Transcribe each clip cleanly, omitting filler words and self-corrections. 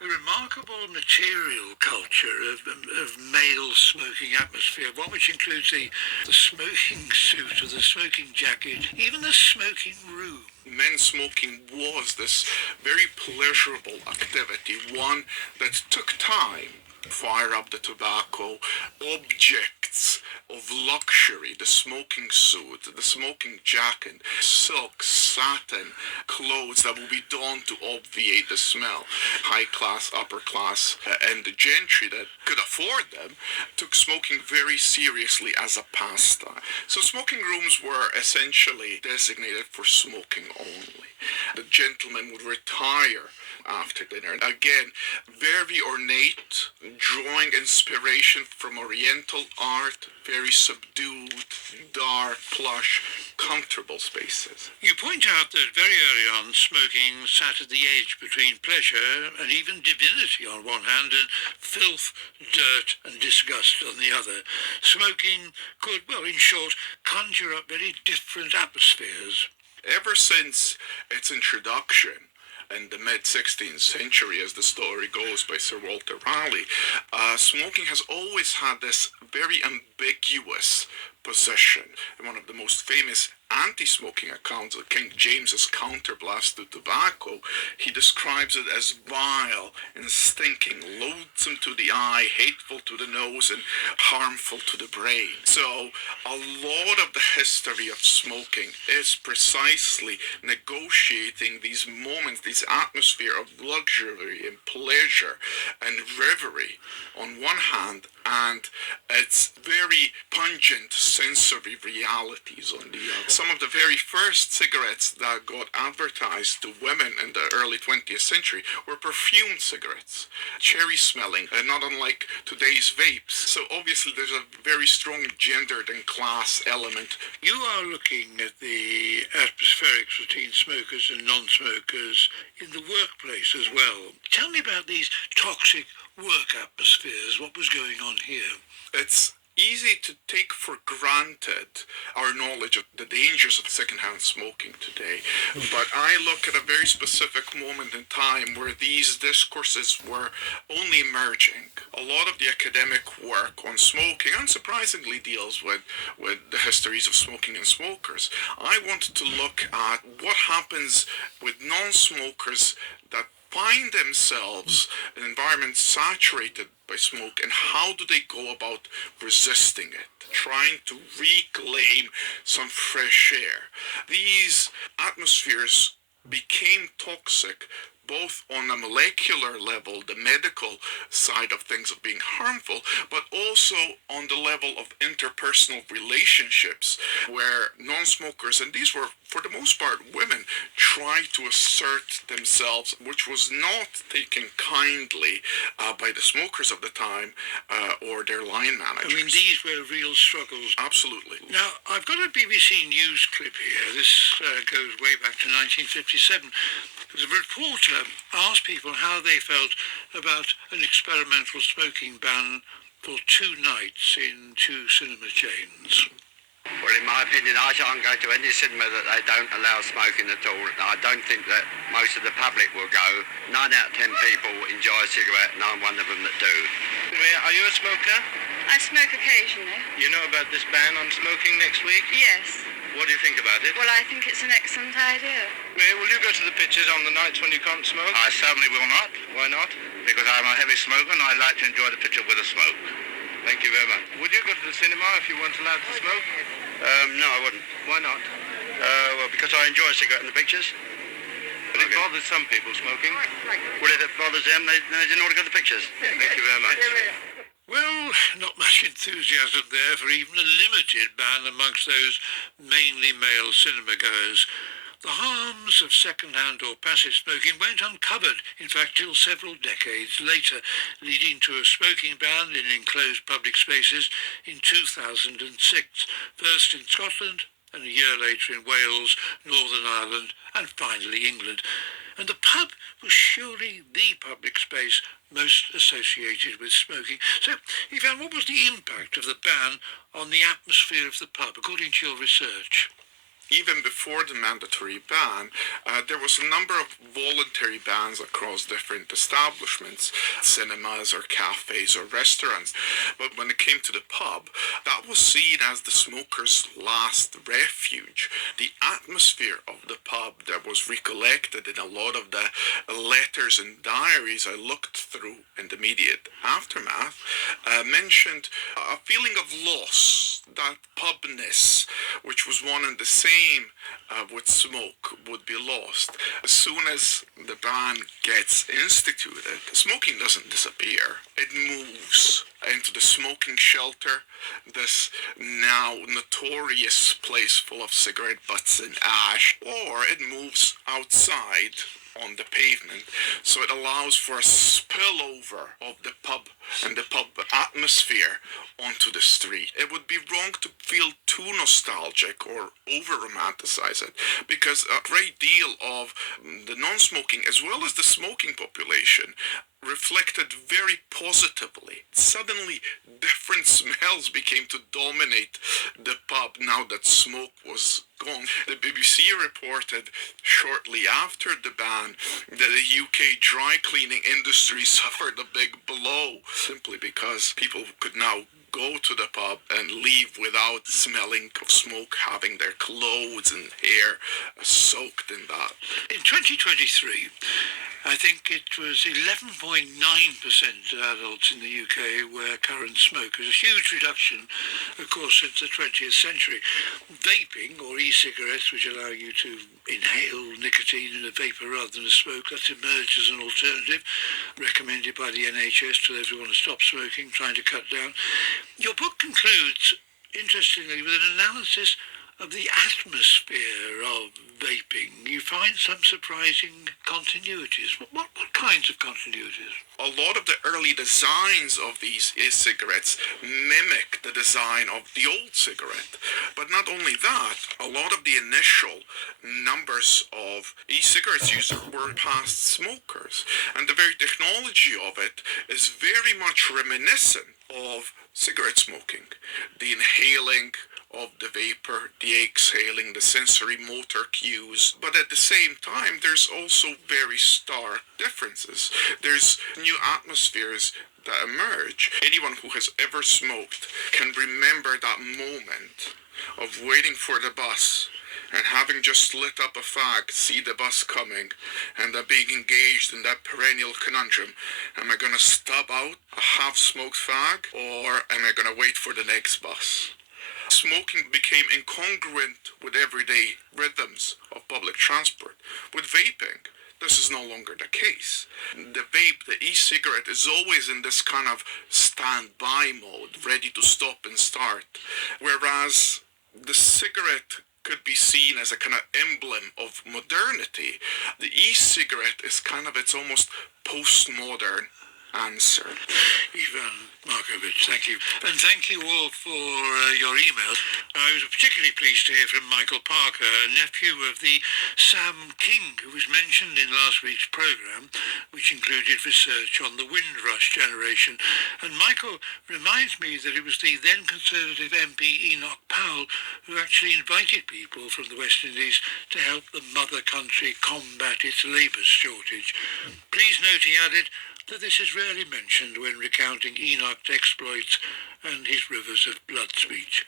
a remarkable material culture of male smoking atmosphere, one which includes the smoking suit or the smoking jacket, even the smoking room. Men smoking was this very pleasurable activity, one that took time. Fire up the tobacco, objects of luxury, the smoking suit, the smoking jacket, silk, satin, clothes that will be donned to obviate the smell. High class, upper class, and the gentry that could afford them took smoking very seriously as a pastime. So smoking rooms were essentially designated for smoking only. The gentleman would retire after dinner. Again, very ornate, drawing inspiration from Oriental art, very subdued, dark, plush, comfortable spaces. You point out that very early on, smoking sat at the edge between pleasure and even divinity on one hand, and filth, dirt, and disgust on the other. Smoking could, well, in short, conjure up very different atmospheres. Ever since its introduction in the mid-16th century, as the story goes by Sir Walter Raleigh, smoking has always had this very ambiguous position. In one of the most famous anti-smoking accounts of King James's counterblast to tobacco, he describes it as vile and stinking, loathsome to the eye, hateful to the nose, and harmful to the brain. So a lot of the history of smoking is precisely negotiating these moments, this atmosphere of luxury and pleasure and reverie on one hand, and its very pungent sensory realities on the other. Some of the very first cigarettes that got advertised to women in the early 20th century were perfumed cigarettes, cherry smelling, not unlike today's vapes. So obviously there's a very strong gendered and class element. You are looking at the atmospherics between smokers and non-smokers in the workplace as well. Tell me about these toxic work atmospheres. What was going on here? It's easy to take for granted our knowledge of the dangers of secondhand smoking today, but I look at a very specific moment in time where these discourses were only emerging. A lot of the academic work on smoking, unsurprisingly, deals with the histories of smoking and smokers. I wanted to look at what happens with non-smokers that find themselves in environments saturated by smoke, and how do they go about resisting it, trying to reclaim some fresh air. These atmospheres became toxic both on a molecular level, the medical side of things of being harmful, but also on the level of interpersonal relationships where non-smokers, and these were for the most part women, tried to assert themselves, which was not taken kindly by the smokers of the time or their line managers. I mean, these were real struggles. Absolutely. Now, I've got a BBC News clip here. This goes way back to 1957. The reporter asked people how they felt about an experimental smoking ban for 2 nights in 2 cinema chains. Well, in my opinion, I shan't go to any cinema that they don't allow smoking at all. I don't think that most of the public will go. 9 out of 10 people enjoy a cigarette, and I'm one of them that do. Are you a smoker? I smoke occasionally. You know about this ban on smoking next week? Yes. What do you think about it? Well, I think it's an excellent idea. Will you go to the pictures on the nights when you can't smoke? I certainly will not. Why not? Because I'm a heavy smoker and I like to enjoy the picture with a smoke. Thank you very much. Would you go to the cinema if you weren't allowed to smoke? No, I wouldn't. Why not? Well, because I enjoy a cigarette in the pictures. But it bothers some people smoking. Well, if it bothers them, they didn't ought to go to the pictures. Thank you very much. Well, not much enthusiasm there for even a limited ban amongst those mainly male cinema goers. The harms of second-hand or passive smoking went uncovered, in fact, till several decades later, leading to a smoking ban in enclosed public spaces in 2006, first in Scotland and a year later in Wales, Northern Ireland, and finally England. And the pub was surely the public space most associated with smoking. So, Ivan, what was the impact of the ban on the atmosphere of the pub, according to your research? even before the mandatory ban, there was a number of voluntary bans across different establishments, cinemas or cafes or restaurants. But when it came to the pub, that was seen as the smoker's last refuge. The atmosphere of the pub that was recollected in a lot of the letters and diaries I looked through in the immediate aftermath mentioned a feeling of loss, that pubness, which was one and the same with smoke, would be lost. As soon as the ban gets instituted, smoking doesn't disappear. It moves into the smoking shelter, this now notorious place full of cigarette butts and ash, or it moves outside on the pavement, so it allows for a spillover of the pub and the pub atmosphere onto the street. It would be wrong to feel too nostalgic or over-romanticize it, because a great deal of the non-smoking as well as the smoking population reflected very positively. Suddenly, different smells became to dominate the pub now that smoke was gone. The BBC reported shortly after the ban that the UK dry cleaning industry suffered a big blow simply because people could now go to the pub and leave without smelling of smoke, having their clothes and hair soaked in that. In 2023, I think it was 11.9% of adults in the UK were current smokers, a huge reduction, of course, since the 20th century. Vaping, or e-cigarettes, which allow you to inhale nicotine in a vapour rather than a smoke, that's emerged as an alternative, recommended by the NHS to those who want to stop smoking, trying to cut down. Your book concludes, interestingly, with an analysis of the atmosphere of vaping. You find some surprising continuities. What kinds of continuities? A lot of the early designs of these e-cigarettes mimic the design of the old cigarette. But not only that, a lot of the initial numbers of e-cigarettes users were past smokers. And the very technology of it is very much reminiscent of cigarette smoking. The inhaling of the vapor, the exhaling, the sensory motor cues. But at the same time, there's also very stark differences. There's new atmospheres that emerge. Anyone who has ever smoked can remember that moment of waiting for the bus and having just lit up a fag, see the bus coming, and being engaged in that perennial conundrum. Am I going to stub out a half-smoked fag, or am I going to wait for the next bus? Smoking became incongruent with everyday rhythms of public transport. With vaping, this is no longer the case. The vape, the e-cigarette, is always in this kind of standby mode, ready to stop and start. Whereas the cigarette could be seen as a kind of emblem of modernity. The e-cigarette is kind of its almost postmodern answer. Ivan Markovich, thank you. And thank you all for your emails. I was particularly pleased to hear from Michael Parker, a nephew of the Sam King, who was mentioned in last week's programme, which included research on the Windrush generation. And Michael reminds me that it was the then Conservative MP Enoch Powell who actually invited people from the West Indies to help the mother country combat its labour shortage. Please note, he added, that this is rarely mentioned when recounting Enoch's exploits and his rivers of blood speech.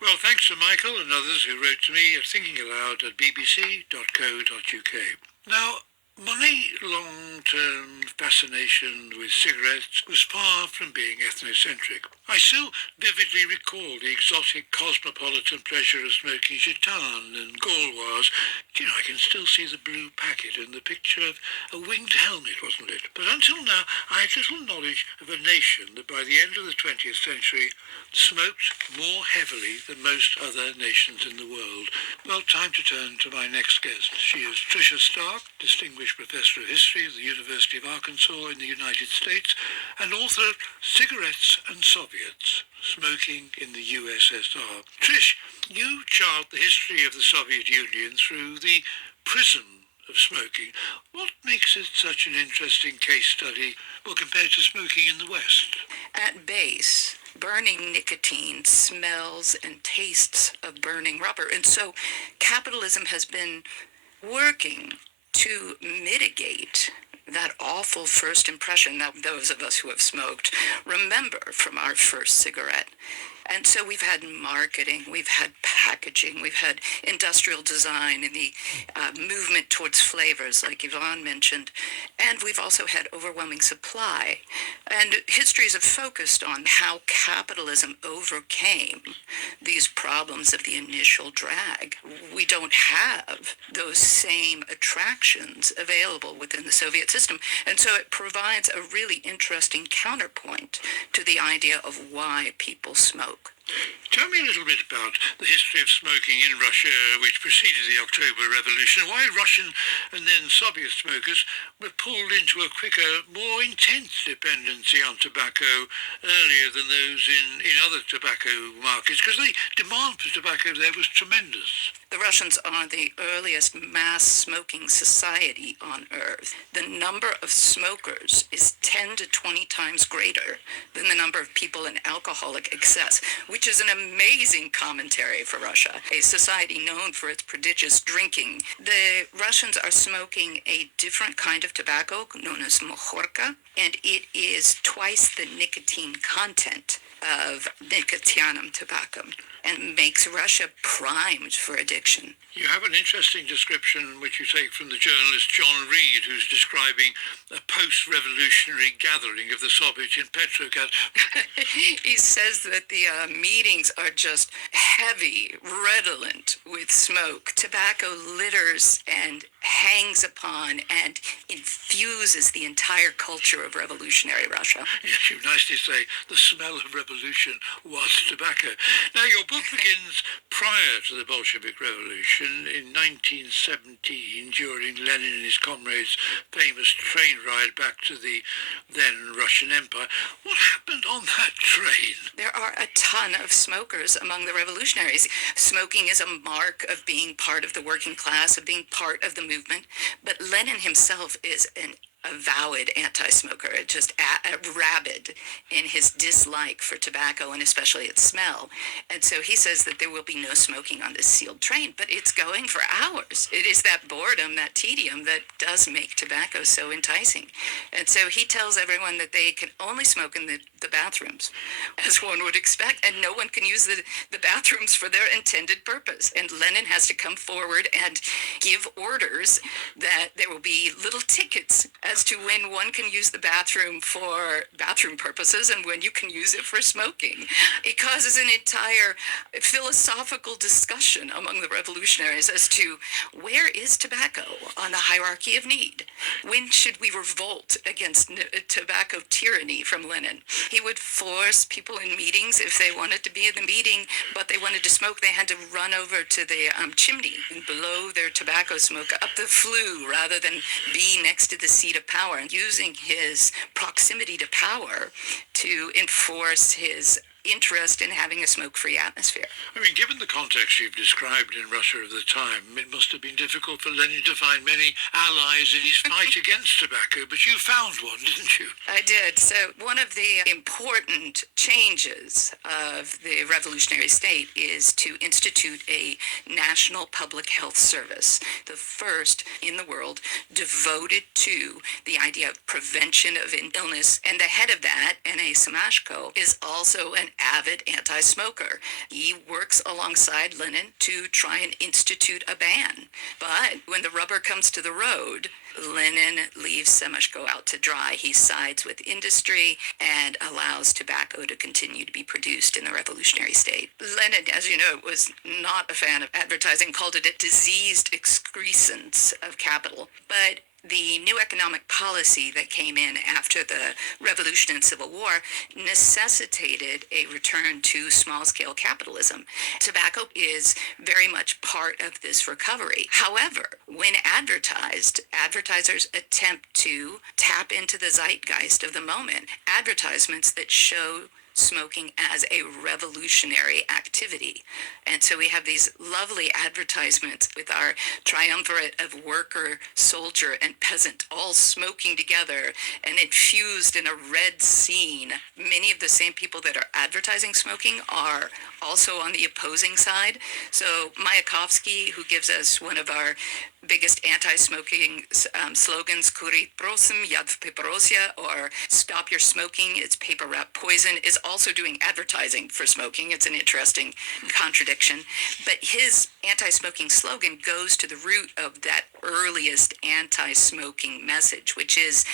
Well, thanks to Michael and others who wrote to me at thinkingaloud@bbc.co.uk. Now, my long-term fascination with cigarettes was far from being ethnocentric. I still vividly recall the exotic cosmopolitan pleasure of smoking Gitane and Gauloise. You know, I can still see the blue packet and the picture of a winged helmet, wasn't it? But until now, I had little knowledge of a nation that by the end of the 20th century smoked more heavily than most other nations in the world. Well, time to turn to my next guest. She is Tricia Stark, Distinguished Professor of History at the University of Arkansas in the United States and author of Cigarettes and Soviets, Smoking in the USSR. Trish, you chart the history of the Soviet Union through the prism of smoking. What makes it such an interesting case study, well, compared to smoking in the West? At base, burning nicotine smells and tastes of burning rubber. And so capitalism has been working to mitigate that awful first impression that those of us who have smoked remember from our first cigarette. And so we've had marketing, we've had packaging, we've had industrial design and the movement towards flavors, like Yvonne mentioned. And we've also had overwhelming supply. And histories have focused on how capitalism overcame these problems of the initial drag. We don't have those same attractions available within the Soviet system. And so it provides a really interesting counterpoint to the idea of why people smoke. Tell me a little bit about the history of smoking in Russia, which preceded the October Revolution, why Russian and then Soviet smokers were pulled into a quicker, more intense dependency on tobacco earlier than those in other tobacco markets, because the demand for tobacco there was tremendous. The Russians are the earliest mass smoking society on Earth. The number of smokers is 10 to 20 times greater than the number of people in alcoholic excess, which is an amazing commentary for Russia, a society known for its prodigious drinking. The Russians are smoking a different kind of tobacco known as mokhorka, and it is twice the nicotine content of Nicotianum tobacco and makes Russia primed for addiction. You have an interesting description which you take from the journalist John Reed, who's describing a post-revolutionary gathering of the Soviets in Petrograd. He says that the meetings are just heavy, redolent with smoke. Tobacco litters and hangs upon and infuses the entire culture of revolutionary Russia. Yes, you nicely say the smell of revolution was tobacco. Now, your book begins prior to the Bolshevik Revolution in 1917, during Lenin and his comrades' famous train ride back to the then Russian Empire. What happened on that train? There are a ton of smokers among the revolutionaries. Smoking is a mark of being part of the working class, of being part of the movement. But Lenin himself is an avowed anti-smoker, just rabid in his dislike for tobacco and especially its smell. And so he says that there will be no smoking on this sealed train, but it's going for hours. It is that boredom, that tedium that does make tobacco so enticing. And so he tells everyone that they can only smoke in the bathrooms, as one would expect, and no one can use the bathrooms for their intended purpose. And Lenin has to come forward and give orders that there will be little tickets as to when one can use the bathroom for bathroom purposes and when you can use it for smoking. It causes an entire philosophical discussion among the revolutionaries as to where is tobacco on the hierarchy of need? When should we revolt against tobacco tyranny from Lenin? He would force people in meetings, if they wanted to be in the meeting but they wanted to smoke, they had to run over to the chimney and blow their tobacco smoke up the flue rather than be next to the seat of power, and using his proximity to power to enforce his interest in having a smoke-free atmosphere. I mean, given the context you've described in Russia of the time, it must have been difficult for Lenin to find many allies in his fight against tobacco, but you found one, didn't you? I did. So one of the important changes of the revolutionary state is to institute a national public health service, the first in the world devoted to the idea of prevention of illness. And the head of that, N.A. Semashko, is also an avid anti-smoker. He works alongside Lenin to try and institute a ban. But when the rubber comes to the road, Lenin leaves Semashko out to dry. He sides with industry and allows tobacco to continue to be produced in the revolutionary state. Lenin, as you know, was not a fan of advertising, called it a diseased excrescence of capital. But the new economic policy that came in after the Revolution and Civil War necessitated a return to small-scale capitalism. Tobacco is very much part of this recovery. However, when advertised, advertisers attempt to tap into the zeitgeist of the moment. Advertisements that show smoking as a revolutionary activity. And so we have these lovely advertisements with our triumvirate of worker, soldier, and peasant all smoking together and infused in a red scene. Many of the same people that are advertising smoking are also on the opposing side. So Mayakovsky, who gives us one of our biggest anti-smoking slogans, Kuri prosim, yad paperosia, or stop your smoking, it's paper wrap poison, is also doing advertising for smoking. It's an interesting contradiction. But his anti-smoking slogan goes to the root of that earliest anti-smoking message, which is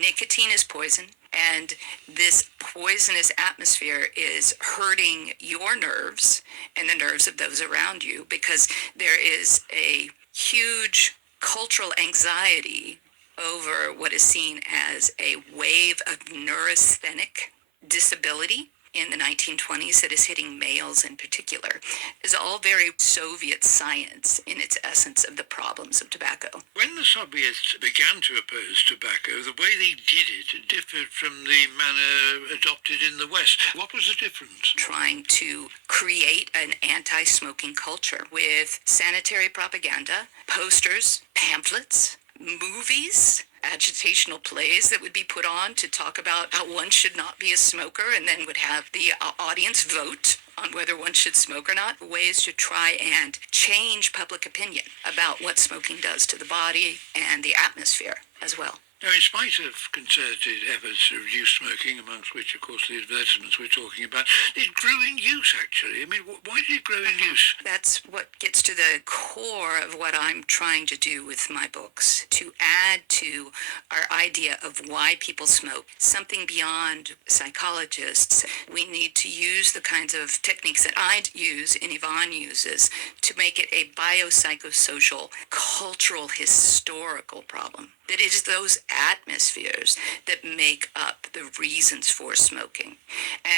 nicotine is poison, and this poisonous atmosphere is hurting your nerves and the nerves of those around you, because there is a huge cultural anxiety over what is seen as a wave of neurasthenic disability in the 1920s that is hitting males in particular, is all very Soviet science in its essence of the problems of tobacco. When the Soviets began to oppose tobacco, the way they did it differed from the manner adopted in the West. What was the difference? Trying to create an anti-smoking culture with sanitary propaganda, posters, pamphlets, movies, agitational plays that would be put on to talk about how one should not be a smoker, and then would have the audience vote on whether one should smoke or not. Ways to try and change public opinion about what smoking does to the body and the atmosphere as well. Now, in spite of concerted efforts to reduce smoking, amongst which, of course, the advertisements we're talking about, it grew in use, actually. I mean, why did it grow in use? That's what gets to the core of what I'm trying to do with my books, to add to our idea of why people smoke something beyond psychologists. We need to use the kinds of techniques that I use and Yvonne uses to make it a biopsychosocial, cultural, historical problem. That it is those atmospheres that make up the reasons for smoking.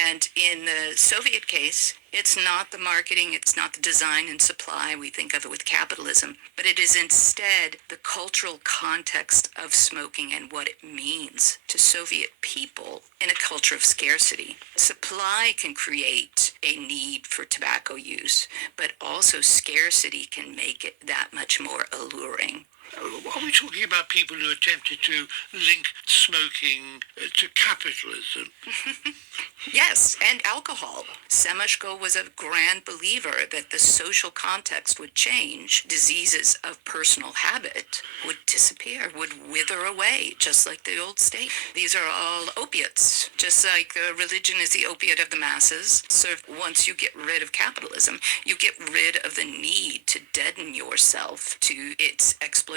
And in the Soviet case, it's not the marketing, it's not the design and supply we think of it with capitalism, but it is instead the cultural context of smoking and what it means to Soviet people in a culture of scarcity. Supply can create a need for tobacco use, but also scarcity can make it that much more alluring. Are we talking about people who attempted to link smoking to capitalism? Yes, and alcohol. Semashko was a grand believer that the social context would change. Diseases of personal habit would disappear, would wither away, just like the old state. These are all opiates, just like religion is the opiate of the masses. So once you get rid of capitalism, you get rid of the need to deaden yourself to its exploitation.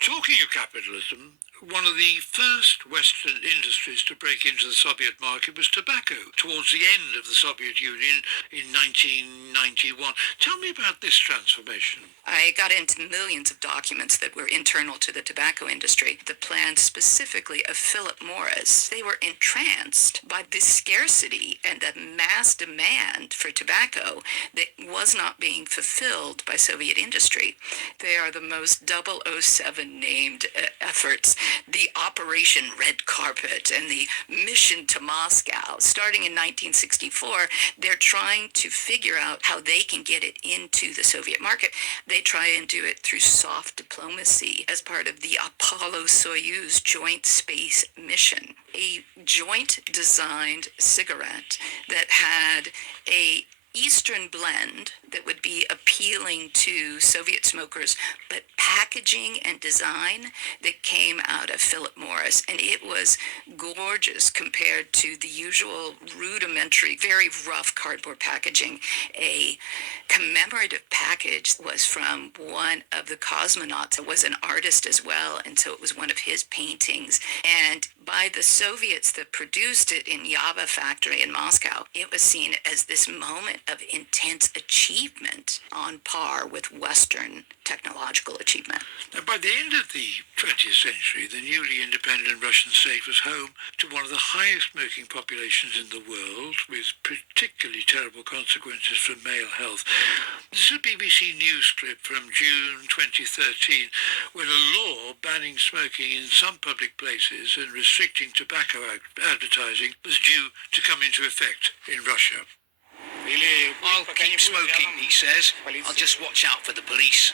Talking of capitalism, one of the first Western industries to break into the Soviet market was tobacco towards the end of the Soviet Union in 1991. Tell me about this transformation. I got into millions of documents that were internal to the tobacco industry. The plans specifically of Philip Morris, they were entranced by the scarcity and the mass demand for tobacco that was not being fulfilled by Soviet industry. They are the most 007 named efforts. The Operation Red Carpet and the Mission to Moscow. Starting in 1964, they're trying to figure out how they can get it into the Soviet market. They try and do it through soft diplomacy as part of the Apollo-Soyuz joint space mission. A joint designed cigarette that had a Eastern blend that would be appealing to Soviet smokers, but packaging and design that came out of Philip Morris. And it was gorgeous compared to the usual rudimentary, very rough cardboard packaging. A commemorative package was from one of the cosmonauts. It was an artist as well, and so it was one of his paintings. And by the Soviets that produced it in Yava factory in Moscow, it was seen as this moment of intense achievement on par with Western technological achievement. Now, by the end of the 20th century, the newly independent Russian state was home to one of the highest smoking populations in the world, with particularly terrible consequences for male health. This is a BBC News clip from June 2013, when a law banning smoking in some public places and restricting tobacco advertising was due to come into effect in Russia. I'll keep smoking, he says. I'll just watch out for the police.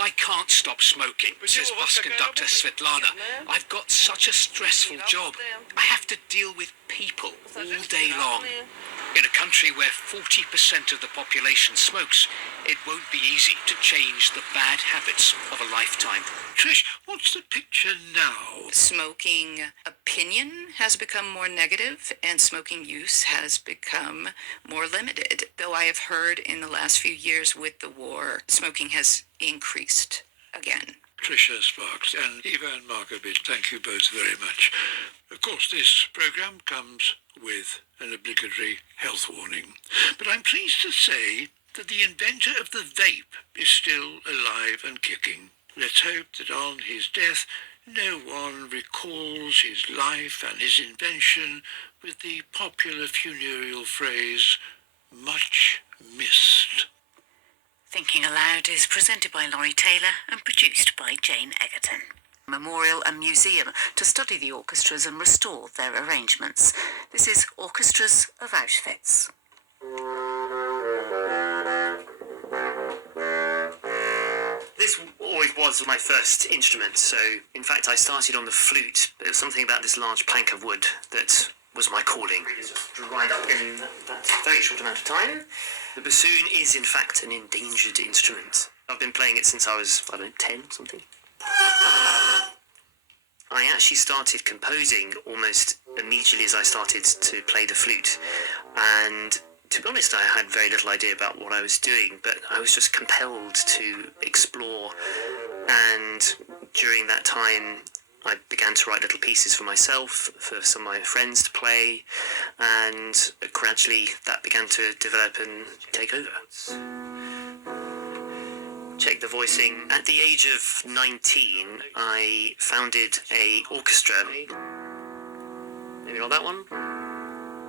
I can't stop smoking, says bus conductor Svetlana. I've got such a stressful job. I have to deal with people all day long. In a country where 40% of the population smokes, it won't be easy to change the bad habits of a lifetime. Trish, what's the picture now? Smoking opinion has become more negative and smoking use has become more limited. Though I have heard in the last few years with the war, smoking has increased again. Tricia Sparks and Ivan Markovich, thank you both very much. Of course, this programme comes with an obligatory health warning. But I'm pleased to say that the inventor of the vape is still alive and kicking. Let's hope that on his death, no one recalls his life and his invention with the popular funereal phrase, much missed. Thinking Aloud is presented by Laurie Taylor and produced by Jane Egerton. Memorial and Museum to study the orchestras and restore their arrangements. This is Orchestras of Auschwitz. This always was my first instrument, so in fact I started on the flute. There was something about this large plank of wood that was my calling. It's just dried up in that very short amount of time. The bassoon is in fact an endangered instrument. I've been playing it since I was, 10 or something. I actually started composing almost immediately as I started to play the flute, and to be honest, I had very little idea about what I was doing, but I was just compelled to explore, and during that time I began to write little pieces for myself, for some of my friends to play, and gradually that began to develop and take over. Check the voicing. At the age of 19, I founded a orchestra. Maybe not that one?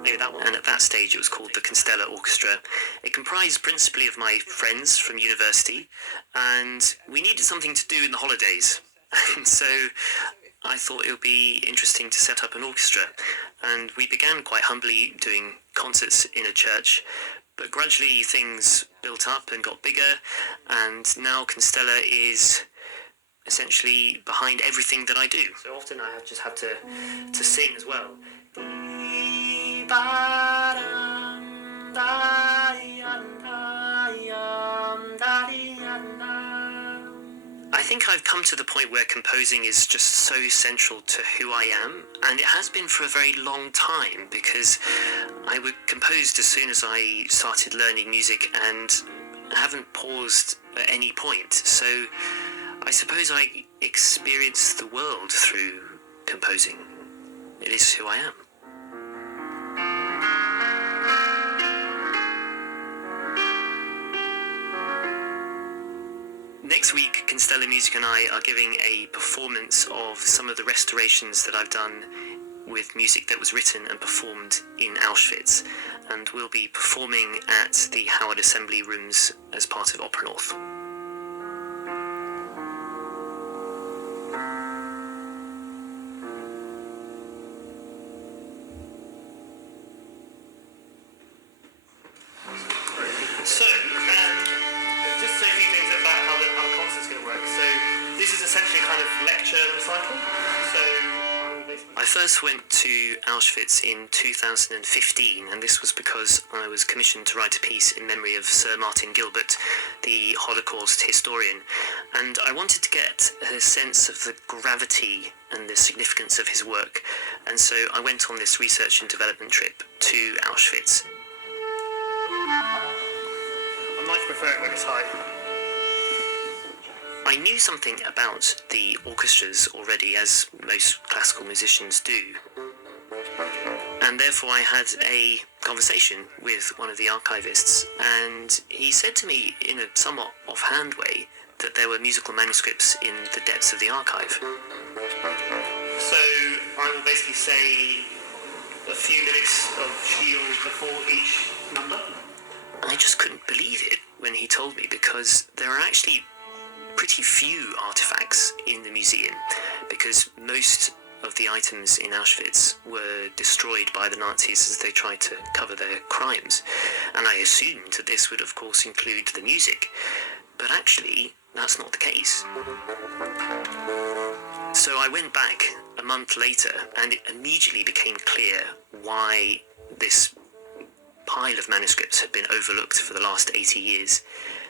Maybe that one. And at that stage it was called the Constella Orchestra. It comprised principally of my friends from university, and we needed something to do in the holidays. And so I thought it would be interesting to set up an orchestra. And we began quite humbly doing concerts in a church, but gradually things built up and got bigger, and now Constella is essentially behind everything that I do. So often I just have to sing as well. I think I've come to the point where composing is just so central to who I am, and it has been for a very long time, because I would composed as soon as I started learning music and haven't paused at any point. So I suppose I experience the world through composing. It is who I am. Next week, Constella Music and I are giving a performance of some of the restorations that I've done with music that was written and performed in Auschwitz, and we'll be performing at the Howard Assembly Rooms as part of Opera North. So, just say a few things about how the concert's going to work. So, this is essentially a kind of lecture recital. I first went to Auschwitz in 2015, and this was because I was commissioned to write a piece in memory of Sir Martin Gilbert, the Holocaust historian, and I wanted to get a sense of the gravity and the significance of his work, and so I went on this research and development trip to Auschwitz. I might prefer it when it's high. I knew something about the orchestras already, as most classical musicians do, and therefore I had a conversation with one of the archivists, and he said to me in a somewhat offhand way that there were musical manuscripts in the depths of the archive. So I will basically say a few minutes of spiel before each number. I just couldn't believe it when he told me, because there are actually pretty few artifacts in the museum, because most of the items in Auschwitz were destroyed by the Nazis as they tried to cover their crimes. And I assumed that this would of course include the music, but actually that's not the case. So I went back a month later, and it immediately became clear why this pile of manuscripts had been overlooked for the last 80 years,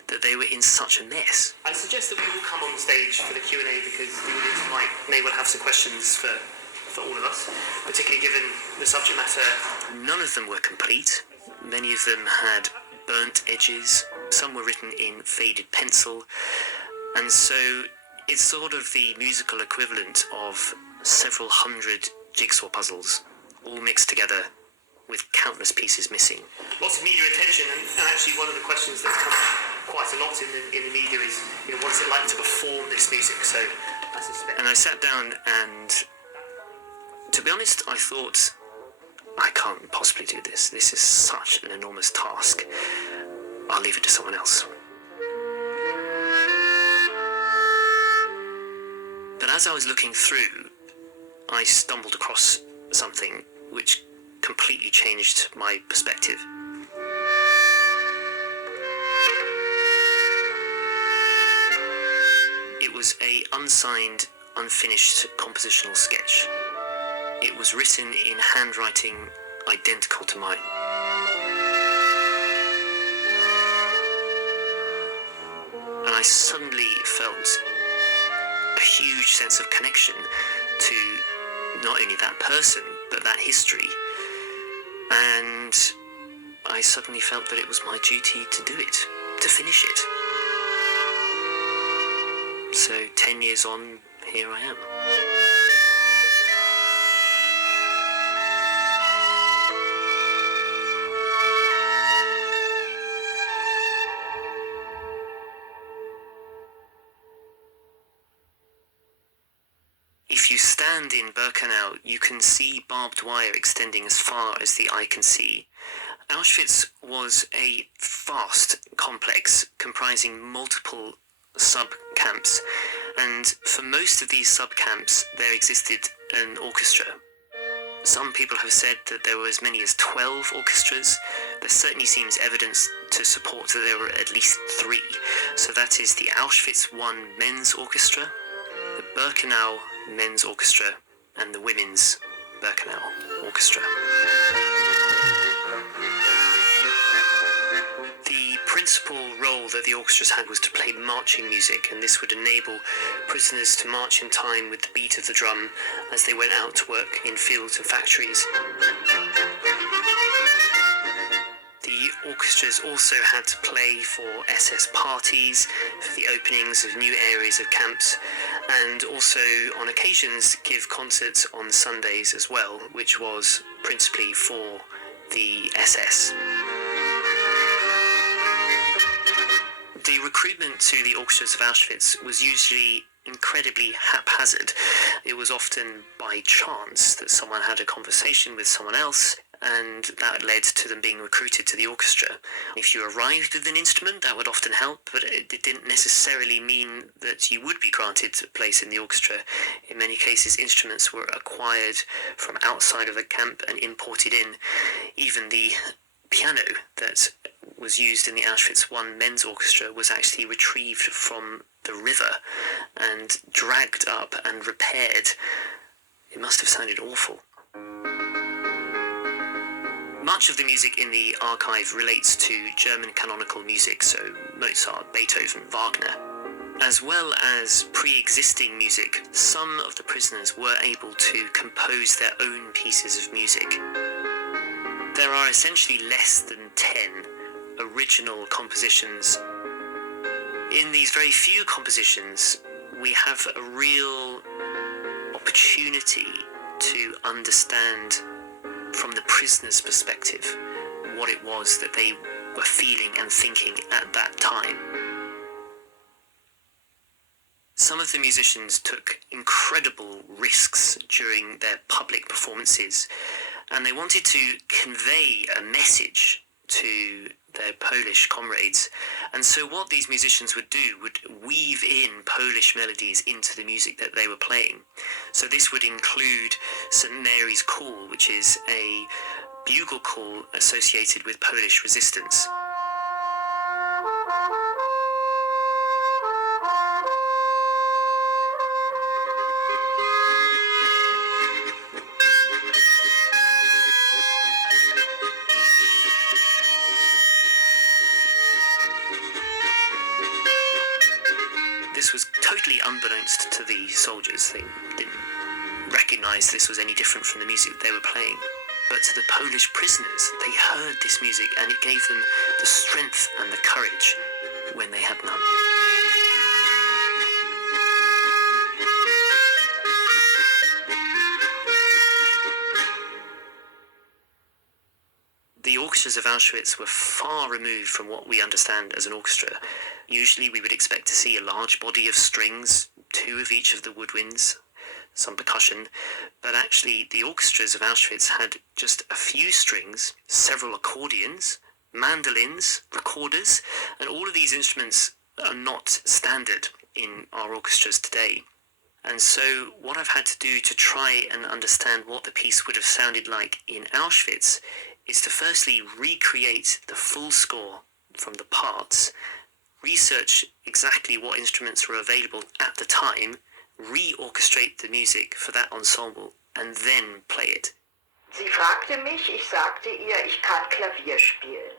that they were in such a mess. I suggest that we all come on stage for the Q&A, because the audience may well have some questions for all of us, particularly given the subject matter. None of them were complete. Many of them had burnt edges. Some were written in faded pencil. And so it's sort of the musical equivalent of several hundred jigsaw puzzles, all mixed together with countless pieces missing. Lots of media attention, and actually one of the questions that's come up quite a lot in the media is, what is it like to perform this music? So I suspect. And I sat down, and to be honest, I thought, I can't possibly do this. This is such an enormous task. I'll leave it to someone else. But as I was looking through, I stumbled across something which completely changed my perspective. It was an unsigned, unfinished compositional sketch. It was written in handwriting identical to mine. And I suddenly felt a huge sense of connection to not only that person, but that history. And I suddenly felt that it was my duty to do it, to finish it. So 10 years on, here I am. If you stand in Birkenau, you can see barbed wire extending as far as the eye can see. Auschwitz was a vast complex comprising multiple sub-camps, and for most of these sub-camps there existed an orchestra. Some people have said that there were as many as 12 orchestras. There certainly seems evidence to support that there were at least 3. So that is the Auschwitz I Men's Orchestra, the Birkenau Men's Orchestra, and the Women's Birkenau Orchestra. The principal role that the orchestras had was to play marching music, and this would enable prisoners to march in time with the beat of the drum as they went out to work in fields and factories. The orchestras also had to play for SS parties, for the openings of new areas of camps, and also on occasions give concerts on Sundays as well, which was principally for the SS. The recruitment to the orchestras of Auschwitz was usually incredibly haphazard. It was often by chance that someone had a conversation with someone else, and that led to them being recruited to the orchestra. If you arrived with an instrument, that would often help, but it didn't necessarily mean that you would be granted a place in the orchestra. In many cases, instruments were acquired from outside of the camp and imported in. Even the piano that was used in the Auschwitz I Men's Orchestra was actually retrieved from the river and dragged up and repaired. It must have sounded awful. Much of the music in the archive relates to German canonical music, so Mozart, Beethoven, Wagner. As well as pre-existing music, some of the prisoners were able to compose their own pieces of music. There are essentially less than 10 original compositions. In these very few compositions, we have a real opportunity to understand from the prisoner's perspective what it was that they were feeling and thinking at that time. Some of the musicians took incredible risks during their public performances, and they wanted to convey a message to their Polish comrades. And so what these musicians would do would weave in Polish melodies into the music that they were playing. So this would include St. Mary's Call, which is a bugle call associated with Polish resistance. This was totally unbeknownst to the soldiers. They didn't recognize this was any different from the music they were playing. But to the Polish prisoners, they heard this music and it gave them the strength and the courage when they had none. The orchestras of Auschwitz were far removed from what we understand as an orchestra. Usually we would expect to see a large body of strings, 2 of each of the woodwinds, some percussion, but actually the orchestras of Auschwitz had just a few strings, several accordions, mandolins, recorders, and all of these instruments are not standard in our orchestras today. And so what I've had to do to try and understand what the piece would have sounded like in Auschwitz is to firstly recreate the full score from the parts, research exactly what instruments were available at the time, re-orchestrate the music for that ensemble, and then play it. Sie fragte mich, ich sagte ihr, ich kann Klavier spielen.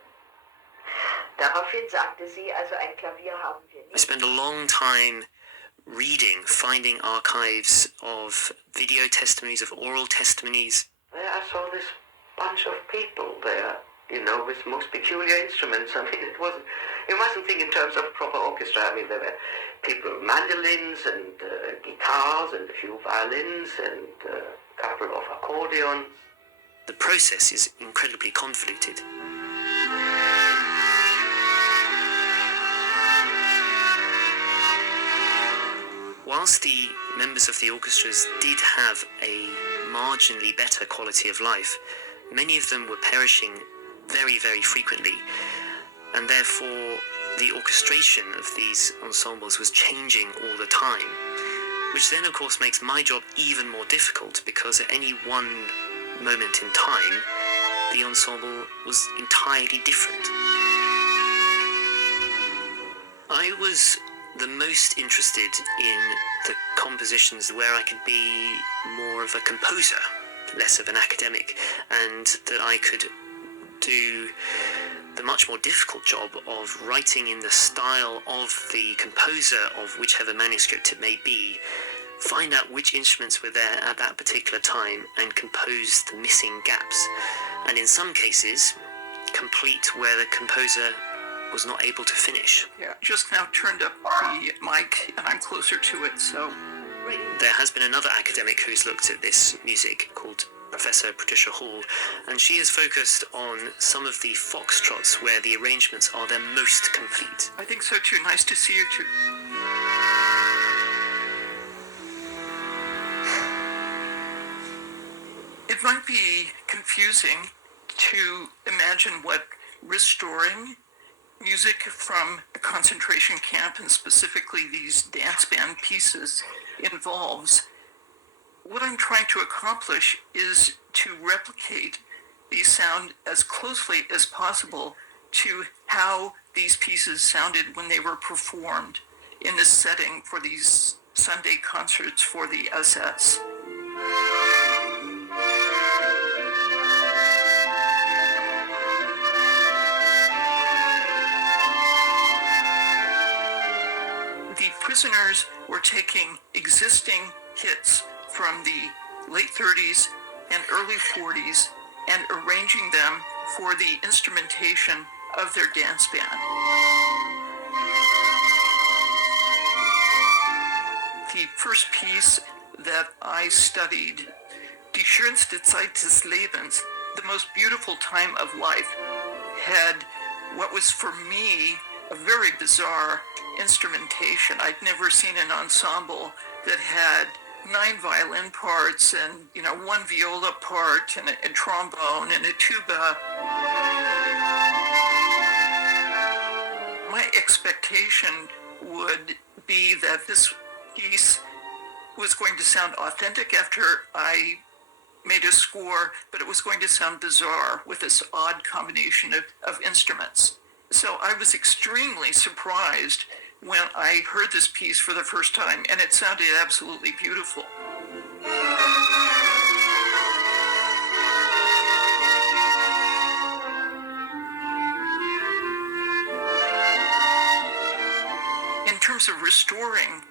Daraufhin sagte sie, also ein Klavier haben wir nicht. I spent a long time reading, finding archives of video testimonies, of oral testimonies. I saw this bunch of people there, with most peculiar instruments. I mean, you mustn't think in terms of proper orchestra. I mean, there were people with mandolins and guitars and a few violins and a couple of accordions. The process is incredibly convoluted. Whilst the members of the orchestras did have a marginally better quality of life, many of them were perishing very, very frequently, and therefore the orchestration of these ensembles was changing all the time, which then of course makes my job even more difficult, because at any one moment in time the ensemble was entirely different. I was the most interested in the compositions where I could be more of a composer, less of an academic, and that I could do the much more difficult job of writing in the style of the composer of whichever manuscript it may be, find out which instruments were there at that particular time and compose the missing gaps, and in some cases complete where the composer was not able to finish. Yeah, just now turned up the mic and I'm closer to it, so... There has been another academic who's looked at this music called Professor Patricia Hall, and she has focused on some of the foxtrots where the arrangements are their most complete. I think so too. Nice to see you too. It might be confusing to imagine what restoring music from a concentration camp, and specifically these dance band pieces, involves. What I'm trying to accomplish is to replicate the sound as closely as possible to how these pieces sounded when they were performed in this setting for these Sunday concerts for the SS. The prisoners were taking existing hits from the late 30s and early 40s and arranging them for the instrumentation of their dance band. The first piece that I studied, Die schönste Zeit des Lebens, the most beautiful time of life, had what was for me a very bizarre instrumentation. I'd never seen an ensemble that had 9 violin parts and, 1 viola part and a trombone and a tuba. My expectation would be that this piece was going to sound authentic after I made a score, but it was going to sound bizarre with this odd combination of instruments. So I was extremely surprised when I heard this piece for the first time, and it sounded absolutely beautiful. In terms of restoring,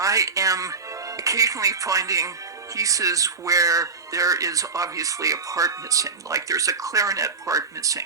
I am occasionally finding pieces where there is obviously a part missing, like there's a clarinet part missing.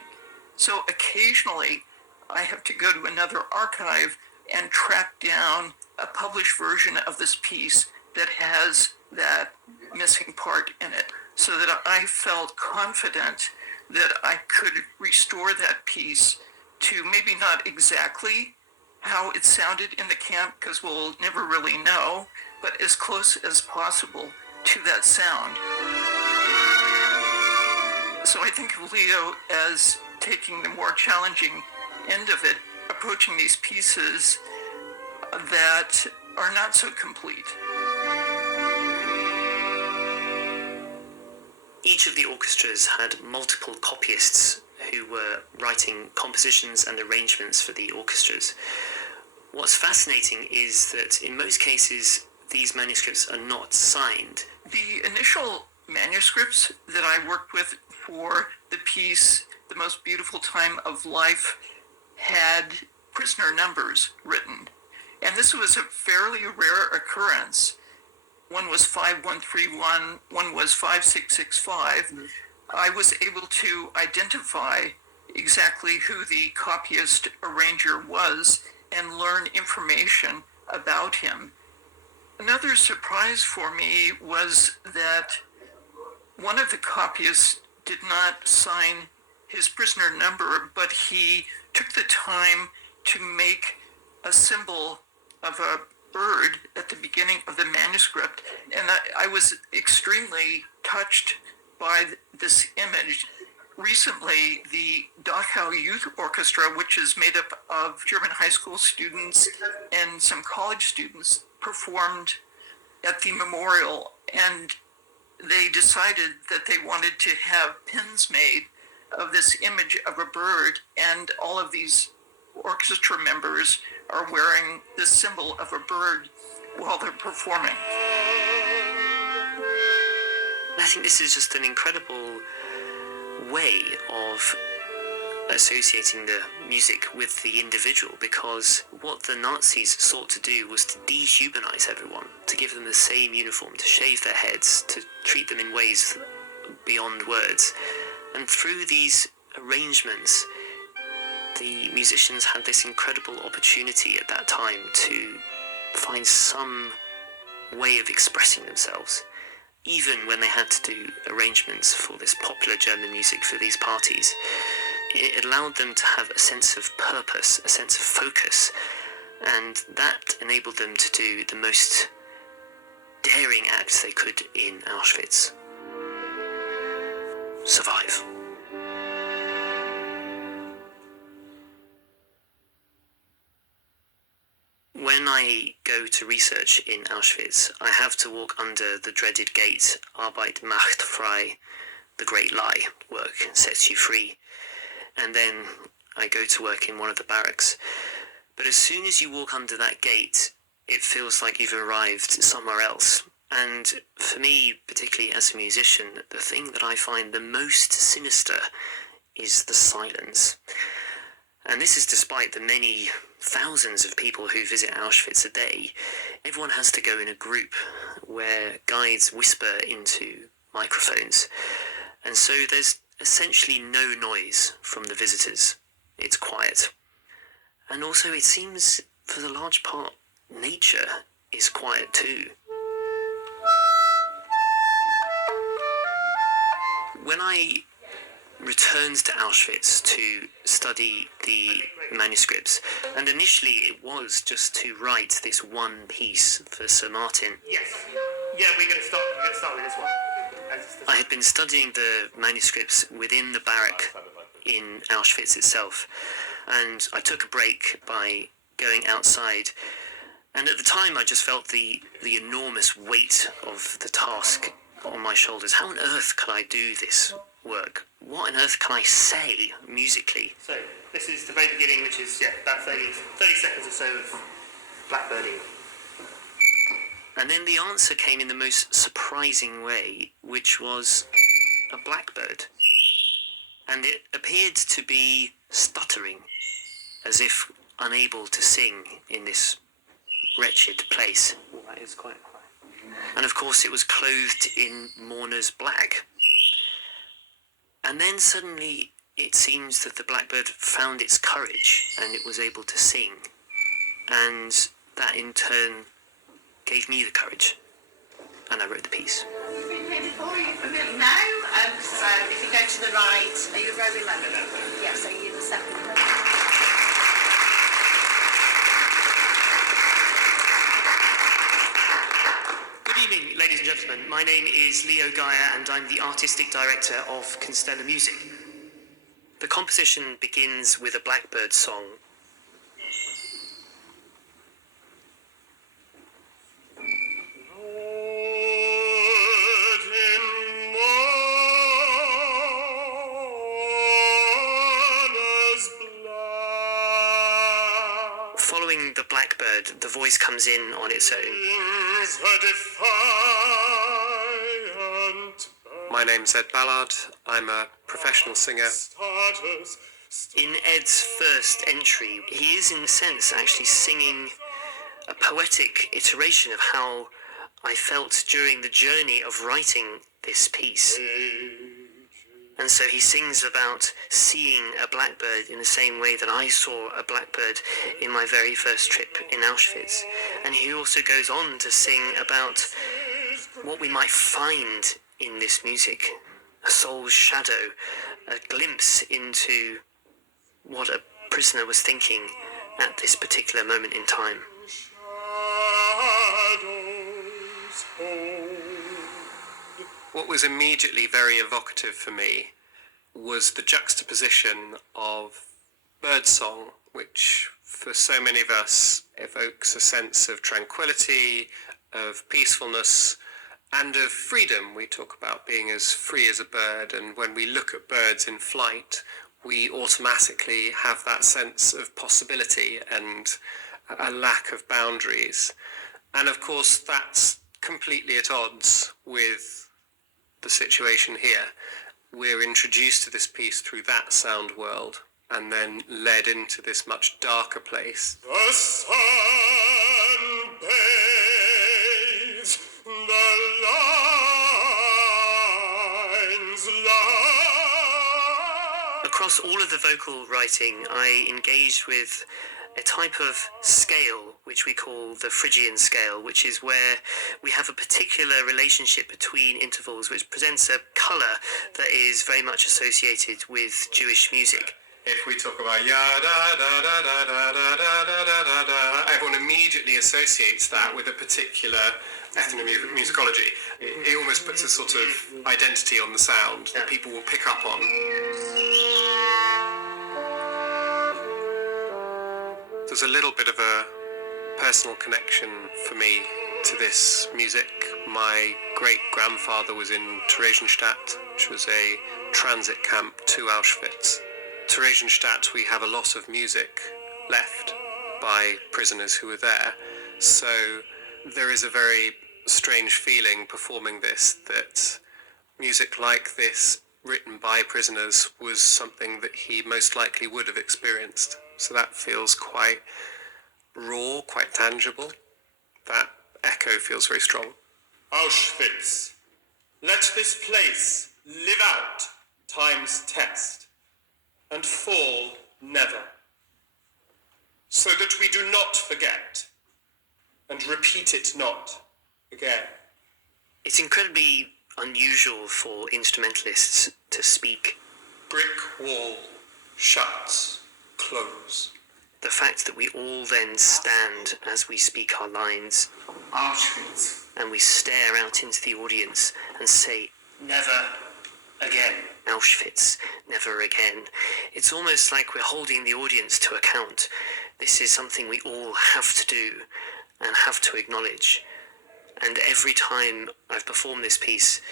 So occasionally I have to go to another archive and track down a published version of this piece that has that missing part in it, so that I felt confident that I could restore that piece to maybe not exactly how it sounded in the camp, because we'll never really know, but as close as possible to that sound. So I think of Leo as taking the more challenging end of it, approaching these pieces that are not so complete. Each of the orchestras had multiple copyists who were writing compositions and arrangements for the orchestras. What's fascinating is that in most cases, these manuscripts are not signed. The initial manuscripts that I worked with for the piece, The Most Beautiful Time of Life, had prisoner numbers written. And this was a fairly rare occurrence. One was 5131, one was 5665. I was able to identify exactly who the copyist arranger was and learn information about him. Another surprise for me was that one of the copyists did not sign his prisoner number, but he took the time to make a symbol of a bird at the beginning of the manuscript, and I was extremely touched by this image. Recently, the Dachau Youth Orchestra, which is made up of German high school students and some college students, performed at the memorial, and they decided that they wanted to have pins made of this image of a bird, and all of these orchestra members are wearing this symbol of a bird while they're performing. I think this is just an incredible way of associating the music with the individual, because what the Nazis sought to do was to dehumanize everyone, to give them the same uniform, to shave their heads, to treat them in ways beyond words. And through these arrangements, the musicians had this incredible opportunity at that time to find some way of expressing themselves, even when they had to do arrangements for this popular German music for these parties. It allowed them to have a sense of purpose, a sense of focus, and that enabled them to do the most daring act they could in Auschwitz: survive. When I go to research in Auschwitz, I have to walk under the dreaded gate, Arbeit macht frei, the great lie, work sets you free. And then I go to work in one of the barracks. But as soon as you walk under that gate, it feels like you've arrived somewhere else. And for me, particularly as a musician, the thing that I find the most sinister is the silence. And this is despite the many thousands of people who visit Auschwitz a day. Everyone has to go in a group where guides whisper into microphones. And so there's essentially no noise from the visitors. It's quiet. And also it seems, for the large part, nature is quiet too. When I returned to Auschwitz to study the manuscripts. And initially it was just to write this one piece for Sir Martin. Yes. Yeah, we're going to start with this one. I had been studying the manuscripts within the barrack in Auschwitz itself, and I took a break by going outside. And at the time I just felt the enormous weight of the task on my shoulders. How on earth can I do this work? What on earth can I say musically? So, this is the very beginning, which is, about 30 seconds or so of blackbirding. And then the answer came in the most surprising way, which was a blackbird. And it appeared to be stuttering, as if unable to sing in this wretched place. Well, that is quite quiet. And of course it was clothed in mourner's black. And then suddenly it seems that the blackbird found its courage and it was able to sing. And that in turn gave me the courage. And I wrote the piece. No, so if you go to the right, are you very low? Yeah, so you're the second. Good evening, ladies and gentlemen. My name is Leo Geyer and I'm the artistic director of Constellar Music. The composition begins with a blackbird song. Following the blackbird, the voice comes in on its own. My name's Ed Ballard. I'm a professional singer. In Ed's first entry, he is in a sense actually singing a poetic iteration of how I felt during the journey of writing this piece. And so he sings about seeing a blackbird in the same way that I saw a blackbird in my very first trip in Auschwitz. And he also goes on to sing about what we might find in this music. A soul's shadow, a glimpse into what a prisoner was thinking at this particular moment in time. What was immediately very evocative for me was the juxtaposition of birdsong, which for so many of us evokes a sense of tranquility, of peacefulness, and of freedom. We talk about being as free as a bird, and when we look at birds in flight, we automatically have that sense of possibility and a lack of boundaries. And of course, that's completely at odds with the situation here. We're introduced to this piece through that sound world and then led into this much darker place. The sun bathes the lines lie. Across all of the vocal writing, I engaged with a type of scale which we call the Phrygian scale, which is where we have a particular relationship between intervals which presents a colour that is very much associated with Jewish music. If we talk about ya da da da da da da da da da da, everyone immediately associates that with a particular ethnomusicology. It almost puts a sort of identity on the sound that people will pick up on. There's a little bit of a personal connection for me to this music. My great-grandfather was in Theresienstadt, which was a transit camp to Auschwitz. Theresienstadt, we have a lot of music left by prisoners who were there, so there is a very strange feeling performing this, that music like this written by prisoners was something that he most likely would have experienced. So that feels quite raw, quite tangible. That echo feels very strong. Auschwitz, let this place live out time's test and fall never, so that we do not forget and repeat it not again. It's incredibly unusual for instrumentalists to speak brick wall shuts, close. The fact that we all then stand as we speak our lines, Auschwitz. and we stare out into the audience and say, Never again. Auschwitz, never again. It's almost like we're holding the audience to account. This is something we all have to do and have to acknowledge. And every time I've performed this piece,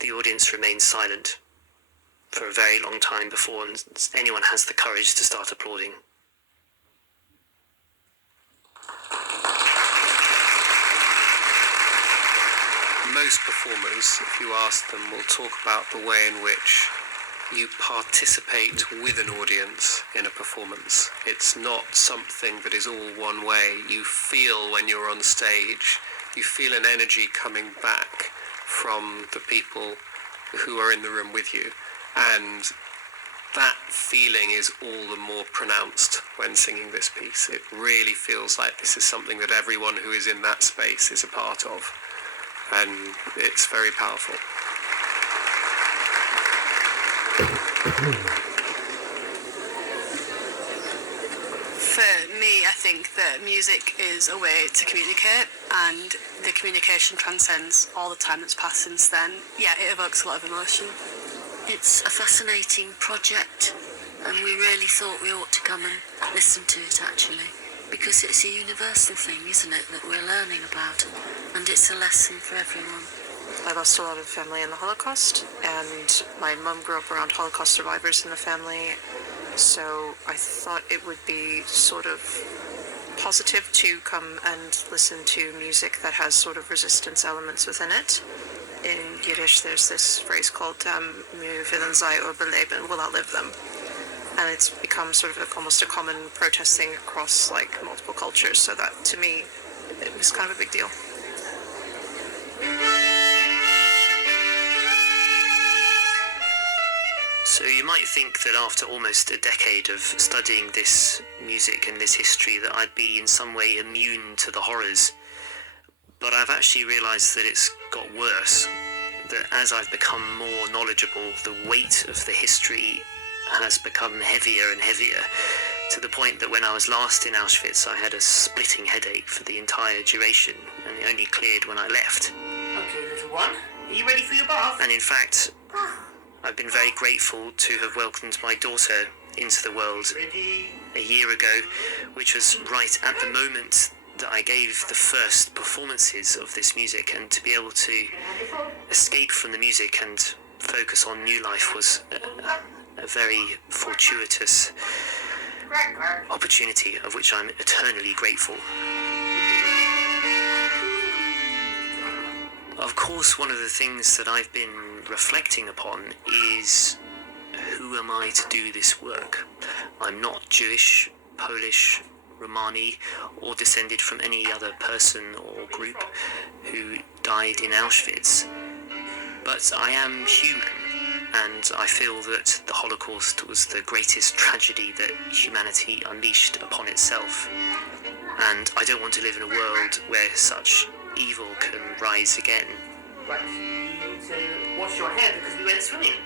the audience remains silent for a very long time before anyone has the courage to start applauding. Most performers, if you ask them, will talk about the way in which you participate with an audience in a performance. It's not something that is all one way. You feel when you're on stage, you feel an energy coming back from the people who are in the room with you. And that feeling is all the more pronounced when singing this piece. It really feels like this is something that everyone who is in that space is a part of. And it's very powerful. For me, I think that music is a way to communicate, and the communication transcends all the time that's passed since then. Yeah, it evokes a lot of emotion. It's a fascinating project, and we really thought we ought to come and listen to it, actually, because it's a universal thing, isn't it, that we're learning about, and it's a lesson for everyone. I lost a lot of family in the Holocaust, and my mum grew up around Holocaust survivors in the family, so I thought it would be sort of positive to come and listen to music that has sort of resistance elements within it. In Yiddish, there's this phrase called "Wir willen sie überleben," we'll outlive them. And it's become sort of almost a common protest thing across like multiple cultures, so that to me, it was kind of a big deal. So you might think that after almost a decade of studying this music and this history that I'd be in some way immune to the horrors. But I've actually realised that it's got worse. That as I've become more knowledgeable, the weight of the history has become heavier and heavier, to the point that when I was last in Auschwitz, I had a splitting headache for the entire duration, and it only cleared when I left. Okay, little one, are you ready for your bath? And in fact, I've been very grateful to have welcomed my daughter into the world a year ago, which was right at the moment that I gave the first performances of this music, and to be able to escape from the music and focus on new life was a very fortuitous opportunity of which I'm eternally grateful. Of course, one of the things that I've been reflecting upon is, who am I to do this work? I'm not Jewish, Polish, Romani, or descended from any other person or group who died in Auschwitz. But I am human, and I feel that the Holocaust was the greatest tragedy that humanity unleashed upon itself. And I don't want to live in a world where such evil can rise again. Right, you need to wash your hair because we went swimming.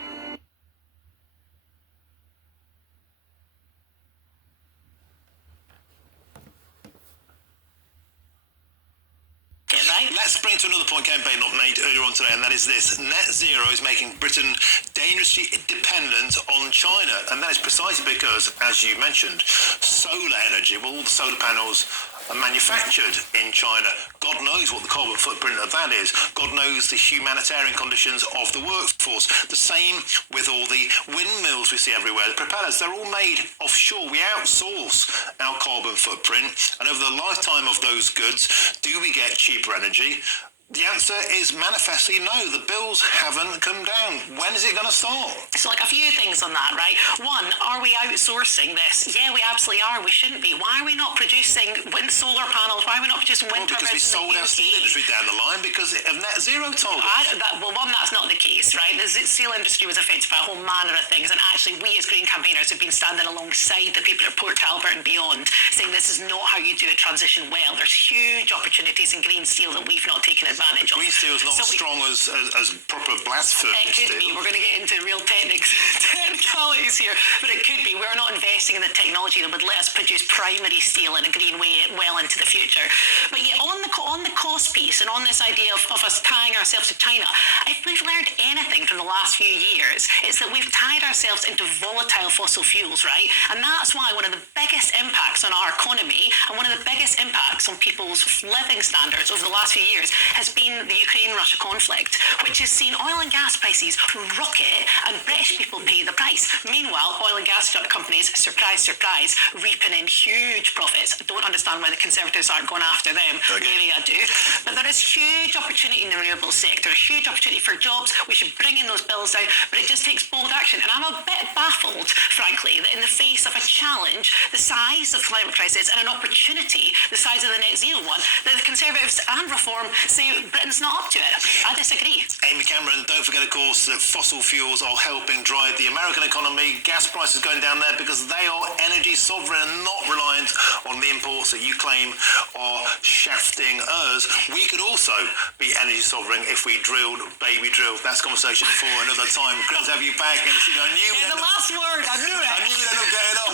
Let's bring it to another point Kevin Baynop made earlier on today, and that is this. Net zero is making Britain dangerously dependent on China, and that is precisely because, as you mentioned, solar energy, well, all the solar panels are manufactured in China. God knows what the carbon footprint of that is. God knows the humanitarian conditions of the workforce. The same with all the windmills we see everywhere, the propellers, they're all made offshore. We outsource our carbon footprint, and over the lifetime of those goods, do we get cheaper energy? The answer is manifestly no. The bills haven't come down. When is it going to start? So, like, a few things on that, right? One, are we outsourcing this? Yeah, we absolutely are. We shouldn't be. Why are we not producing solar panels? Why are we not producing wind turbines? Because we sold our steel industry down the line because of net zero targets. Well, one, that's not the case, right? The steel industry was affected by a whole manner of things, and actually we as Green campaigners have been standing alongside the people at Port Talbot and beyond, saying this is not how you do a transition well. There's huge opportunities in green steel that we've not taken advantage advantage of. Green steel is not So as strong as proper blast furnace it could steel. be. We're going to get into real technicalities here, but it could be. We're not investing in the technology that would let us produce primary steel in a green way well into the future. But yeah, on the cost piece and on this idea of us tying ourselves to China, if we've learned anything from the last few years, it's that we've tied ourselves into volatile fossil fuels, right? And that's why one of the biggest impacts on our economy and one of the biggest impacts on people's living standards over the last few years has been the Ukraine-Russia conflict, which has seen oil and gas prices rocket and British people pay the price. Meanwhile, oil and gas companies, surprise, surprise, reaping in huge profits. I don't understand why the Conservatives aren't going after them. Maybe I do. But there is huge opportunity in the renewable sector, a huge opportunity for jobs. We should bring in those bills down, but it just takes bold action. And I'm a bit baffled, frankly, that in the face of a challenge the size of climate crisis and an opportunity the size of the net zero one, that the Conservatives and Reform say Britain's not up to it. I disagree. Amy Cameron, don't forget, of course, that fossil fuels are helping drive the American economy. Gas prices going down there because they are energy sovereign and not reliant on the imports that you claim are shafting us. We could also be energy sovereign if we drilled, baby drilled. That's a conversation for another time. Great to have you back. And I knew the last word, I knew it. I knew we'd end up getting on.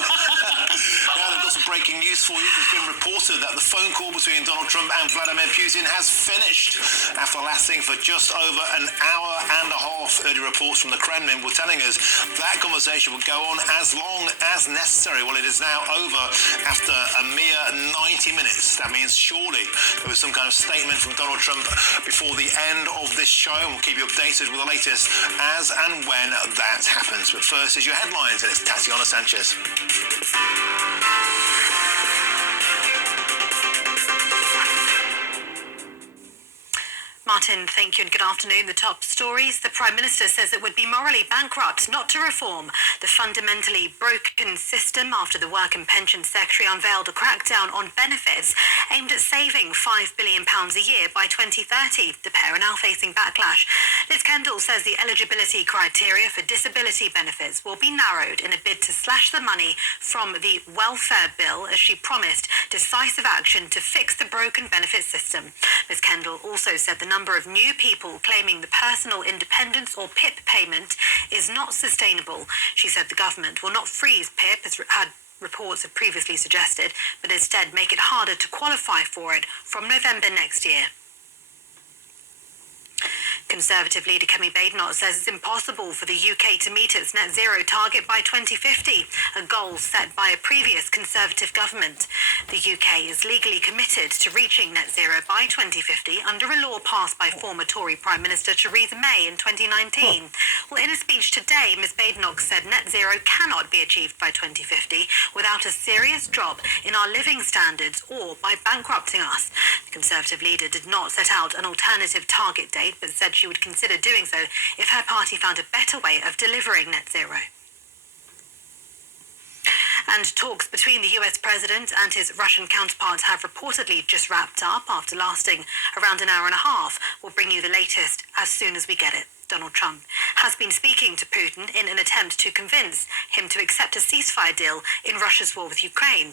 Now I've got some breaking news for you. It's been reported that the phone call between Donald Trump and Vladimir Putin has finished after lasting for just over an hour and a half. Early reports from the Kremlin were telling us that conversation would go on as long as necessary. Well, it is now over after a mere 90 minutes. That means surely there was some kind of statement from Donald Trump before the end of this show, and we'll keep you updated with the latest as and when that happens. But first is your headlines, and it's Tatiana Sanchez. Martin, thank you and good afternoon. The top stories. The Prime Minister says it would be morally bankrupt not to reform the fundamentally broken system after the Work and Pension Secretary unveiled a crackdown on benefits aimed at saving £5 billion a year by 2030. The pair are now facing backlash. Liz Kendall says the eligibility criteria for disability benefits will be narrowed in a bid to slash the money from the welfare bill as she promised decisive action to fix the broken benefit system. Ms Kendall also said the number of new people claiming the personal independence or PIP payment is not sustainable. She said the government will not freeze PIP, as reports have previously suggested, but instead make it harder to qualify for it from November next year. Conservative leader Kemi Badenoch says it's impossible for the UK to meet its net zero target by 2050, a goal set by a previous Conservative government. The UK is legally committed to reaching net zero by 2050 under a law passed by former Tory Prime Minister Theresa May in 2019. Well, in a speech today, Ms Badenoch said net zero cannot be achieved by 2050 without a serious drop in our living standards or by bankrupting us. The Conservative leader did not set out an alternative target date, but said she would consider doing so if her party found a better way of delivering net zero. And talks between the US president and his Russian counterpart have reportedly just wrapped up after lasting around an hour and a half. We'll bring you the latest as soon as we get it. Donald Trump has been speaking to Putin in an attempt to convince him to accept a ceasefire deal in Russia's war with Ukraine.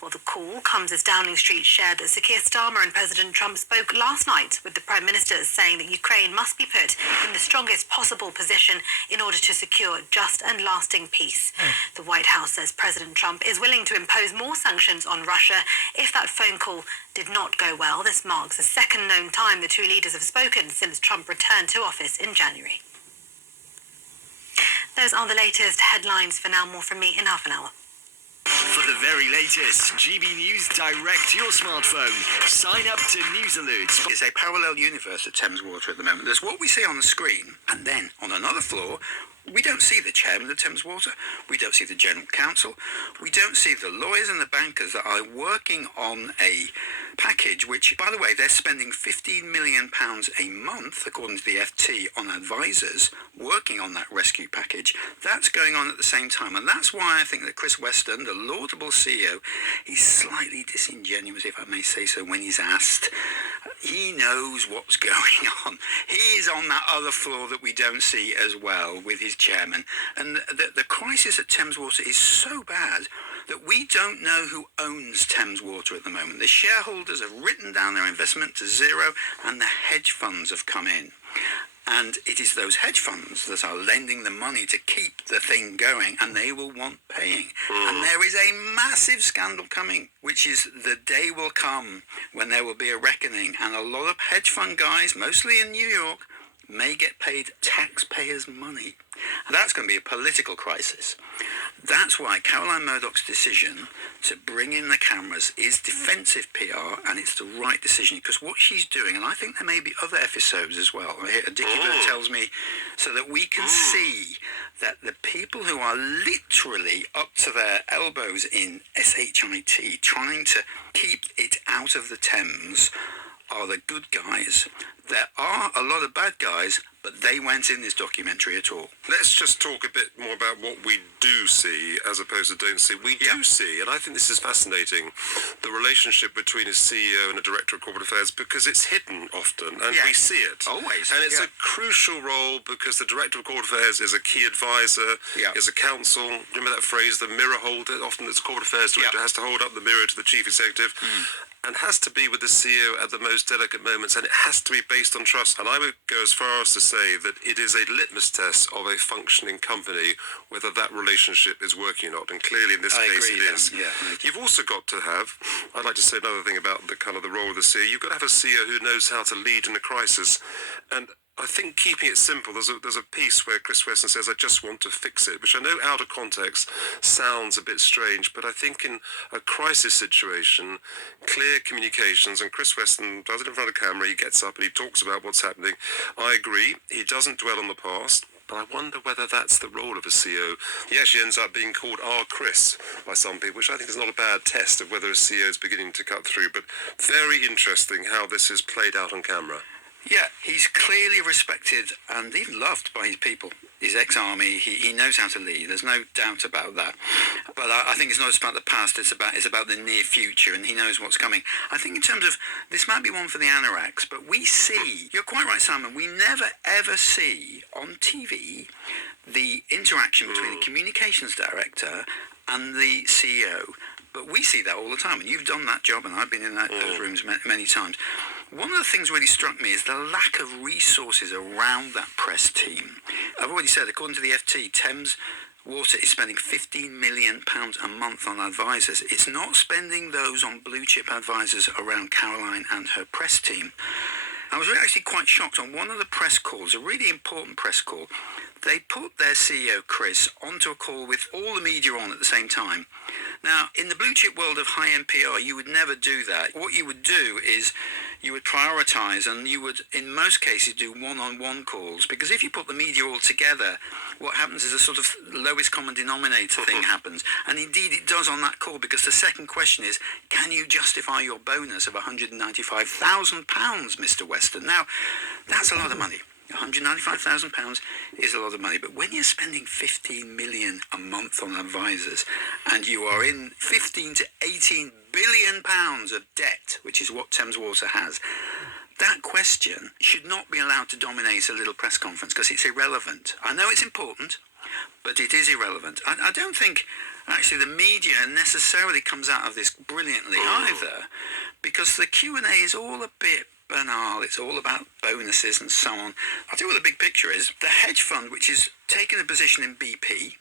Well, the call comes as Downing Street shared that Sir Keir Starmer and President Trump spoke last night with the Prime Minister, saying that Ukraine must be put in the strongest possible position in order to secure just and lasting peace. The White House says President Trump is willing to impose more sanctions on Russia if that phone call did not go well. This marks the second known time the two leaders have spoken since Trump returned to office in January. Those are the latest headlines for now. More from me in half an hour. For the very latest GB News direct to your smartphone, sign up to News Alerts. It's a parallel universe at Thames Water at the moment. There's what we see on the screen, and then on another floor, we don't see the chairman of Thames Water, we don't see the general counsel, we don't see the lawyers and the bankers that are working on a package which, by the way, they're spending £15 million a month, according to the FT, on advisors working on that rescue package. That's going on at the same time, and that's why I think that Chris Weston, the laudable CEO, he's slightly disingenuous, if I may say so, when he's asked. He knows what's going on. He is on that other floor that we don't see as well with his chairman. And the crisis at Thames Water is so bad that we don't know who owns Thames Water at the moment. The shareholders have written down their investment to zero and the hedge funds have come in. And it is those hedge funds that are lending the money to keep the thing going, and they will want paying. And there is a massive scandal coming, which is the day will come when there will be a reckoning, and a lot of hedge fund guys, mostly in New York, may get paid taxpayers' money. And that's going to be a political crisis. That's why Caroline Murdoch's decision to bring in the cameras is defensive PR, and it's the right decision, because what she's doing, and I think there may be other episodes as well, Dickie Bird tells me, so that we can see that the people who are literally up to their elbows in SHIT, trying to keep it out of the Thames, are the good guys. There are a lot of bad guys, but they weren't in this documentary at all. Let's just talk a bit more about what we do see as opposed to don't see. We do see, and I think this is fascinating, the relationship between a CEO and a director of corporate affairs, because it's hidden often, and we see it. Always. And it's a crucial role, because the director of corporate affairs is a key advisor, is a counsel. Remember that phrase, the mirror holder? Often it's corporate affairs director has to hold up the mirror to the chief executive. And has to be with the CEO at the most delicate moments, and it has to be based on trust. And I would go as far as to say that it is a litmus test of a functioning company whether that relationship is working or not. And clearly in this case it is. You've also got to have, I'd like to say another thing about the kind of the role of the CEO, you've got to have a CEO who knows how to lead in a crisis. And I think keeping it simple, there's a piece where Chris Weston says, I just want to fix it, which I know out of context sounds a bit strange, but I think in a crisis situation, clear communications, and Chris Weston does it in front of camera, he gets up and he talks about what's happening. I agree, he doesn't dwell on the past, but I wonder whether that's the role of a CEO. He actually ends up being called our Chris by some people, which I think is not a bad test of whether a CEO is beginning to cut through, but very interesting how this is played out on camera. Yeah, he's clearly respected and even loved by his people. He's ex-army, he knows how to lead, there's no doubt about that. But I think it's not just about the past, it's about the near future, and he knows what's coming. I think in terms of, this might be one for the anoraks, but we see, you're quite right, Simon, we never ever see on TV the interaction between the communications director and the CEO. But we see that all the time, and you've done that job, and I've been in those rooms many times. One of the things really struck me is the lack of resources around that press team. I've already said, according to the FT, Thames Water is spending £15 million a month on advisors. It's not spending those on blue chip advisors around Caroline and her press team. I was really actually quite shocked on one of the press calls, a really important press call. They put their CEO, Chris, onto a call with all the media on at the same time. Now, in the blue chip world of high-end PR, you would never do that. What you would do is you would prioritise, and you would, in most cases, do one-on-one calls. Because if you put the media all together, what happens is a sort of lowest common denominator thing happens. And indeed it does on that call, because the second question is, can you justify your bonus of £195,000, Mr. Weston? Now, that's a lot of money. £195,000 is a lot of money, but when you're spending $15 million a month on advisors, and you are in 15 to 18 billion pounds of debt, which is what Thames Water has, that question should not be allowed to dominate a little press conference, because it's irrelevant. I know it's important, but it is irrelevant. I don't think actually the media necessarily comes out of this brilliantly either, because the Q&A is all a bit banal. It's all about bonuses and so on. I'll tell you what the big picture is. The hedge fund, which is taking a position in BP,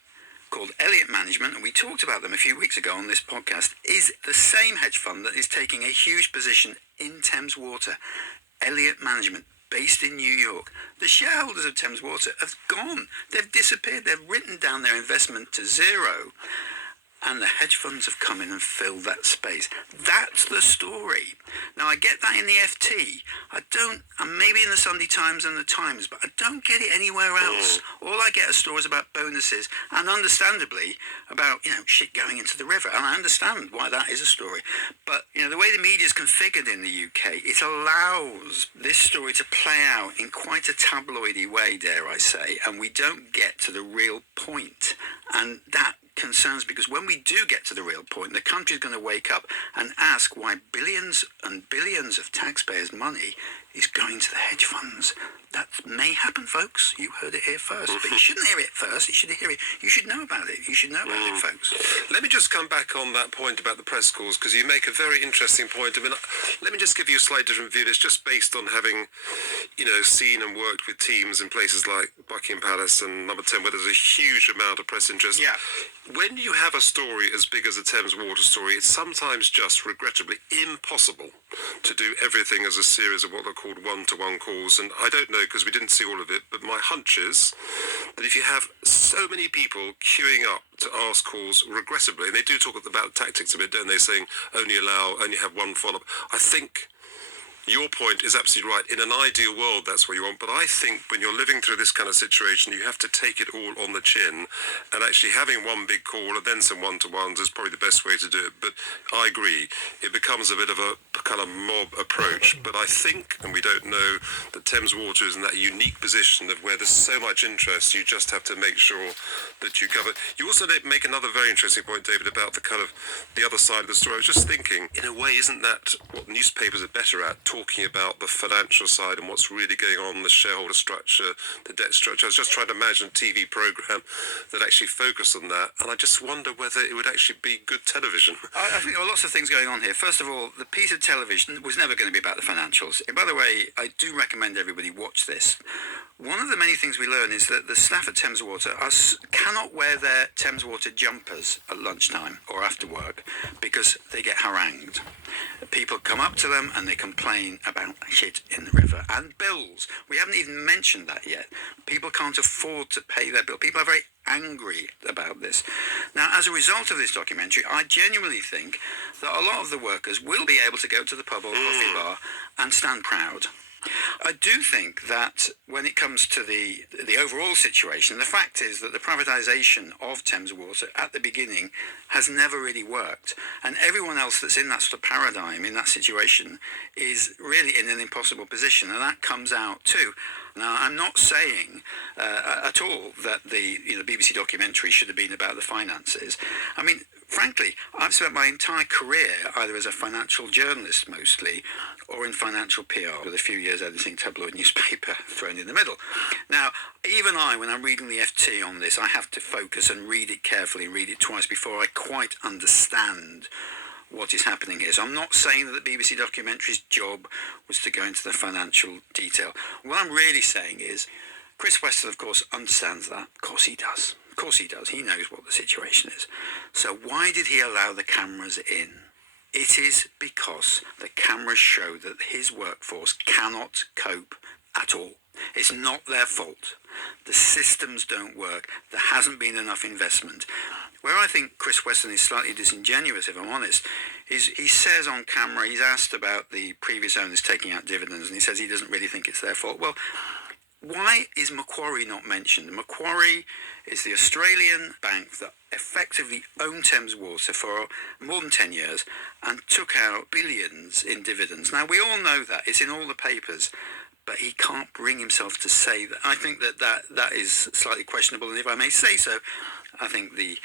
called Elliott Management, and we talked about them a few weeks ago on this podcast, is the same hedge fund that is taking a huge position in Thames Water. Elliott Management, based in New York. The shareholders of Thames Water have gone. They've disappeared. They've written down their investment to zero. And the hedge funds have come in and filled that space. That's the story. Now, I get that in the FT. I don't, and maybe in the Sunday Times and the Times, but I don't get it anywhere else. All I get are stories about bonuses, and understandably, about, shit going into the river. And I understand why that is a story. But, the way the media is configured in the UK, it allows this story to play out in quite a tabloidy way, dare I say, and we don't get to the real point. And that concerns, because when we do get to the real point, the country is going to wake up and ask why billions and billions of taxpayers' money is going to the hedge funds. That may happen, folks. You heard it here first. But you shouldn't hear it first. You should hear it. You should know about it. You should know about it, folks. Let me just come back on that point about the press calls, because you make a very interesting point. I mean, let me just give you a slightly different view. It's just based on having, seen and worked with teams in places like Buckingham Palace and Number 10, where there's a huge amount of press interest. Yeah. When you have a story as big as the Thames Water story, it's sometimes just regrettably impossible to do everything as a series of what are called one-to-one calls. And I don't know, because we didn't see all of it, but my hunch is that if you have so many people queuing up to ask calls regrettably, and they do talk about tactics a bit, don't they, saying only have one follow-up. I think your point is absolutely right. In an ideal world, that's what you want. But I think when you're living through this kind of situation, you have to take it all on the chin. And actually having one big call and then some one-to-ones is probably the best way to do it. But I agree, it becomes a bit of a kind of mob approach. But I think, and we don't know, that Thames Water is in that unique position of where there's so much interest, you just have to make sure that you cover. You also make another very interesting point, David, about the kind of the other side of the story. I was just thinking, in a way, isn't that what newspapers are better at? Talking about the financial side and what's really going on, the shareholder structure, the debt structure. I was just trying to imagine a TV program that actually focused on that, and I just wonder whether it would actually be good television. I think there are lots of things going on here. First of all, the piece of television was never going to be about the financials. And by the way, I do recommend everybody watch this. One of the many things we learn is that the staff at Thames Water cannot wear their Thames Water jumpers at lunchtime or after work because they get harangued. People come up to them and they complain about shit in the river and bills. We haven't even mentioned that yet. People can't afford to pay their bill. People are very angry about this. Now, as a result of this documentary, I genuinely think that a lot of the workers will be able to go to the pub or coffee bar and stand proud. I do think that when it comes to the overall situation, the fact is that the privatisation of Thames Water at the beginning has never really worked. And everyone else that's in that sort of paradigm, in that situation, is really in an impossible position. And that comes out too. Now, I'm not saying at all that the BBC documentary should have been about the finances. I mean, frankly, I've spent my entire career either as a financial journalist mostly or in financial PR, with a few years editing tabloid newspaper thrown in the middle. Now, even I, when I'm reading the FT on this, I have to focus and read it carefully, read it twice before I quite understand what is happening here. So I'm not saying that the BBC documentary's job was to go into the financial detail. What I'm really saying is, Chris Weston, of course, understands that. Of course he does. Of course he does. He knows what the situation is. So why did he allow the cameras in? It is because the cameras show that his workforce cannot cope at all. It's not their fault. The systems don't work. There hasn't been enough investment. Where I think Chris Weston is slightly disingenuous, if I'm honest, is he says on camera, he's asked about the previous owners taking out dividends, and he says he doesn't really think it's their fault. Well, why is Macquarie not mentioned? Macquarie is the Australian bank that effectively owned Thames Water for more than 10 years and took out billions in dividends. Now, we all know that. It's in all the papers. But he can't bring himself to say that. I think that is slightly questionable. And if I may say so, I think the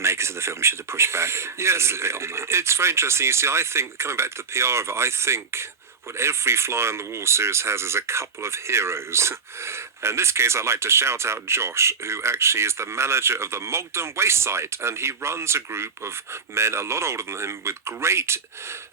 makers of the film should have pushed back a little bit on that. It's very interesting. You see, I think, coming back to the PR of it, I think what every Fly on the Wall series has is a couple of heroes. In this case, I'd like to shout out Josh, who actually is the manager of the Mogden Waste Site, and he runs a group of men a lot older than him with great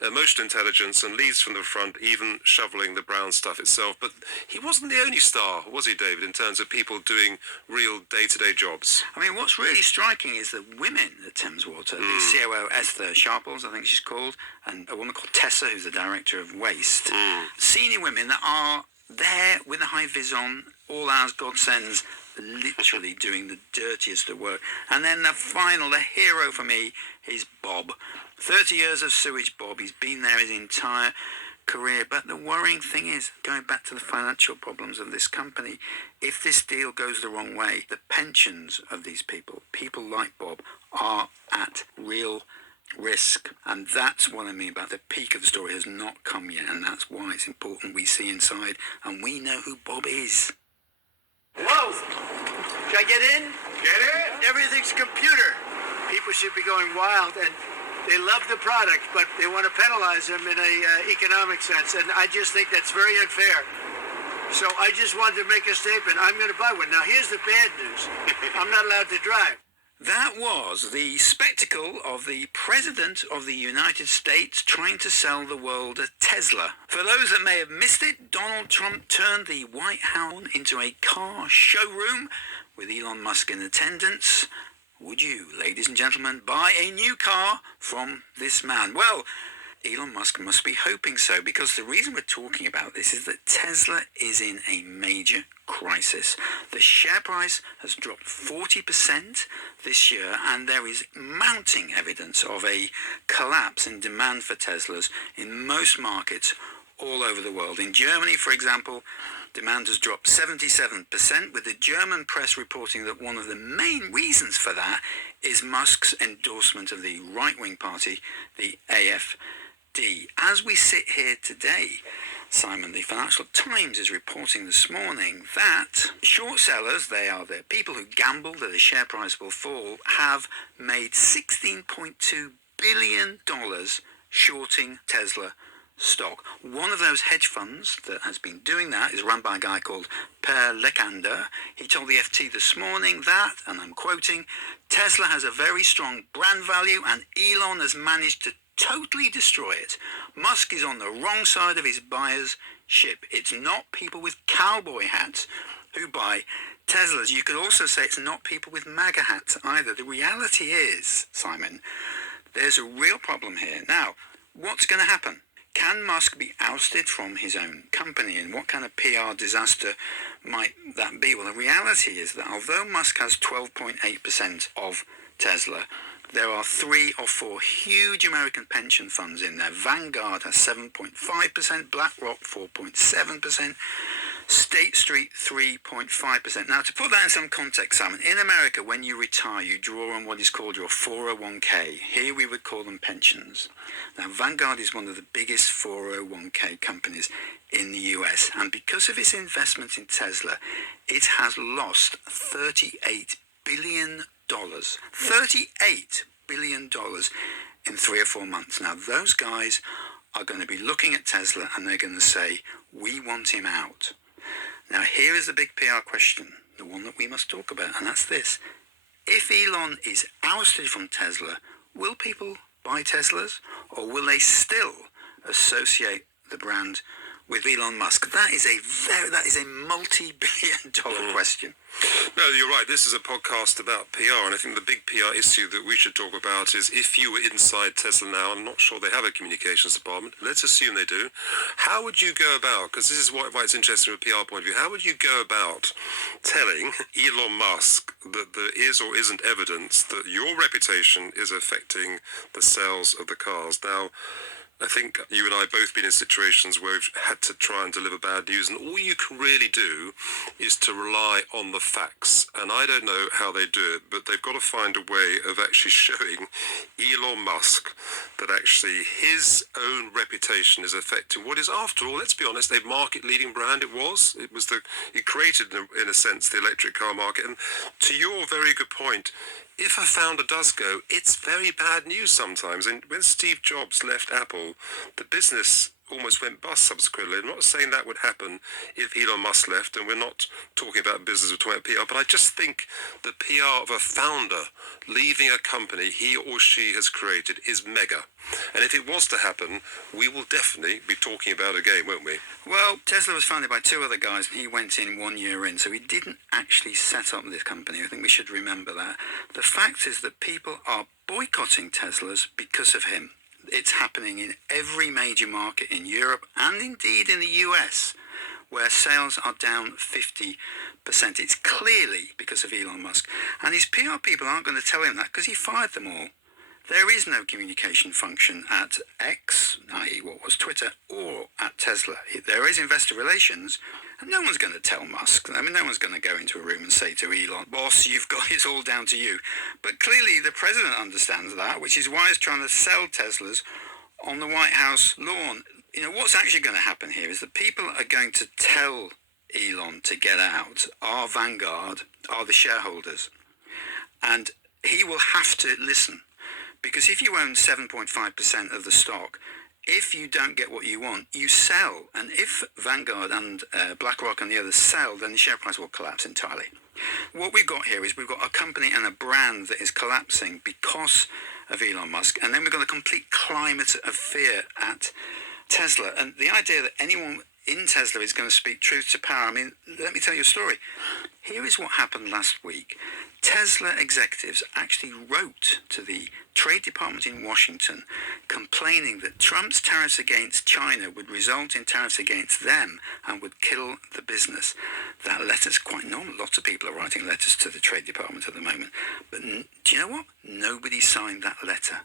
emotional intelligence and leads from the front, even shoveling the brown stuff itself. But he wasn't the only star, was he, David, in terms of people doing real day-to-day jobs? I mean, what's really striking is the women at Thames Water, the COO Esther Sharples, I think she's called, and a woman called Tessa, who's the director of Waste. Senior women that are there with a high vis on, all hours God sends, literally doing the dirtiest of work. And then the hero for me, is Bob. 30 years of sewage, Bob. He's been there his entire career. But the worrying thing is, going back to the financial problems of this company, if this deal goes the wrong way, the pensions of these people like Bob, are at real risk. And that's what I mean about the peak of the story has not come yet, and that's why it's important we see inside and we know who Bob is. Whoa! Can I get in? Get in! Everything's computer. People should be going wild, and They love the product, but they want to penalize them in a economic sense, and I just think that's very unfair. So I just wanted to make a statement. I'm going to buy one. Now, here's the bad news. I'm not allowed to drive. That was the spectacle of the President of the United States trying to sell the world a Tesla. For those that may have missed it, Donald Trump turned the White House into a car showroom with Elon Musk in attendance. Would you, ladies and gentlemen, buy a new car from this man? Well, Elon Musk must be hoping so, because the reason we're talking about this is that Tesla is in a major crisis. The share price has dropped 40% this year, and there is mounting evidence of a collapse in demand for Teslas in most markets all over the world. In Germany, for example, demand has dropped 77%, with the German press reporting that one of the main reasons for that is Musk's endorsement of the right-wing party, the AfD. As we sit here today, Simon, the Financial Times is reporting this morning that short sellers, they are the people who gamble that the share price will fall, have made $16.2 billion shorting Tesla stock. One of those hedge funds that has been doing that is run by a guy called Per Lekander. He told the FT this morning that, and I'm quoting, Tesla has a very strong brand value and Elon has managed to totally destroy it. Musk is on the wrong side of his buyer's ship. It's not people with cowboy hats who buy Teslas. You could also say it's not people with MAGA hats either. The reality is, Simon, there's a real problem here. Now, what's going to happen? Can Musk be ousted from his own company, and what kind of PR disaster might that be? Well, the reality is that although Musk has 12.8% of Tesla, there are 3 or 4 huge American pension funds in there. Vanguard has 7.5%, BlackRock 4.7%, State Street 3.5%. Now, to put that in some context, Simon, in America, when you retire, you draw on what is called your 401k. Here we would call them pensions. Now, Vanguard is one of the biggest 401k companies in the US, and because of its investment in Tesla, it has lost $38 billion. $38 billion in 3 or 4 months. Now, those guys are going to be looking at Tesla and they're going to say, we want him out. Now, here is the big PR question, the one that we must talk about, and that's this. If Elon is ousted from Tesla, will people buy Teslas, or will they still associate the brand with Elon Musk? That is a multi-billion-dollar question. No, you're right. This is a podcast about PR, and I think the big PR issue that we should talk about is if you were inside Tesla now, I'm not sure they have a communications department, let's assume they do, how would you go about, because this is why it's interesting from a PR point of view, how would you go about telling Elon Musk that there is or isn't evidence that your reputation is affecting the sales of the cars? Now, I think you and I have both been in situations where we've had to try and deliver bad news, and all you can really do is to rely on the facts. And I don't know how they do it, but they've got to find a way of actually showing Elon Musk that actually his own reputation is affecting what is, after all, let's be honest, a market-leading brand. It created, in a sense, the electric car market. And to your very good point, if a founder does go, it's very bad news sometimes. And when Steve Jobs left Apple, the business almost went bust subsequently. I'm not saying that would happen if Elon Musk left, and we're not talking about business, we're talking about PR, but I just think the PR of a founder leaving a company he or she has created is mega. And if it was to happen, we will definitely be talking about it again, won't we? Well, Tesla was founded by 2 other guys, and he went in 1 year in, so he didn't actually set up this company. I think we should remember that. The fact is that people are boycotting Teslas because of him. It's happening in every major market in Europe and indeed in the US, where sales are down 50%. It's clearly because of Elon Musk. And his PR people aren't going to tell him that because he fired them all. There is no communication function at X, i.e. what was Twitter, or at Tesla. There is investor relations, and no one's going to tell Musk. I mean, no one's going to go into a room and say to Elon, boss, it's all down to you. But clearly the president understands that, which is why he's trying to sell Teslas on the White House lawn. You know, what's actually going to happen here is that people are going to tell Elon to get out. Our Vanguard are the shareholders. And he will have to listen, Because if you own 7.5% of the stock, if you don't get what you want, you sell. And if Vanguard and BlackRock and the others sell, then the share price will collapse entirely. What we've got here is we've got a company and a brand that is collapsing because of Elon Musk. And then we've got a complete climate of fear at Tesla. And the idea that anyone in Tesla is going to speak truth to power. I mean, let me tell you a story. Here is what happened last week. Tesla executives actually wrote to the Trade Department in Washington complaining that Trump's tariffs against China would result in tariffs against them and would kill the business. That letter's quite normal. Lots of people are writing letters to the Trade Department at the moment. But do you know what? Nobody signed that letter.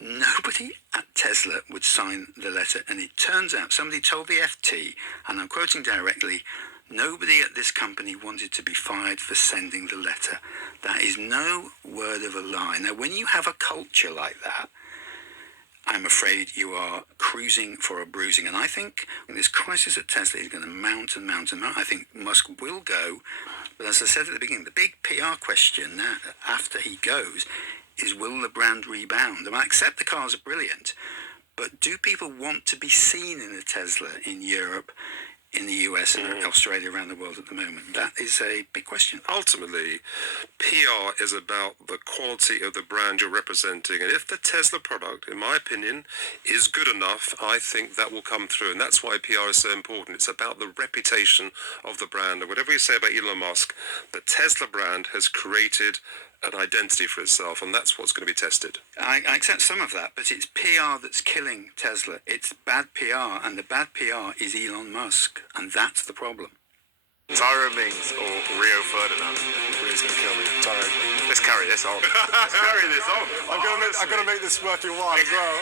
Nobody at Tesla would sign the letter, and it turns out somebody told the FT, and I'm quoting directly, nobody at this company wanted to be fired for sending the letter. That is no word of a lie. Now, when you have a culture like that, I'm afraid you are cruising for a bruising. And I think this crisis at Tesla is going to mount and mount and mount. I think Musk will go. But as I said at the beginning, the big PR question now, after he goes, is will the brand rebound? I accept the cars are brilliant, but do people want to be seen in a Tesla in Europe, in the US and Australia, around the world at the moment? That is a big question. Ultimately, PR is about the quality of the brand you're representing. And if the Tesla product, in my opinion, is good enough, I think that will come through. And that's why PR is so important. It's about the reputation of the brand. And whatever you say about Elon Musk, the Tesla brand has created an identity for itself, and that's what's going to be tested. I accept some of that, but it's PR that's killing Tesla. It's bad PR, and the bad PR is Elon Musk, and that's the problem. Tyrone Mings or Rio Ferdinand? Rio's going to kill me. Tyrone. Let's carry this on. Let's carry this on. I'm going to make this worth your while as well.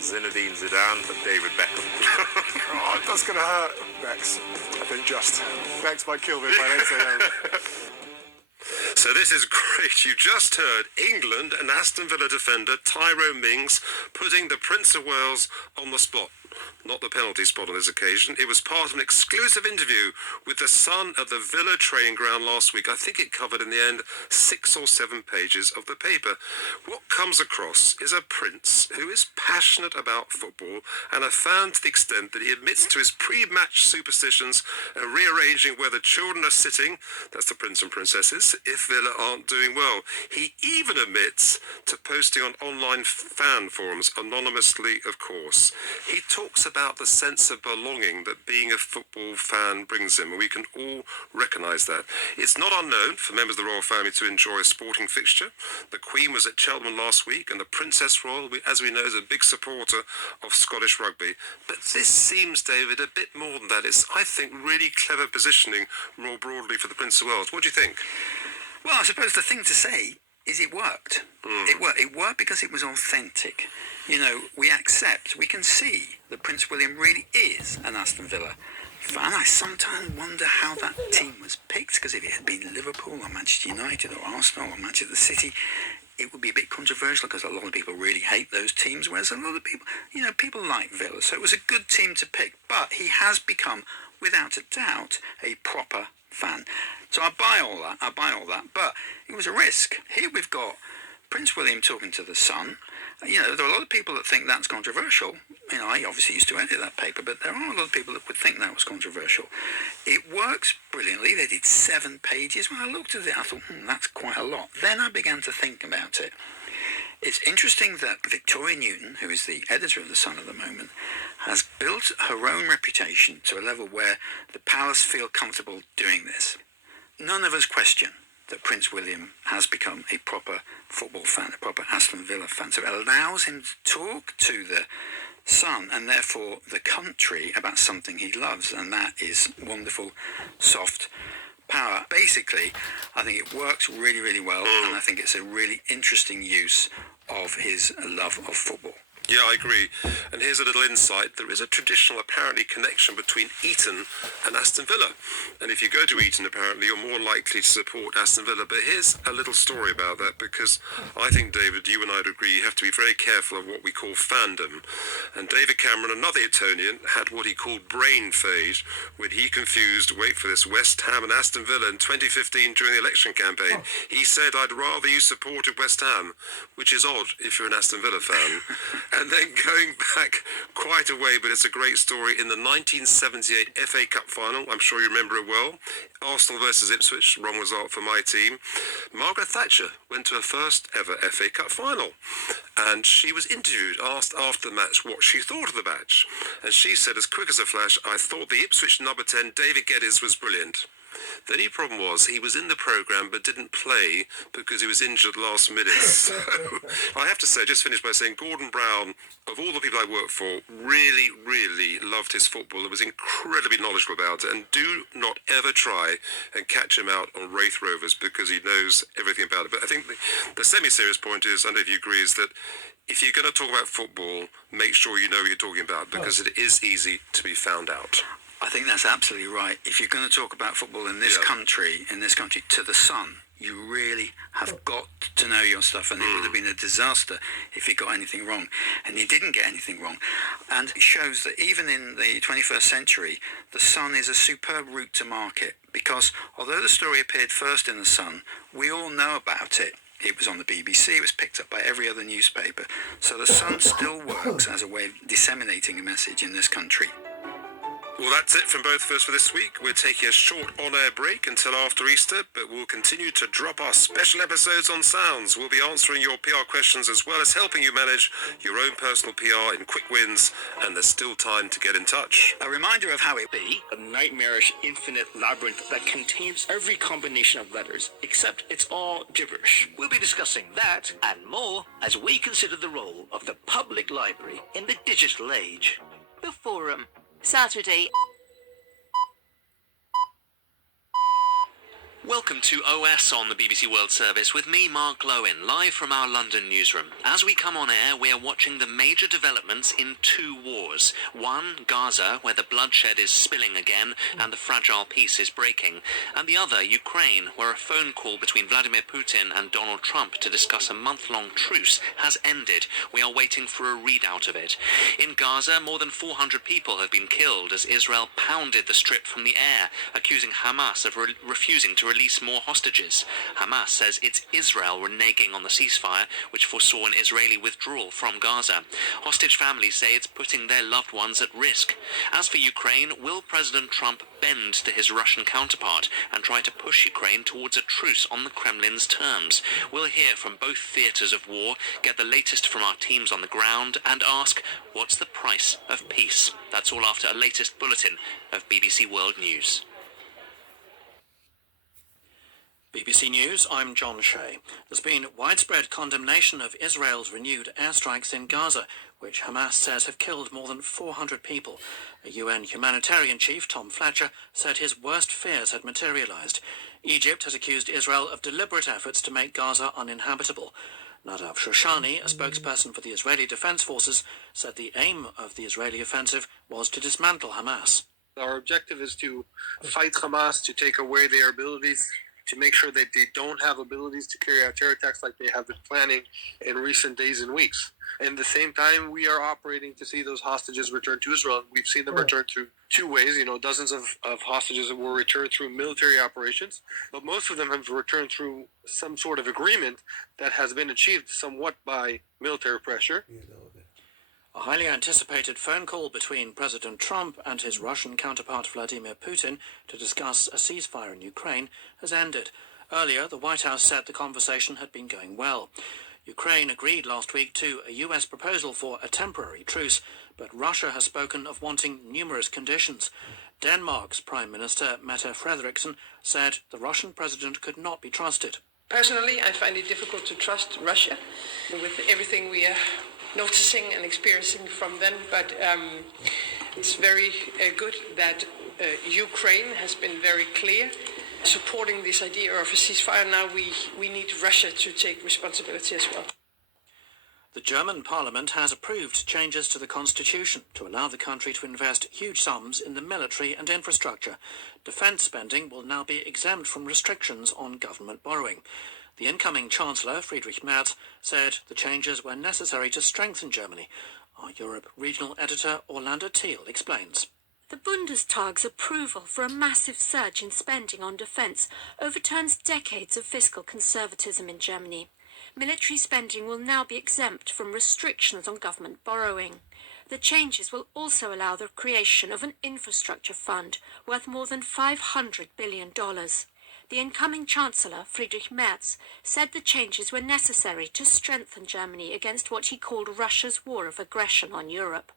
Zinedine Zidane and David Beckham. Oh, that's going to hurt. Bex. I think just. Bex might kill me if I don't say that. So this is great. You just heard England and Aston Villa defender Tyrone Mings putting the Prince of Wales on the spot. Not the penalty spot on this occasion. It was part of an exclusive interview with the Sun at the Villa training ground last week. I think it covered in the end 6 or 7 pages of the paper. What comes across is a prince who is passionate about football and a fan to the extent that he admits to his pre-match superstitions and rearranging where the children are sitting, that's the prince and princesses, if Villa aren't doing well. He even admits to posting on online fan forums, anonymously of course. He talks about the sense of belonging that being a football fan brings him, and we can all recognise that. It's not unknown for members of the royal family to enjoy a sporting fixture. The Queen was at Cheltenham last week, and the Princess Royal, as we know, is a big supporter of Scottish rugby. But this seems, David, a bit more than that. It's, I think, really clever positioning more broadly for the Prince of Wales. What do you think? Well, I suppose the thing to say is it worked. It worked because it was authentic. You know, we can see that Prince William really is an Aston Villa fan. I sometimes wonder how that team was picked, because if it had been Liverpool or Manchester United or Arsenal or Manchester City, it would be a bit controversial because a lot of people really hate those teams, whereas a lot of people, people like Villa. So it was a good team to pick, but he has become, without a doubt, a proper fan. So I buy all that, but it was a risk. Here we've got Prince William talking to the Sun. There are a lot of people that think that's controversial. I obviously used to edit that paper, but there are a lot of people that would think that was controversial. It works brilliantly. They did 7 pages. When I looked at it, I thought, that's quite a lot. Then I began to think about it. It's interesting that Victoria Newton, who is the editor of The Sun at the moment, has built her own reputation to a level where the palace feel comfortable doing this. None of us question that Prince William has become a proper football fan, a proper Aston Villa fan. So it allows him to talk to the Sun and therefore the country about something he loves, and that is wonderful, soft power. Basically, I think it works really, really well, and I think it's a really interesting use of his love of football. Yeah, I agree. And here's a little insight. There is a traditional, apparently, connection between Eton and Aston Villa. And if you go to Eton, apparently, you're more likely to support Aston Villa. But here's a little story about that, because I think, David, you and I'd agree you have to be very careful of what we call fandom. And David Cameron, another Etonian, had what he called brain fade when he confused, wait for this, West Ham and Aston Villa in 2015 during the election campaign. He said, I'd rather you supported West Ham, which is odd if you're an Aston Villa fan. And then going back quite a way, but it's a great story, in the 1978 FA Cup final, I'm sure you remember it well, Arsenal versus Ipswich, wrong result for my team, Margaret Thatcher went to her first ever FA Cup final. And she was interviewed, asked after the match what she thought of the match. And she said, as quick as a flash, I thought the Ipswich number 10, David Geddes, was brilliant. The only problem was he was in the programme but didn't play because he was injured last minute. So I have to say, just finish by saying, Gordon Brown, of all the people I worked for, really, really loved his football and was incredibly knowledgeable about it. And do not ever try and catch him out on Wraith Rovers because he knows everything about it. But I think the semi-serious point is, I don't know if you agree, is that if you're going to talk about football, make sure you know what you're talking about, because it is easy to be found out. I think that's absolutely right. If you're going to talk about football in this country, to the sun, you really have got to know your stuff, and it would have been a disaster if he got anything wrong. And he didn't get anything wrong. And it shows that even in the 21st century, the Sun is a superb route to market, because although the story appeared first in the Sun, we all know about it. It was on the BBC, it was picked up by every other newspaper. So the Sun still works as a way of disseminating a message in this country. Well, that's it from both of us for this week. We're taking a short on-air break until after Easter, but we'll continue to drop our special episodes on Sounds. We'll be answering your PR questions as well as helping you manage your own personal PR in quick wins, and there's still time to get in touch. A reminder of how it be a nightmarish infinite labyrinth that contains every combination of letters, except it's all gibberish. We'll be discussing that and more as we consider the role of the public library in the digital age. The Forum. Saturday. Welcome to OS on the BBC World Service with me, Mark Lowen, live from our London newsroom. As we come on air, we are watching the major developments in two wars. One, Gaza, where the bloodshed is spilling again and the fragile peace is breaking. And the other, Ukraine, where a phone call between Vladimir Putin and Donald Trump to discuss a month-long truce has ended. We are waiting for a readout of it. In Gaza, more than 400 people have been killed as Israel pounded the strip from the air, accusing Hamas of refusing to release more hostages. Hamas says it's Israel reneging on the ceasefire, which foresaw an Israeli withdrawal from Gaza. Hostage families say it's putting their loved ones at risk. As for Ukraine, will President Trump bend to his Russian counterpart and try to push Ukraine towards a truce on the Kremlin's terms? We'll hear from both theatres of war, get the latest from our teams on the ground, and ask, what's the price of peace? That's all after a latest bulletin of BBC World News. BBC News, I'm John Shea. There's been widespread condemnation of Israel's renewed airstrikes in Gaza, which Hamas says have killed more than 400 people. A UN humanitarian chief, Tom Fletcher, said his worst fears had materialized. Egypt has accused Israel of deliberate efforts to make Gaza uninhabitable. Nadav Shoshani, a spokesperson for the Israeli Defense Forces, said the aim of the Israeli offensive was to dismantle Hamas. Our objective is to fight Hamas, to take away their abilities, to make sure that they don't have abilities to carry out terror attacks like they have been planning in recent days and weeks. At the same time, we are operating to see those hostages returned to Israel. We've seen them returned through two ways. Dozens of hostages that were returned through military operations, but most of them have returned through some sort of agreement that has been achieved somewhat by military pressure. A highly anticipated phone call between President Trump and his Russian counterpart Vladimir Putin to discuss a ceasefire in Ukraine has ended. Earlier, the White House said the conversation had been going well. Ukraine agreed last week to a US proposal for a temporary truce, but Russia has spoken of wanting numerous conditions. Denmark's Prime Minister Mette Frederiksen said the Russian president could not be trusted. Personally, I find it difficult to trust Russia with everything we are noticing and experiencing from them, but it's very good that Ukraine has been very clear supporting this idea of a ceasefire. Now we need Russia to take responsibility as well. The German parliament has approved changes to the constitution to allow the country to invest huge sums in the military and infrastructure. Defence spending will now be exempt from restrictions on government borrowing. The incoming Chancellor, Friedrich Merz, said the changes were necessary to strengthen Germany. Our Europe regional editor Orlando Thiel explains. The Bundestag's approval for a massive surge in spending on defence overturns decades of fiscal conservatism in Germany. Military spending will now be exempt from restrictions on government borrowing. The changes will also allow the creation of an infrastructure fund worth more than $500 billion. The incoming Chancellor, Friedrich Merz, said the changes were necessary to strengthen Germany against what he called Russia's war of aggression on Europe.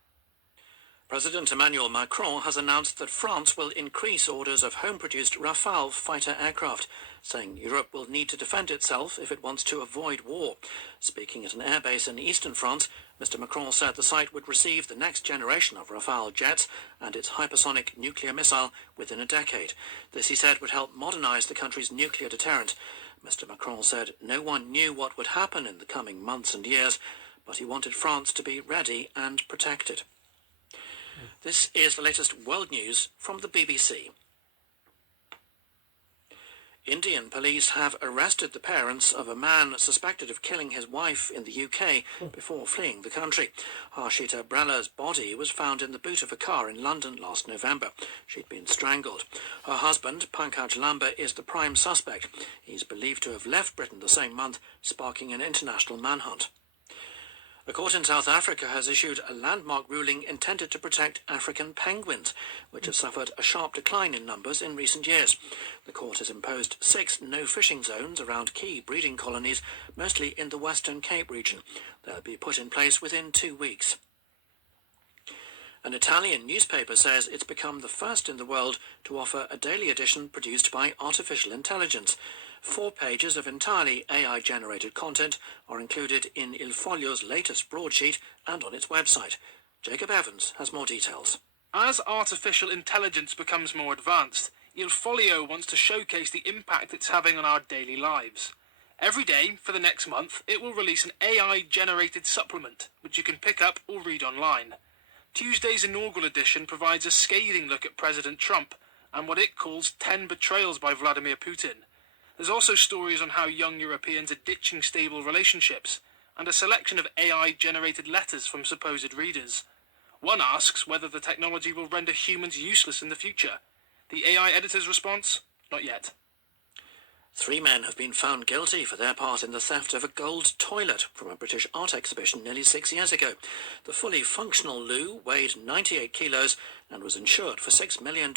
President Emmanuel Macron has announced that France will increase orders of home-produced Rafale fighter aircraft, saying Europe will need to defend itself if it wants to avoid war. Speaking at an airbase in eastern France, Mr. Macron said the site would receive the next generation of Rafale jets and its hypersonic nuclear missile within a decade. This, he said, would help modernize the country's nuclear deterrent. Mr. Macron said no one knew what would happen in the coming months and years, but he wanted France to be ready and protected. This is the latest world news from the BBC. Indian police have arrested the parents of a man suspected of killing his wife in the UK before fleeing the country. Harshita Brella's body was found in the boot of a car in London last November. She'd been strangled. Her husband, Pankaj Lamba, is the prime suspect. He's believed to have left Britain the same month, sparking an international manhunt. A court in South Africa has issued a landmark ruling intended to protect African penguins, which have suffered a sharp decline in numbers in recent years. The court has imposed 6 no-fishing zones around key breeding colonies, mostly in the Western Cape region. They'll be put in place within 2 weeks. An Italian newspaper says it's become the first in the world to offer a daily edition produced by artificial intelligence. 4 pages of entirely AI-generated content are included in Il Foglio's latest broadsheet and on its website. Jacob Evans has more details. As artificial intelligence becomes more advanced, Il Foglio wants to showcase the impact it's having on our daily lives. Every day, for the next month, it will release an AI-generated supplement, which you can pick up or read online. Tuesday's inaugural edition provides a scathing look at President Trump and what it calls 10 betrayals by Vladimir Putin. There's also stories on how young Europeans are ditching stable relationships, and a selection of AI-generated letters from supposed readers. One asks whether the technology will render humans useless in the future. The AI editor's response? Not yet. 3 men have been found guilty for their part in the theft of a gold toilet from a British art exhibition nearly 6 years ago. The fully functional loo weighed 98 kilos and was insured for $6 million.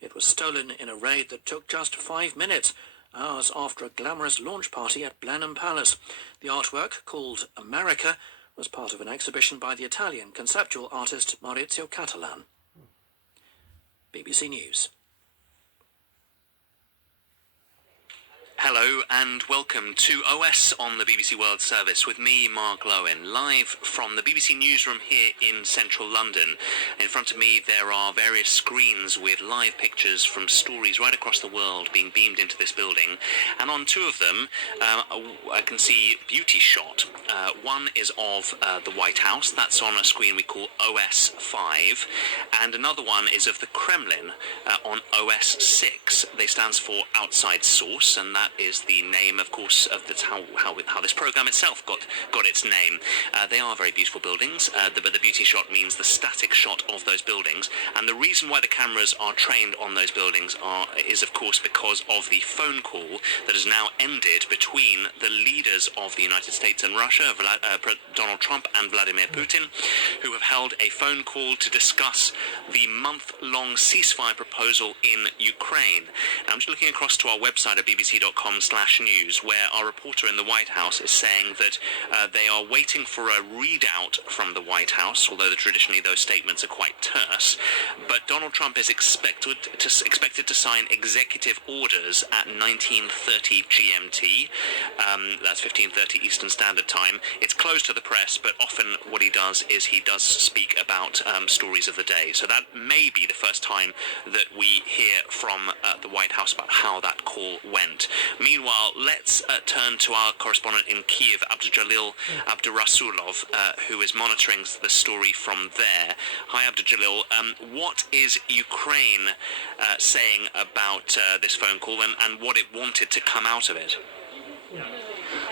It was stolen in a raid that took just 5 minutes, hours after a glamorous launch party at Blenheim Palace. The artwork, called America, was part of an exhibition by the Italian conceptual artist Maurizio Catalan. BBC News. Hello and welcome to OS on the BBC World Service with me, Mark Lowen, live from the BBC newsroom here in central London. In front of me there are various screens with live pictures from stories right across the world being beamed into this building, and on 2 of them I can see Beauty Shot. One is of the White House, that's on a screen we call OS 5, and another one is of the Kremlin on OS 6. They stands for Outside Source, and that is the name, of course, of how this program itself got its name. They are very beautiful buildings, but the beauty shot means the static shot of those buildings, and the reason why the cameras are trained on those buildings is of course because of the phone call that has now ended between the leaders of the United States and Russia, Donald Trump and Vladimir Putin, who have held a phone call to discuss the month-long ceasefire proposal in Ukraine. Now, I'm just looking across to our website at bbc.com/news, where our reporter in the White House is saying that they are waiting for a readout from the White House, although traditionally those statements are quite terse. But Donald Trump is expected to sign executive orders at 19:30 GMT. That's 15:30 Eastern Standard Time. It's closed to the press, but often what he does is he does speak about stories of the day. So that may be the first time that we hear from the White House about how that call went. Meanwhile, let's turn to our correspondent in Kiev, Abdujalil Abdurasulov, who is monitoring the story from there. Hi, Abdujalil. What is Ukraine saying about this phone call and what it wanted to come out of it?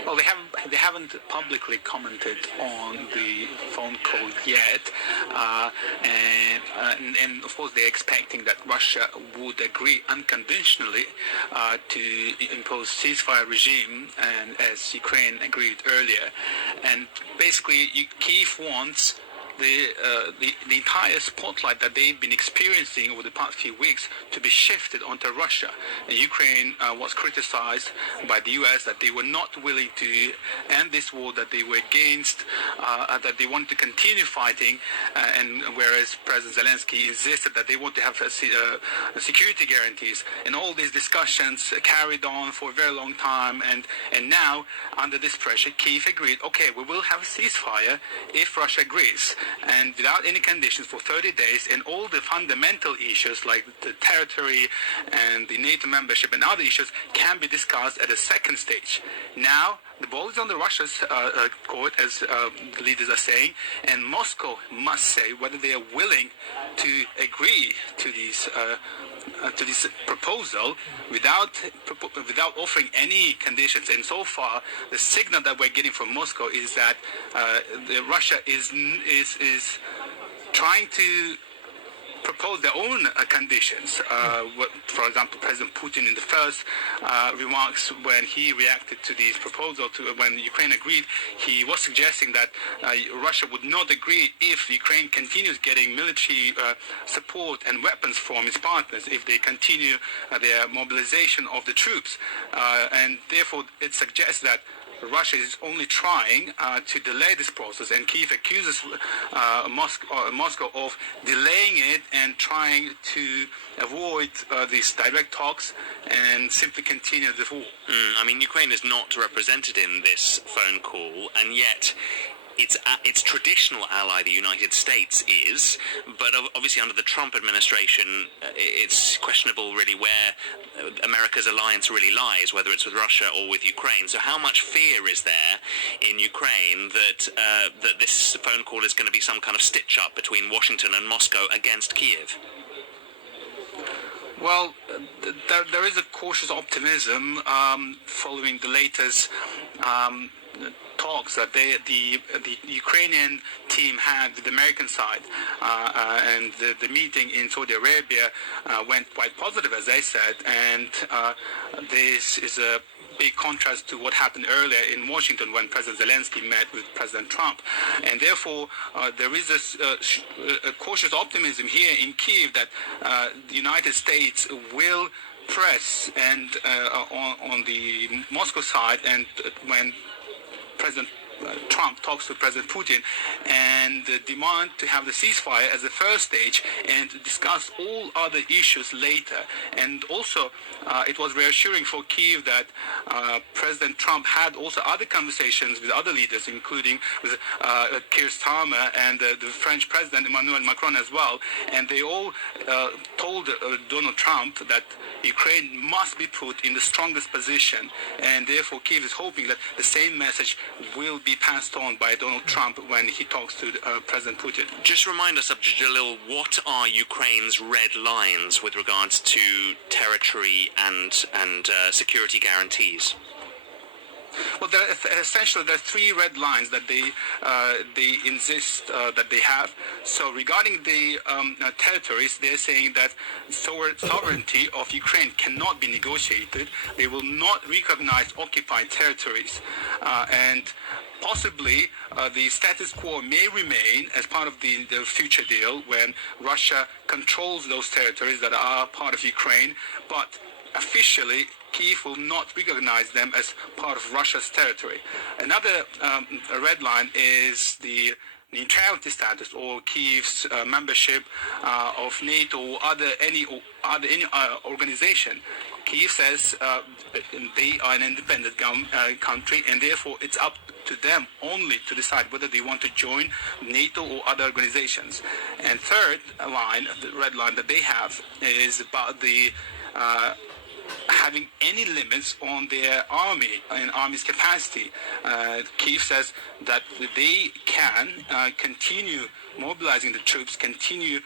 Well, they haven't publicly commented on the phone call yet, and of course they're expecting that Russia would agree unconditionally to impose ceasefire regime, and as Ukraine agreed earlier, and basically Kyiv wants the entire spotlight that they've been experiencing over the past few weeks to be shifted onto Russia. And Ukraine was criticized by the US that they were not willing to end this war, that they were against, that they wanted to continue fighting, and whereas President Zelensky insisted that they want to have security guarantees. And all these discussions carried on for a very long time, and now, under this pressure, Kyiv agreed, okay, we will have a ceasefire if Russia agrees, and without any conditions for 30 days, and all the fundamental issues like the territory and the NATO membership and other issues can be discussed at a second stage. Now, the ball is on the Russia's court, as the leaders are saying, and Moscow must say whether they are willing to agree to this proposal without offering any conditions. And so far, the signal that we're getting from Moscow is that Russia is trying to propose their own conditions. For example, President Putin in the first remarks when he reacted to this proposal, when Ukraine agreed, he was suggesting that Russia would not agree if Ukraine continues getting military support and weapons from its partners, if they continue their mobilization of the troops. And therefore, it suggests that Russia is only trying to delay this process, and Kyiv accuses Moscow of delaying it and trying to avoid these direct talks and simply continue the war. I mean, Ukraine is not represented in this phone call, and yet its traditional ally, the United States, is, but obviously under the Trump administration, it's questionable really where America's alliance really lies, whether it's with Russia or with Ukraine. So how much fear is there in Ukraine that this phone call is going to be some kind of stitch-up between Washington and Moscow against Kyiv? Well, there is a cautious optimism following the latest talks that the Ukrainian team had with the American side, and the meeting in Saudi Arabia went quite positive, as they said, and this is a big contrast to what happened earlier in Washington when President Zelensky met with President Trump. And therefore, there is a cautious optimism here in Kyiv that the United States will press and on the Moscow side, and when President Trump talks to President Putin and demand to have the ceasefire as the first stage and discuss all other issues later. And also, it was reassuring for Kyiv that President Trump had also other conversations with other leaders, including with Keir Starmer and the French President Emmanuel Macron as well. And they all told Donald Trump that Ukraine must be put in the strongest position, and therefore Kyiv is hoping that the same message will be passed on by Donald Trump when he talks to President Putin. Just remind us, Jalil, what are Ukraine's red lines with regards to territory and security guarantees? Well, essentially there are three red lines that they insist that they have. So regarding the territories, they're saying that sovereignty of Ukraine cannot be negotiated. They will not recognize occupied territories, and possibly the status quo may remain as part of the future deal when Russia controls those territories that are part of Ukraine, but officially Kyiv will not recognize them as part of Russia's territory. Another red line is the neutrality status, or Kyiv's membership of NATO or any organization. Kyiv says they are an independent country, and therefore it's up to them only to decide whether they want to join NATO or other organizations. And third line, the red line that they have, is about the having any limits on their army and army's capacity. Kyiv says that they can continue mobilizing the troops, continue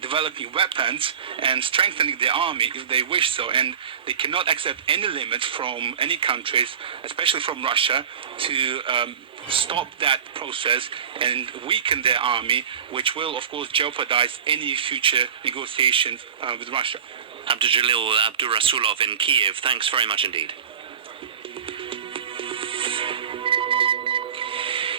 developing weapons and strengthening the army if they wish so, and they cannot accept any limits from any countries, especially from Russia, to stop that process and weaken their army, which will of course jeopardize any future negotiations with Russia. Abdul Rasulov in Kiev, thanks very much indeed.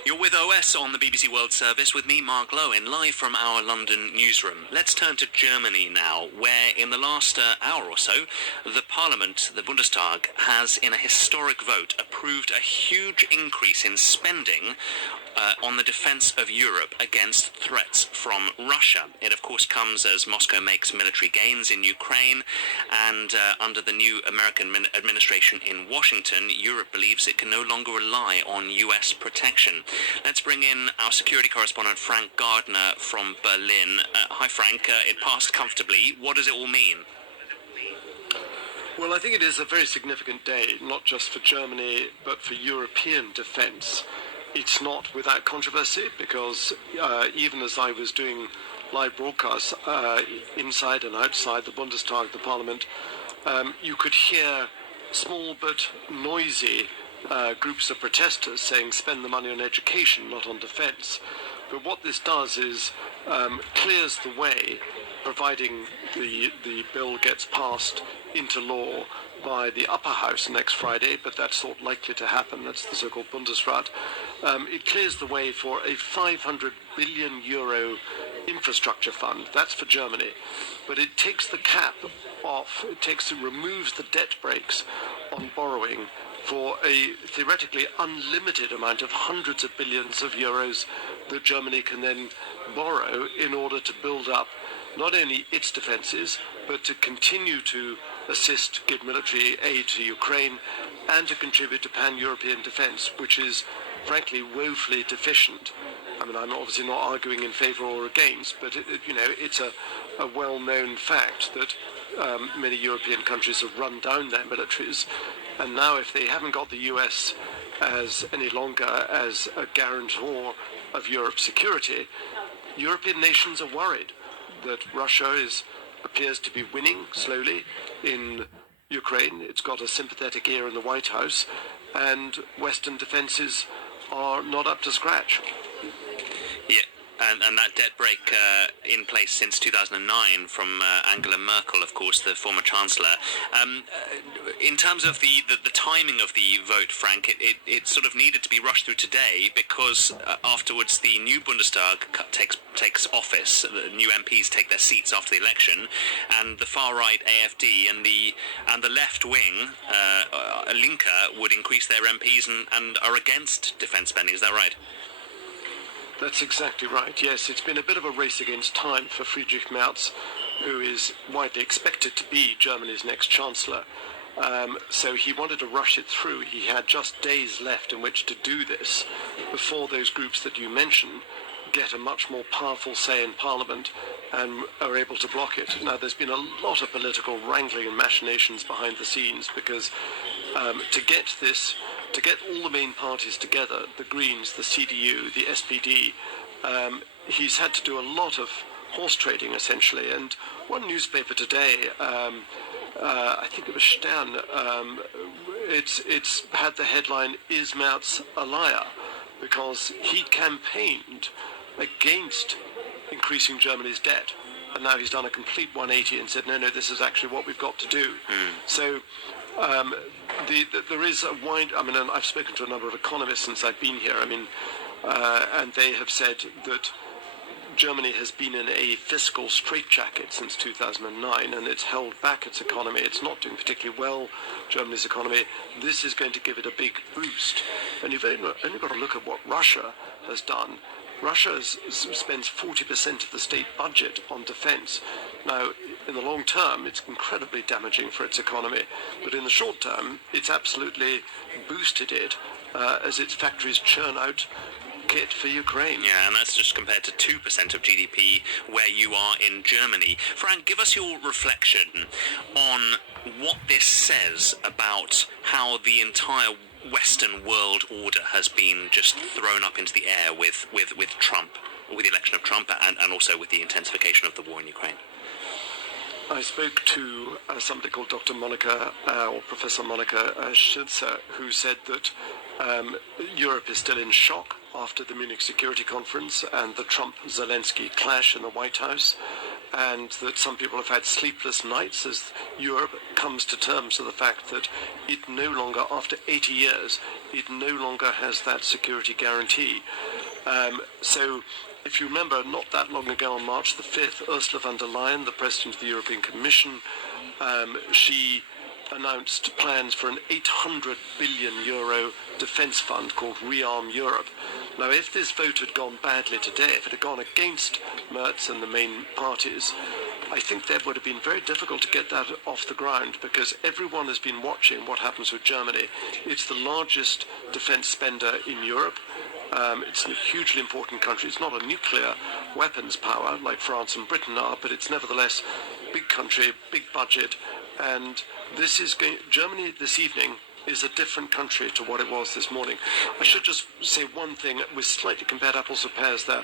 You're with OS on the BBC World Service with me, Mark Lowen, live from our London newsroom. Let's turn to Germany now, where in the last hour or so, the Parliament, the Bundestag, has in a historic vote approved a huge increase in spending on the defense of Europe against threats from Russia. It, of course, comes as Moscow makes military gains in Ukraine, and under the new American administration in Washington, Europe believes it can no longer rely on US protection. Let's bring in our security correspondent, Frank Gardner from Berlin. Hi, Frank. It passed comfortably. What does it all mean? Well, I think it is a very significant day, not just for Germany, but for European defence. It's not without controversy, because even as I was doing live broadcasts inside and outside the Bundestag, the Parliament, you could hear small but noisy groups of protesters saying spend the money on education, not on defence. But what this does is clears the way, providing the bill gets passed into law by the upper house next Friday, but that's not likely to happen. That's the so-called Bundesrat. It clears the way for a 500 billion euro infrastructure fund. That's for Germany. But it takes the cap off. It removes the debt brakes on borrowing for a theoretically unlimited amount of hundreds of billions of euros that Germany can then borrow in order to build up not only its defences, but to continue to assist, give military aid to Ukraine, and to contribute to pan-European defence, which is, frankly, woefully deficient. I mean, I'm obviously not arguing in favour or against, but it's a well-known fact that many European countries have run down their militaries, and now if they haven't got the US any longer as a guarantor of Europe's security, European nations are worried that Russia appears to be winning slowly in Ukraine. It's got a sympathetic ear in the White House, and Western defences are not up to scratch. Yeah, and that debt brake in place since 2009 from Angela Merkel, of course, the former Chancellor. In terms of the timing of the vote, Frank, it sort of needed to be rushed through today because afterwards the new Bundestag takes office, the new MPs take their seats after the election, and the far-right AfD and the left-wing Linke would increase their MPs and are against defence spending. Is that right? That's exactly right, yes. It's been a bit of a race against time for Friedrich Merz, who is widely expected to be Germany's next Chancellor. So he wanted to rush it through. He had just days left in which to do this before those groups that you mentioned get a much more powerful say in Parliament and are able to block it. Now, there's been a lot of political wrangling and machinations behind the scenes because to get all the main parties together, the Greens, the CDU, the SPD, he's had to do a lot of horse trading, essentially. And one newspaper today, I think it was Stern, it's had the headline, "Is Merz a liar?" Because he campaigned against increasing Germany's debt. And now he's done a complete 180 and said, no, this is actually what we've got to do. So there is a wide, and I've spoken to a number of economists since I've been here, and they have said that Germany has been in a fiscal straitjacket since 2009, and it's held back its economy. It's not doing particularly well, Germany's economy. This is going to give it a big boost. And you've only got to look at what Russia has done. Russia spends 40% of the state budget on defense. Now, in the long term, it's incredibly damaging for its economy. But in the short term, it's absolutely boosted it as its factories churn out kit for Ukraine. Yeah, and that's just compared to 2% of GDP where you are in Germany. Frank, give us your reflection on what this says about how the entire Western world order has been just thrown up into the air with Trump, with the election of Trump, and also with the intensification of the war in Ukraine. I spoke to somebody called Dr. Monica, or Professor Monica Schilzer, who said that Europe is still in shock after the Munich Security Conference and the Trump-Zelensky clash in the White House, and that some people have had sleepless nights as Europe comes to terms with the fact that it no longer, after 80 years, it no longer has that security guarantee. So if you remember, not that long ago on March the 5th, Ursula von der Leyen, the President of the European Commission, she announced plans for an 800 billion euro defence fund called Rearm Europe. Now, if this vote had gone badly today, if it had gone against Merz and the main parties, I think that would have been very difficult to get that off the ground, because everyone has been watching what happens with Germany. It's the largest defence spender in Europe. It's a hugely important country. It's not a nuclear weapons power like France and Britain are, but it's nevertheless a big country, big budget, and this is Germany this evening is a different country to what it was this morning. I should just say one thing. We slightly compared apples and pears there.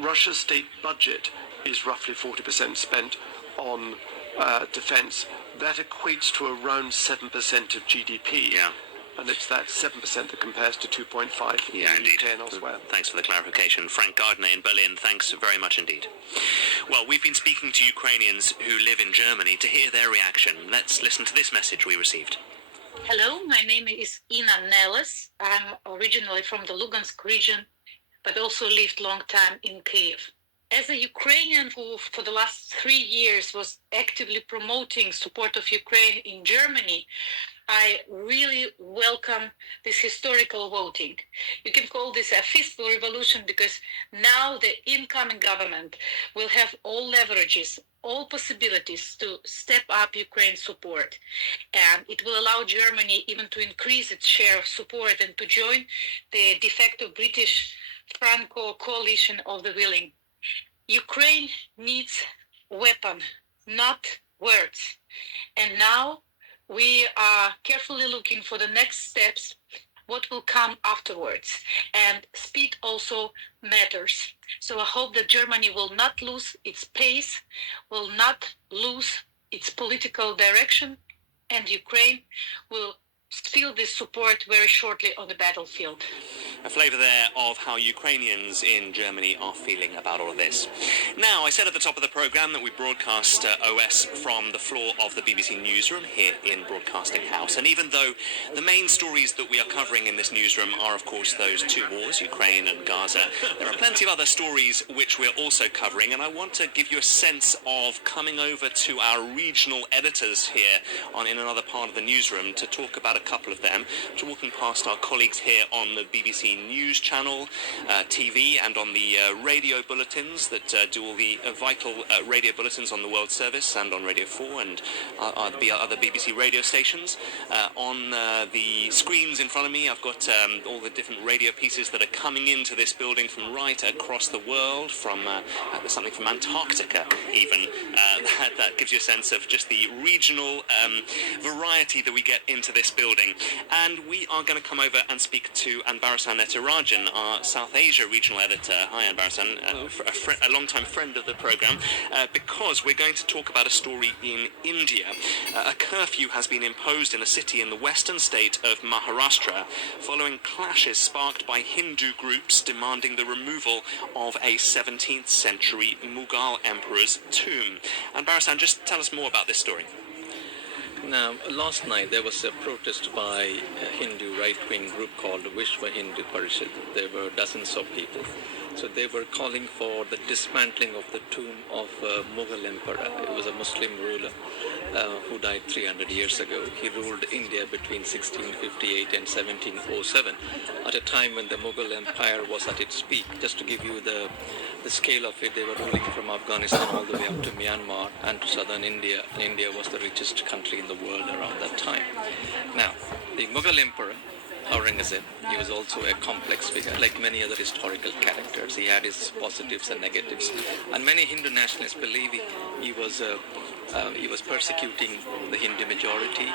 Russia's state budget is roughly 40% spent on defence. That equates to around 7% of GDP. Yeah. And it's that 7% that compares to 2.5 in the UK and elsewhere. Thanks for the clarification. Frank Gardner in Berlin, thanks very much indeed. Well, we've been speaking to Ukrainians who live in Germany to hear their reaction. Let's listen to this message we received. Hello, my name is Ina Neles. I'm originally from the Lugansk region, but also lived long time in Kyiv. As a Ukrainian who for the last 3 years was actively promoting support of Ukraine in Germany, I really welcome this historical voting. You can call this a fiscal revolution, because now the incoming government will have all leverages, all possibilities to step up Ukraine's support. And it will allow Germany even to increase its share of support and to join the de facto British Franco coalition of the willing. Ukraine needs weapon, not words. And now we are carefully looking for the next steps, what will come afterwards. And speed also matters. So I hope that Germany will not lose its pace, will not lose its political direction, and Ukraine will feel this support very shortly on the battlefield. A flavour there of how Ukrainians in Germany are feeling about all of this. Now, I said at the top of the programme that we broadcast OS from the floor of the BBC newsroom here in Broadcasting House. And even though the main stories that we are covering in this newsroom are, of course, those two wars, Ukraine and Gaza, there are plenty of other stories which we're also covering. And I want to give you a sense of coming over to our regional editors here in another part of the newsroom to talk about a couple of them. So walking past our colleagues here on the BBC News channel, TV, and on the radio bulletins that do all the vital radio bulletins on the World Service and on Radio 4 and the other BBC radio stations. On the screens in front of me, I've got all the different radio pieces that are coming into this building from right across the world, from there's something from Antarctica even. That gives you a sense of just the regional variety that we get into this building. And we are going to come over and speak to Anbarasan Netarajan, our South Asia regional editor. Hi, Anbarasan, a long-time friend of the programme, because we're going to talk about a story in India. A curfew has been imposed in a city in the western state of Maharashtra following clashes sparked by Hindu groups demanding the removal of a 17th century Mughal emperor's tomb. Anbarasan, just tell us more about this story. Now, last night there was a protest by a Hindu right-wing group called Vishwa Hindu Parishad. There were dozens of people. So they were calling for the dismantling of the tomb of a Mughal emperor. It was a Muslim ruler who died 300 years ago. He ruled India between 1658 and 1707, at a time when the Mughal Empire was at its peak. Just to give you the scale of it, they were ruling from Afghanistan all the way up to Myanmar and to southern India. India was the richest country in the world around that time. Now, the Mughal emperor Aurangzeb, he was also a complex figure, like many other historical characters. He had his positives and negatives, and many Hindu nationalists believe he was persecuting the Hindu majority,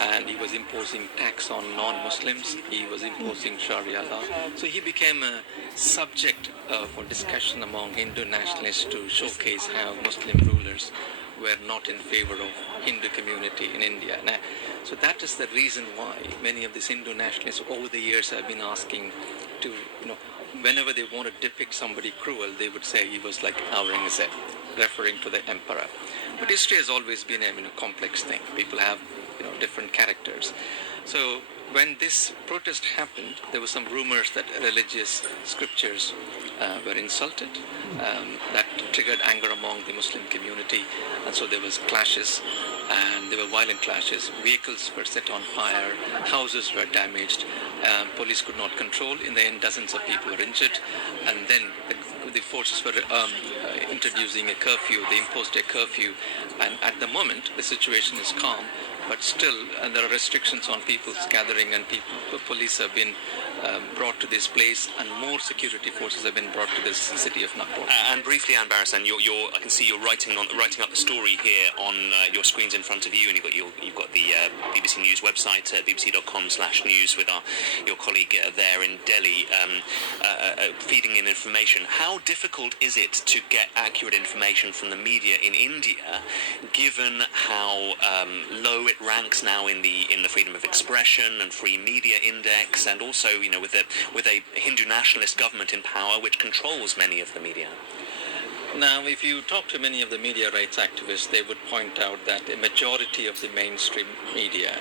and he was imposing tax on non-Muslims. He was imposing Sharia law. So he became a subject for discussion among Hindu nationalists to showcase how Muslim rulers were not in favor of Hindu community in India. Now, so that is the reason why many of these Hindu nationalists over the years have been asking to, whenever they want to depict somebody cruel, they would say he was like Aurangzeb, referring to the emperor. But history has always been a complex thing. People have different characters. So when this protest happened, there were some rumors that religious scriptures were insulted. That triggered anger among the Muslim community, and so there was clashes, and there were violent clashes. Vehicles were set on fire, houses were damaged, police could not control. In the end, dozens of people were injured, and then the forces were introducing a curfew. They imposed a curfew, and at the moment the situation is calm, but still there are restrictions on people's gathering, and police have been brought to this place, and more security forces have been brought to this city of Nagpur. And briefly, Anne Barasan, I can see you're writing up the story here on your screens in front of you, and you've got the BBC News website at bbc.com/news with your colleague there in Delhi feeding in information. How difficult is it to get accurate information from the media in India, given how low it ranks now in the freedom of expression and free media index, and also with a Hindu nationalist government in power which controls many of the media? Now, if you talk to many of the media rights activists, they would point out that a majority of the mainstream media,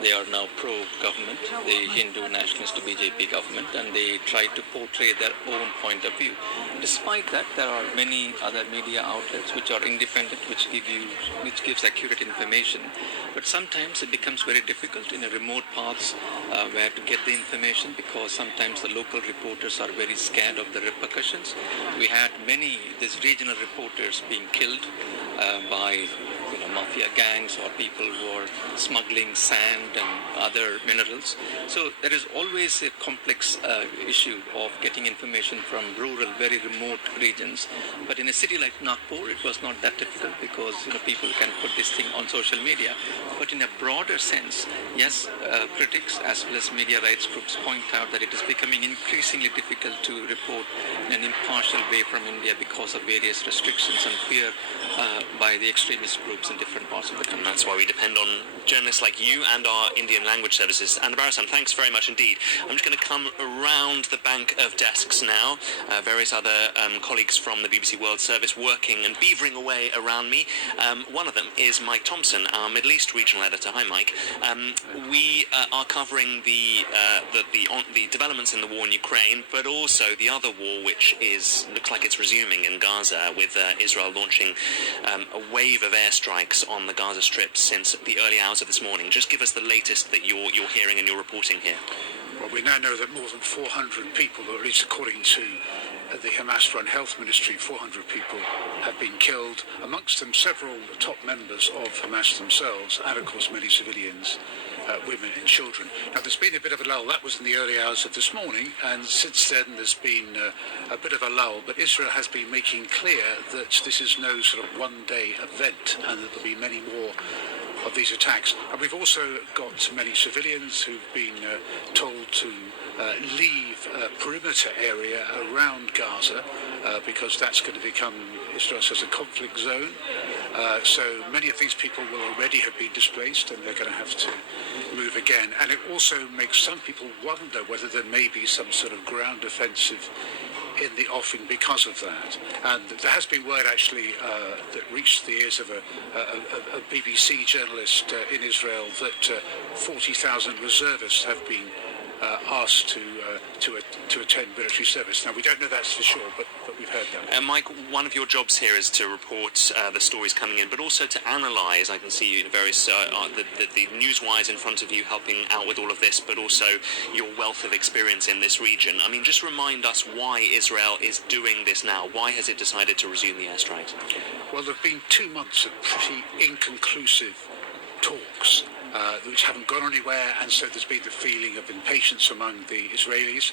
they are now pro-government, the Hindu nationalist BJP government, and they try to portray their own point of view. Despite that, there are many other media outlets which are independent, which gives accurate information. But sometimes it becomes very difficult in remote parts where to get the information, because sometimes the local reporters are very scared of the repercussions. We had these regional reporters being killed by mafia gangs or people who are smuggling sand and other minerals. So there is always a complex issue of getting information from rural, very remote regions. But in a city like Nagpur, it was not that difficult, because people can put this thing on social media. But in a broader sense, yes, critics as well as media rights groups point out that it is becoming increasingly difficult to report in an impartial way from India because of various restrictions and fear by the extremist groups in different parts of the country. And that's why we depend on journalists like you and our Indian language services. And Barasan, thanks very much indeed. I'm just going to come around the bank of desks now. Various other colleagues from the BBC World Service working and beavering away around me. One of them is Mike Thompson, our Middle East regional editor. Hi, Mike. We are covering the developments in the war in Ukraine, but also the other war, which looks like it's resuming in Gaza, with Israel launching a wave of airstrikes on the Gaza Strip since the early hours of this morning. Just give us the latest that you're hearing and you're reporting here. Well, we now know that more than 400 people, or at least according to the Hamas-run health ministry, 400 people have been killed, amongst them several top members of Hamas themselves, and of course many civilians, women and children. Now, there's been a bit of a lull. That was in the early hours of this morning, and since then there's been a bit of a lull, but Israel has been making clear that this is no sort of one-day event, and that there'll be many more of these attacks. And we've also got many civilians who've been told to leave perimeter area around Gaza, because that's going to become, Israel says, a conflict zone. So many of these people will already have been displaced, and they're going to have to move again. And it also makes some people wonder whether there may be some sort of ground offensive in the offing because of that. And there has been word actually that reached the ears of a BBC journalist in Israel that 40,000 reservists have been asked to attend military service. Now, we don't know that's for sure, but we've heard that. Mike, one of your jobs here is to report the stories coming in, but also to analyse. I can see you various the newswires in front of you helping out with all of this, but also your wealth of experience in this region. I mean, just remind us why Israel is doing this now. Why has it decided to resume the airstrikes? Well, there have been 2 months of pretty inconclusive talks which haven't gone anywhere, and so there's been the feeling of impatience among the Israelis.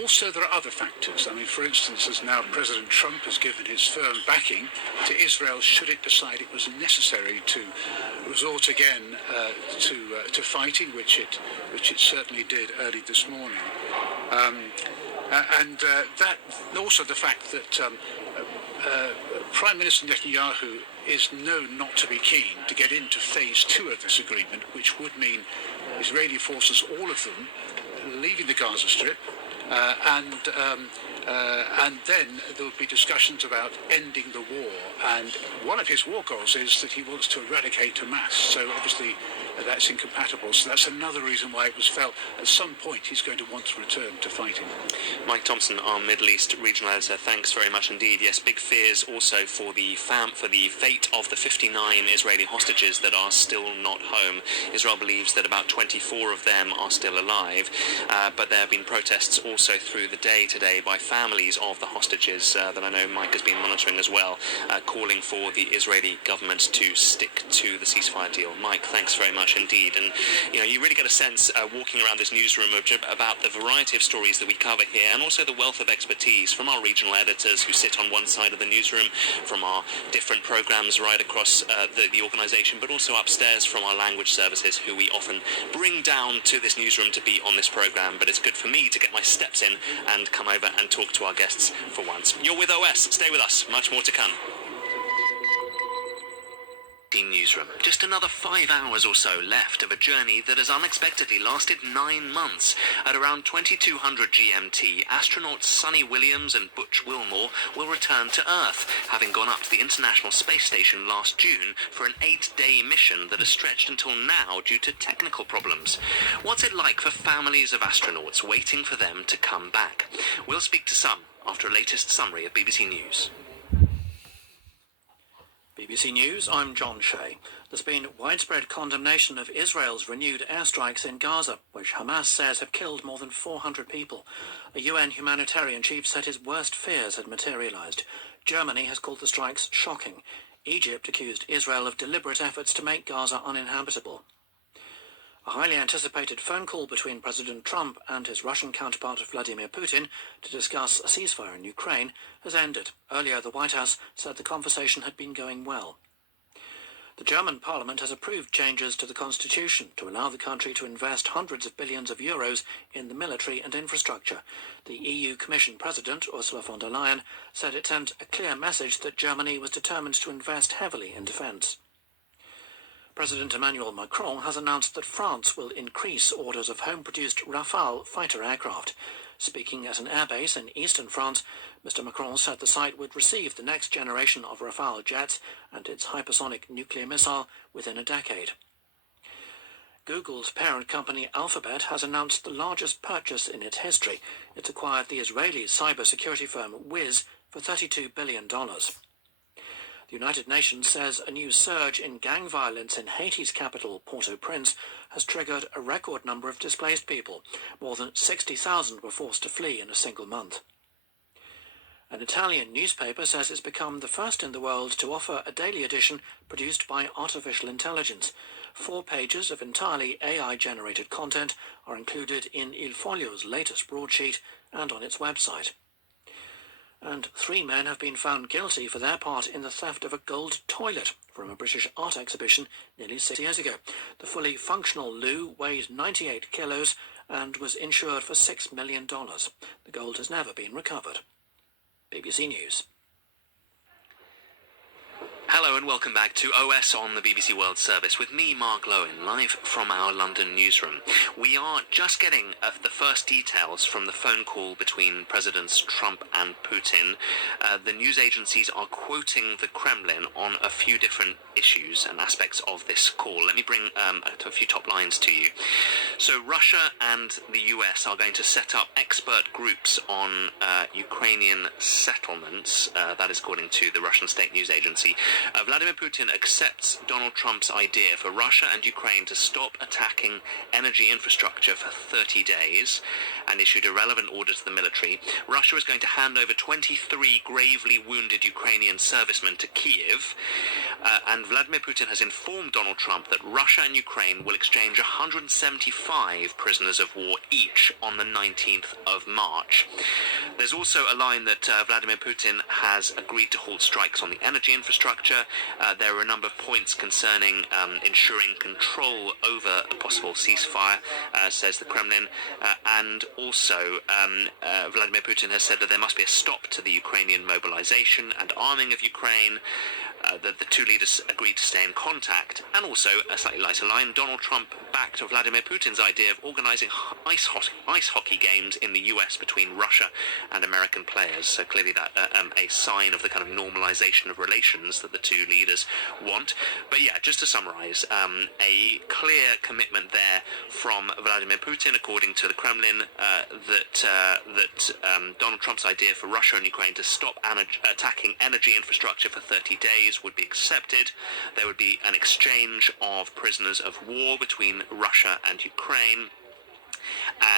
Also, there are other factors. I mean, for instance, as now President Trump has given his firm backing to Israel should it decide it was necessary to resort again to fighting, which it certainly did early this morning. That also the fact that Prime Minister Netanyahu is known not to be keen to get into phase 2 of this agreement, which would mean Israeli forces, all of them, leaving the Gaza Strip, and then there will be discussions about ending the war. And one of his war goals is that he wants to eradicate Hamas. So obviously that's incompatible. So that's another reason why it was felt at some point he's going to want to return to fighting. Mike Thompson, our Middle East regional editor, thanks very much indeed. Yes, big fears also for the fate of the 59 Israeli hostages that are still not home. Israel believes that about 24 of them are still alive, but there have been protests also through the day today by families of the hostages that I know Mike has been monitoring as well, calling for the Israeli government to stick to the ceasefire deal. Mike, thanks very much indeed. And you really get a sense walking around this newsroom about the variety of stories that we cover here, and also the wealth of expertise from our regional editors who sit on one side of the newsroom, from our different programs right across the organisation, but also upstairs from our language services, who we often bring down to this newsroom to be on this programme. But it's good for me to get my steps in and come over and talk to our guests for once. You're with OS. Stay with us. Much more to come. Newsroom. Just another 5 hours or so left of a journey that has unexpectedly lasted 9 months. At around 2200 GMT, astronauts Sonny Williams and Butch Wilmore will return to Earth, having gone up to the International Space Station last June for an 8-day mission that has stretched until now due to technical problems. What's it like for families of astronauts waiting for them to come back? We'll speak to some after a latest summary of BBC News. BBC News, I'm John Shea. There's been widespread condemnation of Israel's renewed airstrikes in Gaza, which Hamas says have killed more than 400 people. A UN humanitarian chief said his worst fears had materialised. Germany has called the strikes shocking. Egypt accused Israel of deliberate efforts to make Gaza uninhabitable. A highly anticipated phone call between President Trump and his Russian counterpart Vladimir Putin to discuss a ceasefire in Ukraine has ended. Earlier, the White House said the conversation had been going well. The German parliament has approved changes to the constitution to allow the country to invest hundreds of billions of euros in the military and infrastructure. The EU Commission President, Ursula von der Leyen, said it sent a clear message that Germany was determined to invest heavily in defence. President Emmanuel Macron has announced that France will increase orders of home-produced Rafale fighter aircraft. Speaking at an airbase in eastern France, Mr. Macron said the site would receive the next generation of Rafale jets and its hypersonic nuclear missile within a decade. Google's parent company Alphabet has announced the largest purchase in its history. It's acquired the Israeli cybersecurity firm Wiz for $32 billion. The United Nations says a new surge in gang violence in Haiti's capital, Port-au-Prince, has triggered a record number of displaced people. More than 60,000 were forced to flee in a single month. An Italian newspaper says it's become the first in the world to offer a daily edition produced by artificial intelligence. 4 pages of entirely AI-generated content are included in Il Foglio's latest broadsheet and on its website. And 3 men have been found guilty for their part in the theft of a gold toilet from a British art exhibition nearly 6 years ago. The fully functional loo weighed 98 kilos and was insured for $6 million. The gold has never been recovered. BBC News. Hello and welcome back to OS on the BBC World Service with me, Mark Lowen, live from our London newsroom. We are just getting the first details from the phone call between Presidents Trump and Putin. The news agencies are quoting the Kremlin on a few different issues and aspects of this call. Let me bring a few top lines to you. So Russia and the US are going to set up expert groups on Ukrainian settlements. That is according to the Russian state news agency. Vladimir Putin accepts Donald Trump's idea for Russia and Ukraine to stop attacking energy infrastructure for 30 days and issued a relevant order to the military. Russia is going to hand over 23 gravely wounded Ukrainian servicemen to Kiev, and Vladimir Putin has informed Donald Trump that Russia and Ukraine will exchange 175 prisoners of war each on the 19th of March. There's also a line that Vladimir Putin has agreed to halt strikes on the energy infrastructure. There are a number of points concerning ensuring control over a possible ceasefire, says the Kremlin, and also Vladimir Putin has said that there must be a stop to the Ukrainian mobilization and arming of Ukraine, that the two leaders agreed to stay in contact, and also, a slightly lighter line, Donald Trump backed Vladimir Putin's idea of organizing ice hockey games in the US between Russia and American players. So clearly that a sign of the kind of normalization of relations that the two leaders want. But yeah, just to summarize, a clear commitment there from Vladimir Putin, according to the Kremlin, that Donald Trump's idea for Russia and Ukraine to stop attacking energy infrastructure for 30 days would be accepted. There would be an exchange of prisoners of war between Russia and Ukraine,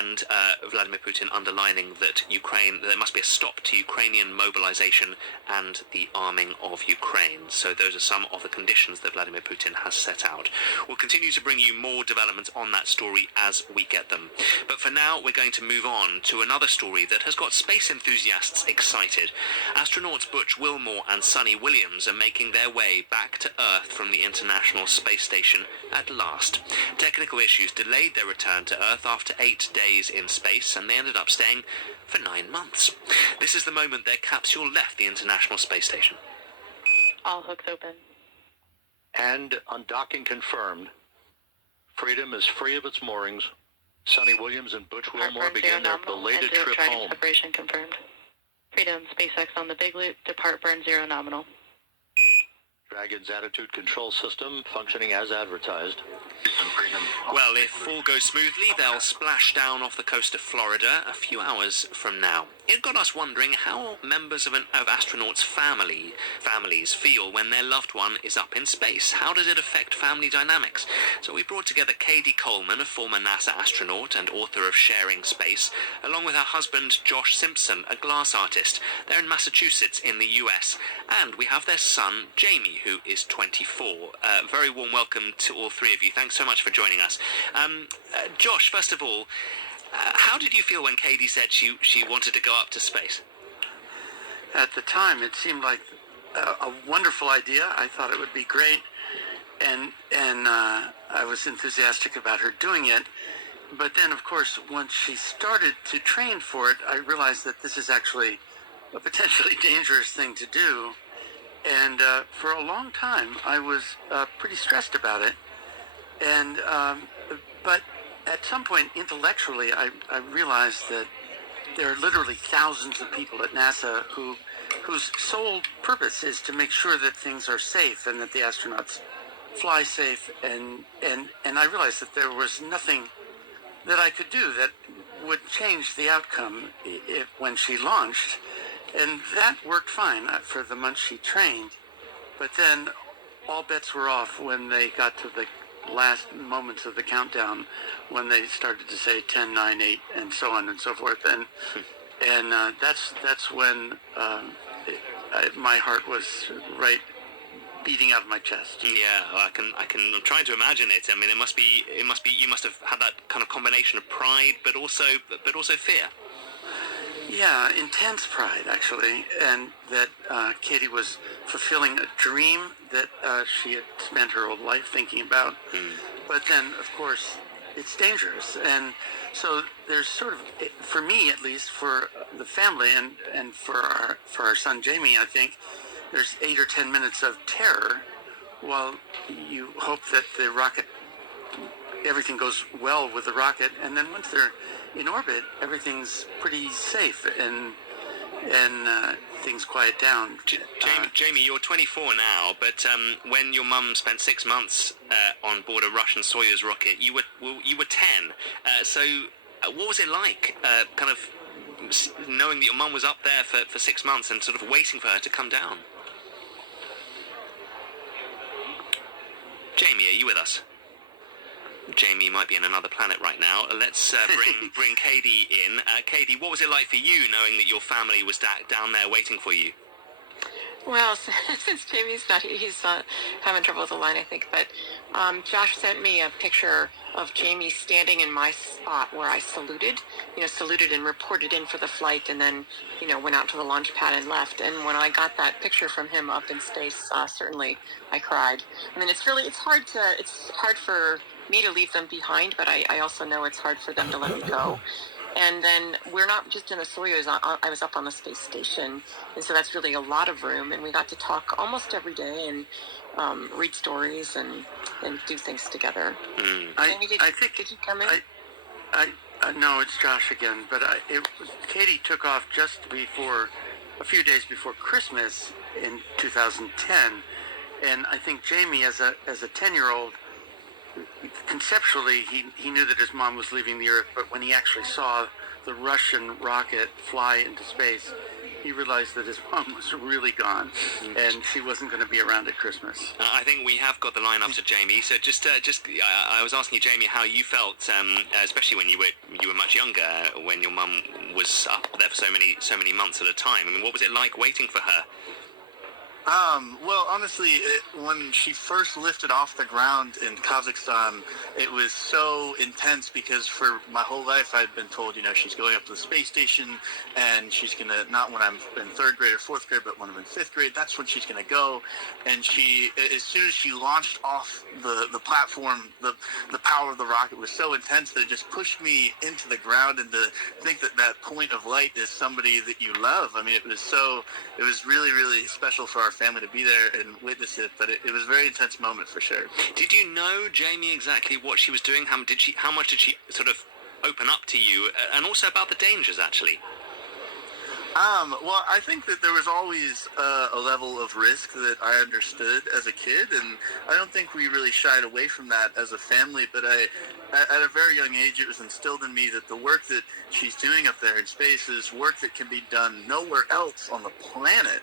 and Vladimir Putin underlining that there must be a stop to Ukrainian mobilization and the arming of Ukraine. So those are some of the conditions that Vladimir Putin has set out. We'll continue to bring you more developments on that story as we get them. But for now, we're going to move on to another story that has got space enthusiasts excited. Astronauts Butch Wilmore and Sunny Williams are making their way back to Earth from the International Space Station at last. Technical issues delayed their return to Earth after 8 days in space, and they ended up staying for 9 months. This is the moment their capsule left the International Space Station. All hooks open. And undocking confirmed. Freedom is free of its moorings. Sunny Williams and Butch Wilmore begin their belated trip home. Separation confirmed. Freedom, SpaceX on the Big Loop, depart burn 0 nominal. Dragon's attitude control system functioning as advertised. Well, if all goes smoothly, they'll splash down off the coast of Florida a few hours from now. It got us wondering how members of astronauts' families feel when their loved one is up in space. How does it affect family dynamics? So we brought together Katie Coleman, a former NASA astronaut and author of Sharing Space, along with her husband Josh Simpson, a glass artist. They're in Massachusetts in the US, and we have their son Jamie, who is 24. Very warm welcome to all three of you. Thanks so much for joining us. Josh, first of all, how did you feel when Katie said she wanted to go up to space? At the time, it seemed like a wonderful idea. I thought it would be great, and I was enthusiastic about her doing it. But then, of course, once she started to train for it, I realized that this is actually a potentially dangerous thing to do. And for a long time, I was pretty stressed about it. And but at some point, intellectually, I realized that there are literally thousands of people at NASA whose sole purpose is to make sure that things are safe and that the astronauts fly safe. And I realized that there was nothing that I could do that would change the outcome when she launched. And that worked fine for the months she trained. But then all bets were off when they got to the last moments of the countdown, when they started to say 10, 9, 8, and so on and so forth. And that's when my heart was right beating out of my chest. Yeah, well, I'm trying to imagine it. I mean, you must have had that kind of combination of pride, but also fear. Yeah, intense pride, actually, and that Katie was fulfilling a dream that she had spent her whole life thinking about. But then, of course, it's dangerous. And so there's sort of, for me at least, for the family and for our son Jamie, I think, there's 8 or 10 minutes of terror while you hope that the rocket, everything goes well with the rocket, and then once they're in orbit, everything's pretty safe and things quiet down. Jamie, you're 24 now, but when your mum spent 6 months on board a Russian Soyuz rocket, you were 10. So what was it like, kind of knowing that your mum was up there for 6 months and sort of waiting for her to come down? Jamie, are you with us? Jamie might be in another planet right now. Let's bring Katie in. Katie, what was it like for you knowing that your family was down there waiting for you? Well, since Jamie's not, he's having trouble with the line, I think. But Josh sent me a picture of Jamie standing in my spot where I saluted and reported in for the flight, and then, went out to the launch pad and left. And when I got that picture from him up in space, certainly I cried. I mean, it's hard for me to leave them behind, but I also know it's hard for them to let me go. And then we're not just in the Soyuz. I was up on the space station, and so that's really a lot of room. And we got to talk almost every day and read stories and do things together. I think. Did you come in? No, it's Josh again. But Katie took off just a few days before Christmas in 2010, and I think Jamie, as a 10-year-old. Conceptually, he knew that his mom was leaving the Earth, but when he actually saw the Russian rocket fly into space, he realized that his mom was really gone, and she wasn't going to be around at Christmas. I think we have got the line up to Jamie. So I was asking you, Jamie, how you felt, especially when you were much younger, when your mum was up there for so many months at a time. I mean, what was it like waiting for her? Well, honestly, when she first lifted off the ground in Kazakhstan, it was so intense because for my whole life I'd been told, she's going up to the space station and she's going to, not when I'm in 3rd grade or 4th grade, but when I'm in 5th grade, that's when she's going to go. And as soon as she launched off the platform, the power of the rocket was so intense that it just pushed me into the ground, and to think that point of light is somebody that you love. I mean, it was really, really special for our family to be there and witness it, but it was a very intense moment for sure. Did you know, Jamie, exactly what she was doing? How much did she sort of open up to you, and also about the dangers, actually? Well, I think that there was always a level of risk that I understood as a kid, and I don't think we really shied away from that as a family, but at a very young age, it was instilled in me that the work that she's doing up there in space is work that can be done nowhere else on the planet.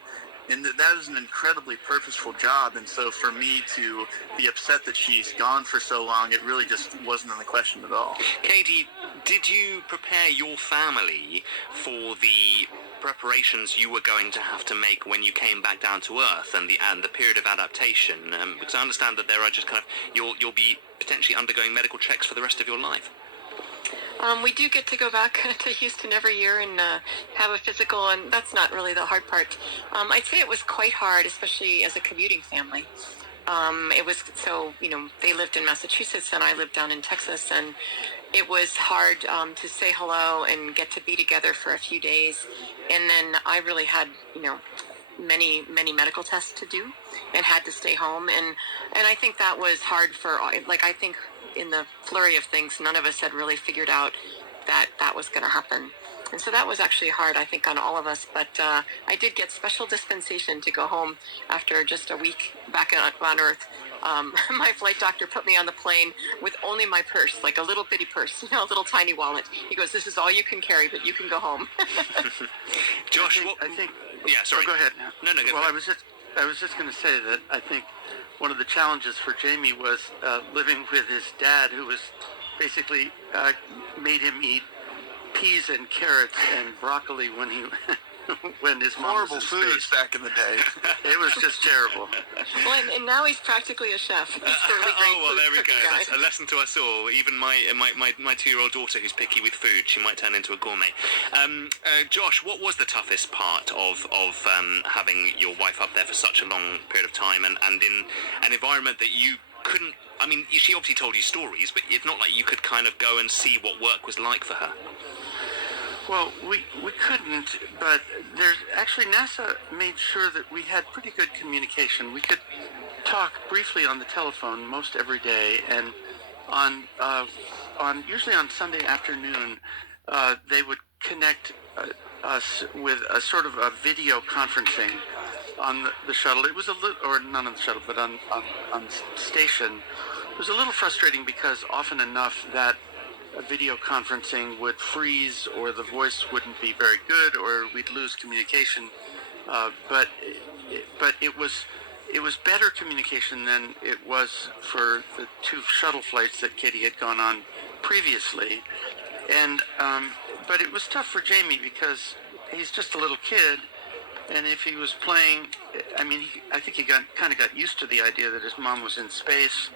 And that is an incredibly purposeful job. And so for me to be upset that she's gone for so long, it really just wasn't in the question at all. Katie, did you prepare your family for the preparations you were going to have to make when you came back down to Earth and the period of adaptation? Because I understand that there are just kind of, you'll be potentially undergoing medical checks for the rest of your life. We do get to go back to Houston every year and have a physical, and that's not really the hard part. I'd say it was quite hard, especially as a commuting family. It was, so, they lived in Massachusetts and I lived down in Texas, and it was hard to say hello and get to be together for a few days. And then I really had, many medical tests to do and had to stay home. And I think that was hard for, I think in the flurry of things, none of us had really figured out that was going to happen. And so that was actually hard, I think, on all of us. But I did get special dispensation to go home after just a week back on Earth. My flight doctor put me on the plane with only my purse, like a little bitty purse, a little tiny wallet. He goes, "This is all you can carry, but you can go home." Josh, I think. Yeah, sorry. Oh, go ahead. No, go Well, ahead. I was just going to say that I think one of the challenges for Jamie was living with his dad, who was basically made him eat peas and carrots and broccoli when his mom Horrible was in foods space. Back in the day. It was just terrible. Well, and now he's practically a chef. He's a really great well, there we go. guy. That's a lesson to us all. Even my 2-year-old daughter, who's picky with food, she might turn into a gourmet. Josh, what was the toughest part of having your wife up there for such a long period of time, and in an environment that you couldn't? I mean, she obviously told you stories, but it's not like you could kind of go and see what work was like for her. Well, we couldn't, but there's actually NASA made sure that we had pretty good communication. We could talk briefly on the telephone most every day, and usually on Sunday afternoon, they would connect us with a sort of a video conferencing on the shuttle. It was a little, or not on the shuttle, but on station. It was a little frustrating because often enough that video conferencing would freeze, or the voice wouldn't be very good, or we'd lose communication. But it was it was better communication than it was for the 2 shuttle flights that Katie had gone on previously. And but it was tough for Jamie because he's just a little kid, and if he was playing, I mean, I think he kind of got used to the idea that his mom was in space.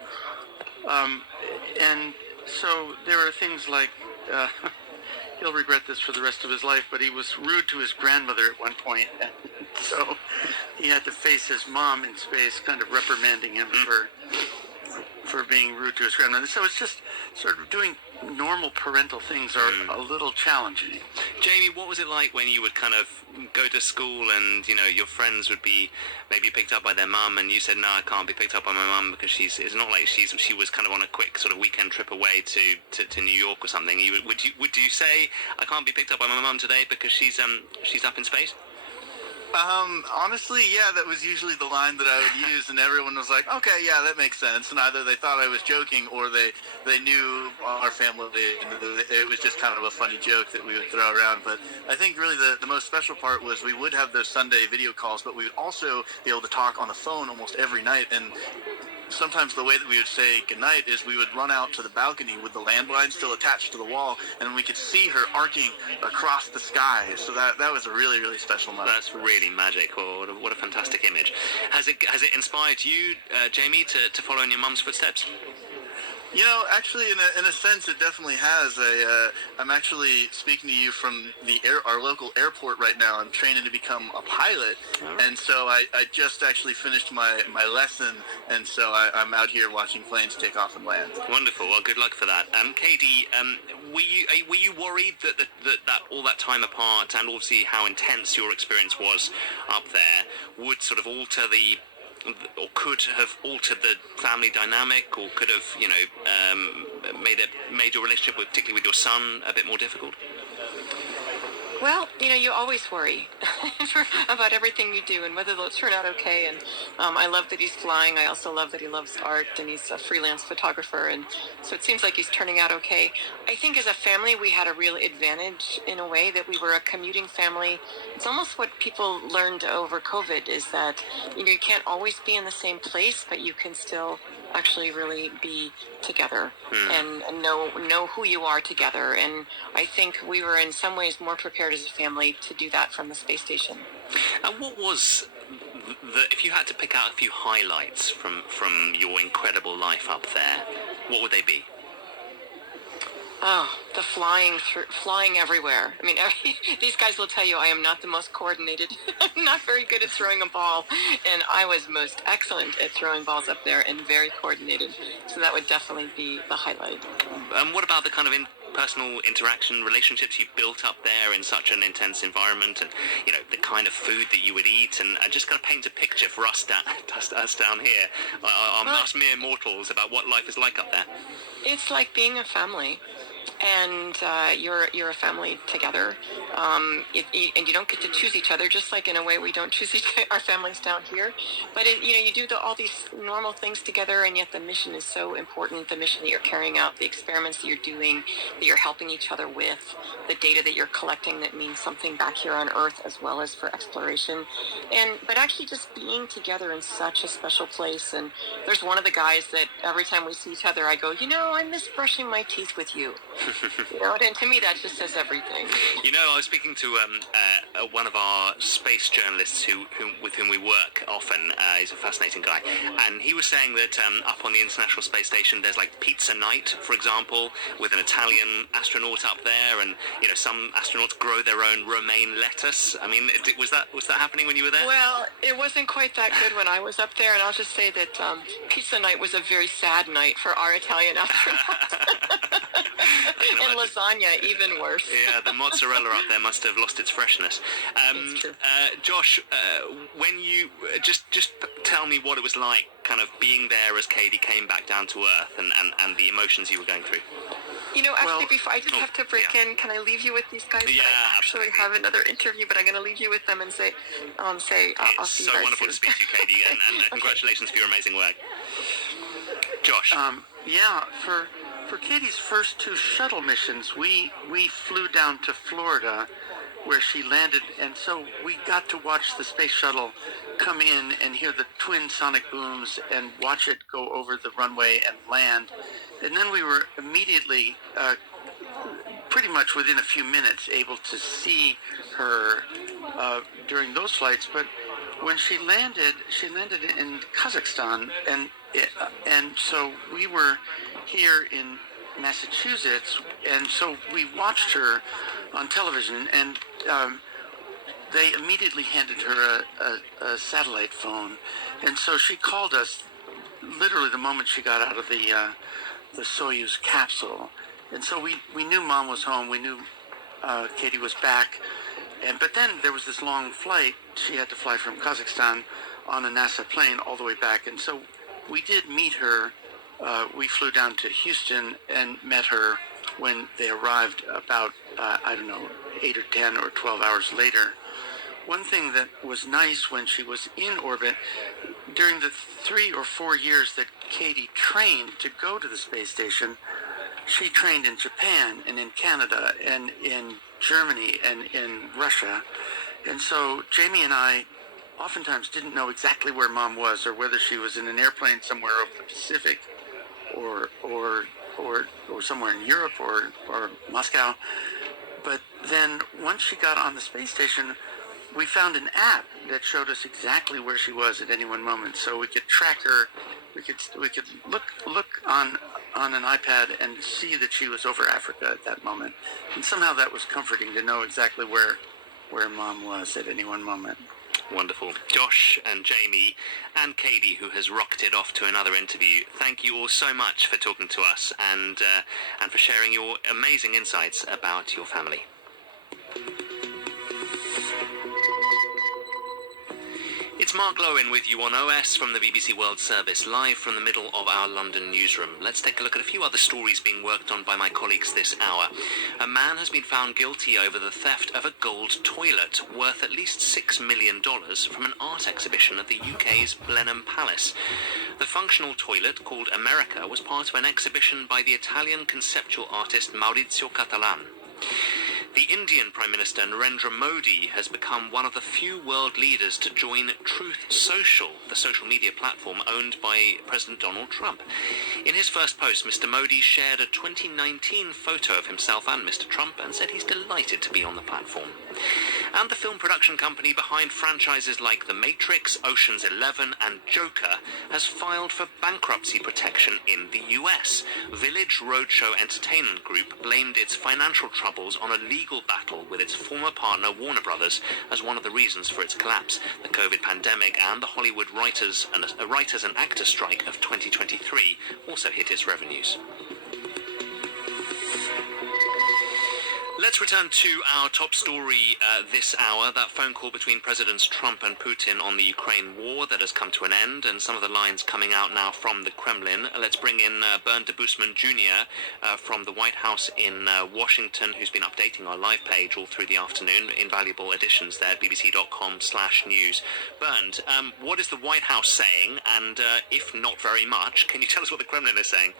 And so there are things like, he'll regret this for the rest of his life, but he was rude to his grandmother at one point, and so he had to face his mom in space, kind of reprimanding him for being rude to his grandmother. So it's just sort of doing normal parental things are a little challenging. Jamie, what was it like when you would kind of go to school and, you know, your friends would be maybe picked up by their mum, and you said, no, I can't be picked up by my mum because it's not like she was kind of on a quick sort of weekend trip away to New York or something. Would you say, I can't be picked up by my mum today because she's up in space? Honestly, yeah, that was usually the line that I would use, and everyone was like, okay, yeah, that makes sense. And either they thought I was joking or they knew our family, and it was just kind of a funny joke that we would throw around. But I think really the most special part was we would have those Sunday video calls, but we would also be able to talk on the phone almost every night. And sometimes the way that we would say goodnight is we would run out to the balcony with the landline still attached to the wall, and we could see her arcing across the sky. So that was a really, really special moment. That's really magic. Oh, what a fantastic image. Has it inspired you, Jamie, to follow in your mum's footsteps? You know, actually, in a sense, it definitely has. I'm actually speaking to you from our local airport right now. I'm training to become a pilot, and so I just actually finished my lesson, and so I'm out here watching planes take off and land. Wonderful. Well, good luck for that. Katie, were you worried that all that time apart, and obviously how intense your experience was up there, would sort of alter or could have altered the family dynamic, or could have, you know, made your relationship, particularly with your son, a bit more difficult? Well, you know, you always worry about everything you do and whether they'll turn out okay. And I love that he's flying. I also love that he loves art, and he's a freelance photographer. And so it seems like he's turning out okay. I think as a family, we had a real advantage in a way that we were a commuting family. It's almost what people learned over COVID is that, you know, you can't always be in the same place, but you can still actually really be together and know who you are together. And I think we were in some ways more prepared as a family to do that from the space station. And what was if you had to pick out a few highlights from your incredible life up there, what would they be? Oh, the flying everywhere. I mean, these guys will tell you I am not the most coordinated. I'm not very good at throwing a ball, and I was most excellent at throwing balls up there and very coordinated. So that would definitely be the highlight. And what about the kind of personal interaction, relationships you built up there in such an intense environment, and, you know, the kind of food that you would eat, and just kind of paint a picture for us down here, us mere mortals, about what life is like up there? It's like being a family. And you're a family together, and you don't get to choose each other, just like in a way we don't choose our families down here. But you do all these normal things together, and yet the mission is so important. The mission that you're carrying out, the experiments that you're doing, that you're helping each other with, the data that you're collecting that means something back here on Earth as well as for exploration. But actually just being together in such a special place. And there's one of the guys that every time we see each other, I go, I miss brushing my teeth with you. And to me that just says everything. I was speaking to one of our space journalists with whom we work often. He's a fascinating guy, and he was saying that up on the International Space Station there's like pizza night, for example, with an Italian astronaut up there, and some astronauts grow their own romaine lettuce. I mean, was that happening when you were there? Well, it wasn't quite that good when I was up there, and I'll just say that pizza night was a very sad night for our Italian astronauts. And lasagna, even worse. Yeah, the mozzarella up there must have lost its freshness. Josh, when you just tell me what it was like, kind of being there as Katie came back down to Earth, and the emotions you were going through. Before I just have to break in. Can I leave you with these guys? Yeah, I actually have another interview, but I'm going to leave you with them and say, I'll see you guys so wonderful soon. to speak to you, Katie, and congratulations for your amazing work. Josh. For Katie's first 2 shuttle missions, we flew down to Florida, where she landed, and so we got to watch the space shuttle come in and hear the twin sonic booms and watch it go over the runway and land. And then we were immediately, pretty much within a few minutes, able to see her during those flights. But when she landed in Kazakhstan, and so we were here in Massachusetts, and so we watched her on television, and they immediately handed her a satellite phone, and so she called us literally the moment she got out of the Soyuz capsule. And so we knew Mom was home, we knew Katie was back, but then there was this long flight. She had to fly from Kazakhstan on a NASA plane all the way back, and so we did meet her. We flew down to Houston and met her when they arrived about, 8 or 10 or 12 hours later. One thing that was nice when she was in orbit, during the 3 or 4 years that Katie trained to go to the space station, she trained in Japan and in Canada and in Germany and in Russia. And so Jamie and I oftentimes didn't know exactly where Mom was, or whether she was in an airplane somewhere over the Pacific or somewhere in Europe or Moscow. But then once she got on the space station, we found an app that showed us exactly where she was at any one moment, so we could track her. We could look on an iPad and see that she was over Africa at that moment, and somehow that was comforting to know exactly where Mom was at any one moment. Wonderful. Josh and Jamie and Katie, who has rocketed off to another interview, thank you all so much for talking to us and for sharing your amazing insights about your family. It's Mark Lowen with you on OS from the BBC World Service, live from the middle of our London newsroom. Let's take a look at a few other stories being worked on by my colleagues this hour. A man has been found guilty over the theft of a gold toilet worth at least $6 million from an art exhibition at the UK's Blenheim Palace. The functional toilet, called America, was part of an exhibition by the Italian conceptual artist Maurizio Catalan. The Indian Prime Minister Narendra Modi has become one of the few world leaders to join Truth Social, the social media platform owned by President Donald Trump. In his first post, Mr. Modi shared a 2019 photo of himself and Mr. Trump and said he's delighted to be on the platform. And the film production company behind franchises like The Matrix, Ocean's 11 and Joker has filed for bankruptcy protection in the US. Village Roadshow Entertainment Group blamed its financial troubles on a legal battle with its former partner Warner Brothers as one of the reasons for its collapse. The COVID pandemic and the Hollywood writers and actors strike of 2023 also hit its revenues. Let's return to our top story this hour, that phone call between Presidents Trump and Putin on the Ukraine war that has come to an end, and some of the lines coming out now from the Kremlin. Let's bring in Bernd Debusmann Jr. From the White House in Washington, who's been updating our live page all through the afternoon. Invaluable additions there, bbc.com/news. Bernd, what is the White House saying? And if not very much, can you tell us what the Kremlin is saying?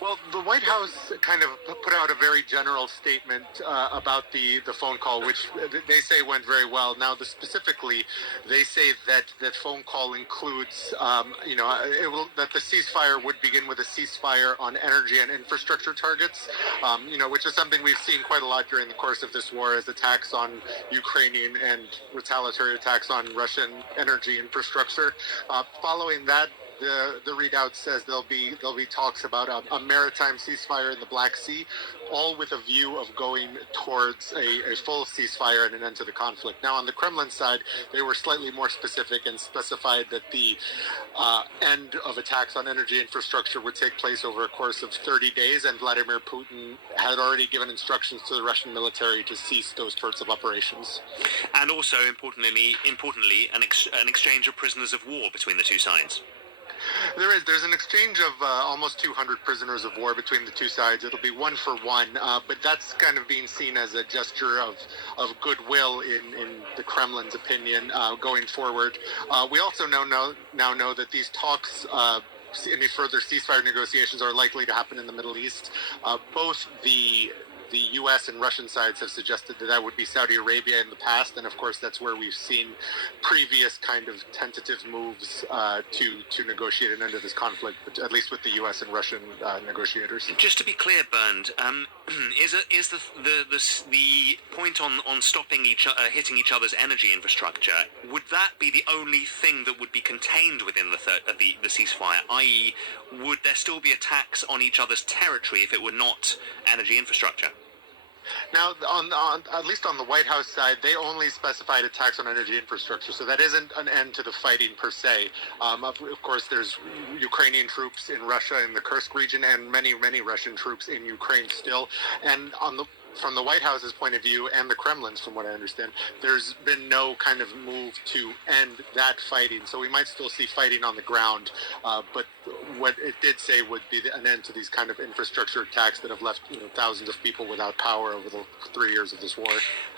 Well, the White House kind of put out a very general statement about the phone call, which they say went very well. Now, specifically, they say that phone call includes, that the ceasefire would begin with a ceasefire on energy and infrastructure targets, which is something we've seen quite a lot during the course of this war, as attacks on Ukrainian and retaliatory attacks on Russian energy infrastructure. Following that, the readout says there'll be talks about a maritime ceasefire in the Black Sea, all with a view of going towards a full ceasefire and an end to the conflict. Now, on the Kremlin side, they were slightly more specific and specified that the end of attacks on energy infrastructure would take place over a course of 30 days, and Vladimir Putin had already given instructions to the Russian military to cease those sorts of operations. And also, importantly, an exchange of prisoners of war between the two sides. There's an exchange of almost 200 prisoners of war between the two sides. It'll be one for one, but that's kind of being seen as a gesture of goodwill in the Kremlin's opinion going forward. We also now know that these talks, any further ceasefire negotiations, are likely to happen in the Middle East. Both the U.S. and Russian sides have suggested that that would be Saudi Arabia in the past, and of course that's where we've seen previous kind of tentative moves to negotiate an end to this conflict, at least with the U.S. and Russian negotiators. Just to be clear, Bernd, is the point on stopping hitting each other's energy infrastructure, would that be the only thing that would be contained within the ceasefire? I.e., would there still be attacks on each other's territory if it were not energy infrastructure? Now, on at least on the White House side, they only specified attacks on energy infrastructure, so that isn't an end to the fighting per se. Of course, there's Ukrainian troops in Russia in the Kursk region, and many Russian troops in Ukraine still. And from the White House's point of view and the Kremlin's, from what I understand, there's been no kind of move to end that fighting. So we might still see fighting on the ground, but what it did say would be an end to these kind of infrastructure attacks that have left thousands of people without power over the 3 years of this war.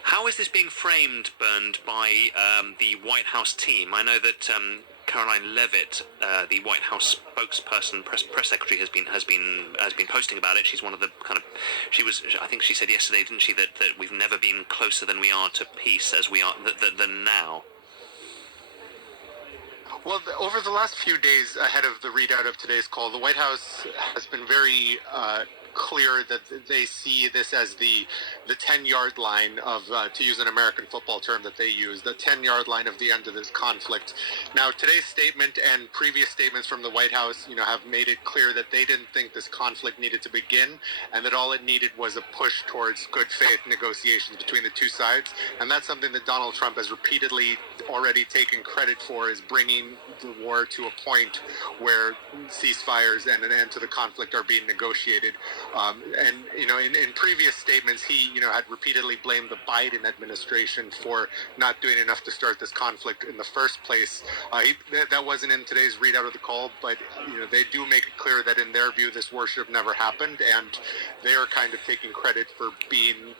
How is this being framed, Bernd, by the White House team? I know that Caroline Levitt, the White House spokesperson, press secretary, has been posting about it. She's one of the I think she said yesterday, didn't she, that we've never been closer than we are to peace as we are than now. Well, over the last few days ahead of the readout of today's call, the White House has been very clear that they see this as the 10-yard line of, to use an American football term that they use, the 10-yard line of the end of this conflict. Now, today's statement and previous statements from the White House, have made it clear that they didn't think this conflict needed to begin, and that all it needed was a push towards good faith negotiations between the two sides. And that's something that Donald Trump has repeatedly already taken credit for, is bringing the war to a point where ceasefires and an end to the conflict are being negotiated. In previous statements, he, had repeatedly blamed the Biden administration for not doing enough to start this conflict in the first place. That wasn't in today's readout of the call, but, they do make it clear that in their view, this war should have never happened, and they are kind of taking credit for being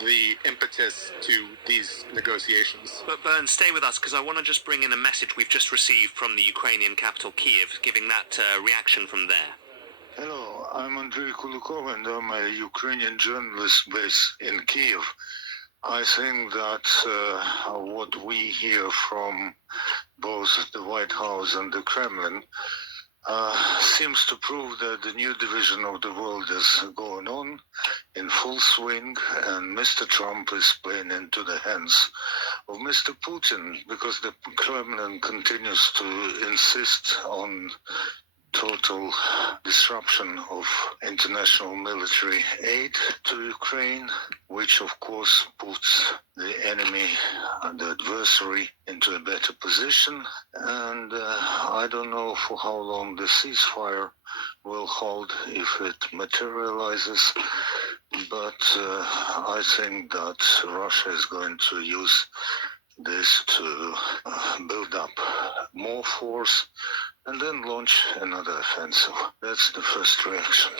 the impetus to these negotiations. But Bernd, stay with us, because I want to just bring in a message we've just received from the Ukrainian capital, Kiev, giving that reaction from there. Hello, I'm Andrei Kulukov, and I'm a Ukrainian journalist based in Kiev. I think that what we hear from both the White House and the Kremlin seems to prove that the new division of the world is going on in full swing, and Mr. Trump is playing into the hands of Mr. Putin, because the Kremlin continues to insist on total disruption of international military aid to Ukraine, which of course puts the enemy and the adversary into a better position. And I don't know for how long the ceasefire will hold, if it materializes, but I think that Russia is going to use this to build up more force and then launch another offensive. That's the first reaction.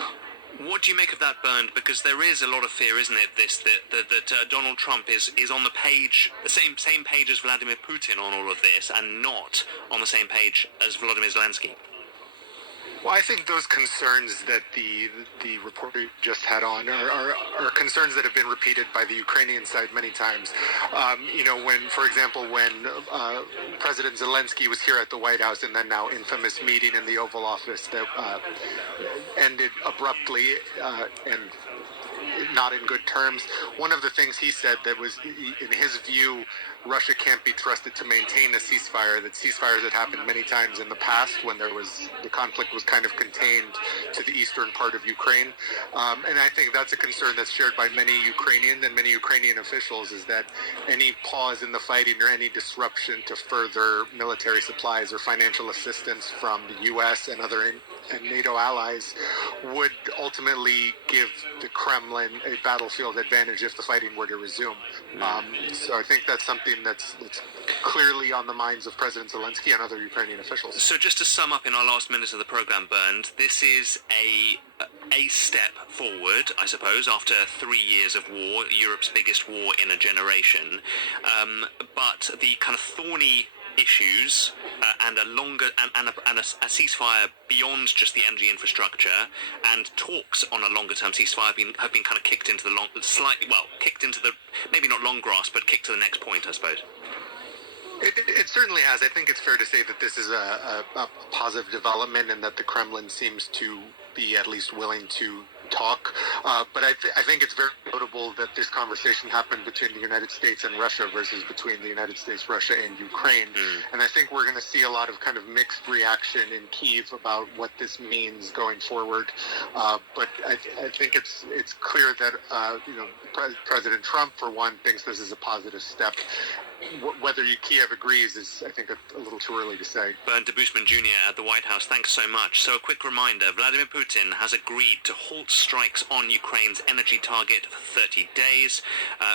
What do you make of that, Bernd? Because there is a lot of fear, isn't it, that Donald Trump is on the page, the same page as Vladimir Putin on all of this, and not on the same page as Volodymyr Zelensky? Well, I think those concerns that the reporter just had on are concerns that have been repeated by the Ukrainian side many times. For example, when President Zelensky was here at the White House in the now infamous meeting in the Oval Office that ended abruptly and not in good terms, one of the things he said that was, in his view, Russia can't be trusted to maintain a ceasefire, that ceasefires had happened many times in the past when the conflict was kind of contained to the eastern part of Ukraine. And I think that's a concern that's shared by many Ukrainians and many Ukrainian officials, is that any pause in the fighting or any disruption to further military supplies or financial assistance from the U.S. and other and NATO allies would ultimately give the Kremlin a battlefield advantage if the fighting were to resume. So I think that's something that's clearly on the minds of President Zelensky and other Ukrainian officials. So just to sum up in our last minutes of the program, Bernd, this is a step forward, I suppose, after 3 years of war, Europe's biggest war in a generation. But the kind of thorny issues and a longer and a ceasefire beyond just the energy infrastructure, and talks on a longer-term ceasefire have been kind of kicked into the maybe not long grass, but kicked to the next point, I suppose. It certainly has. I think it's fair to say that this is a positive development, and that the Kremlin seems to be at least willing to talk. But I think it's very notable that this conversation happened between the United States and Russia versus between the United States, Russia, and Ukraine. And I think we're going to see a lot of kind of mixed reaction in Kyiv about what this means going forward. But I think it's clear that President Trump, for one, thinks this is a positive step. Whether Kiev agrees is, I think, a little too early to say. Bernd Debusman Jr. at the White House, thanks so much. So a quick reminder, Vladimir Putin has agreed to halt strikes on Ukraine's energy target for 30 days.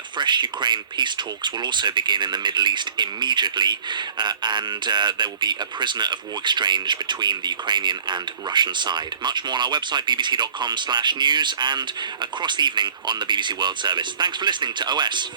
Fresh Ukraine peace talks will also begin in the Middle East immediately, and there will be a prisoner of war exchange between the Ukrainian and Russian side. Much more on our website, bbc.com/news, and across the evening on the BBC World Service. Thanks for listening to OS.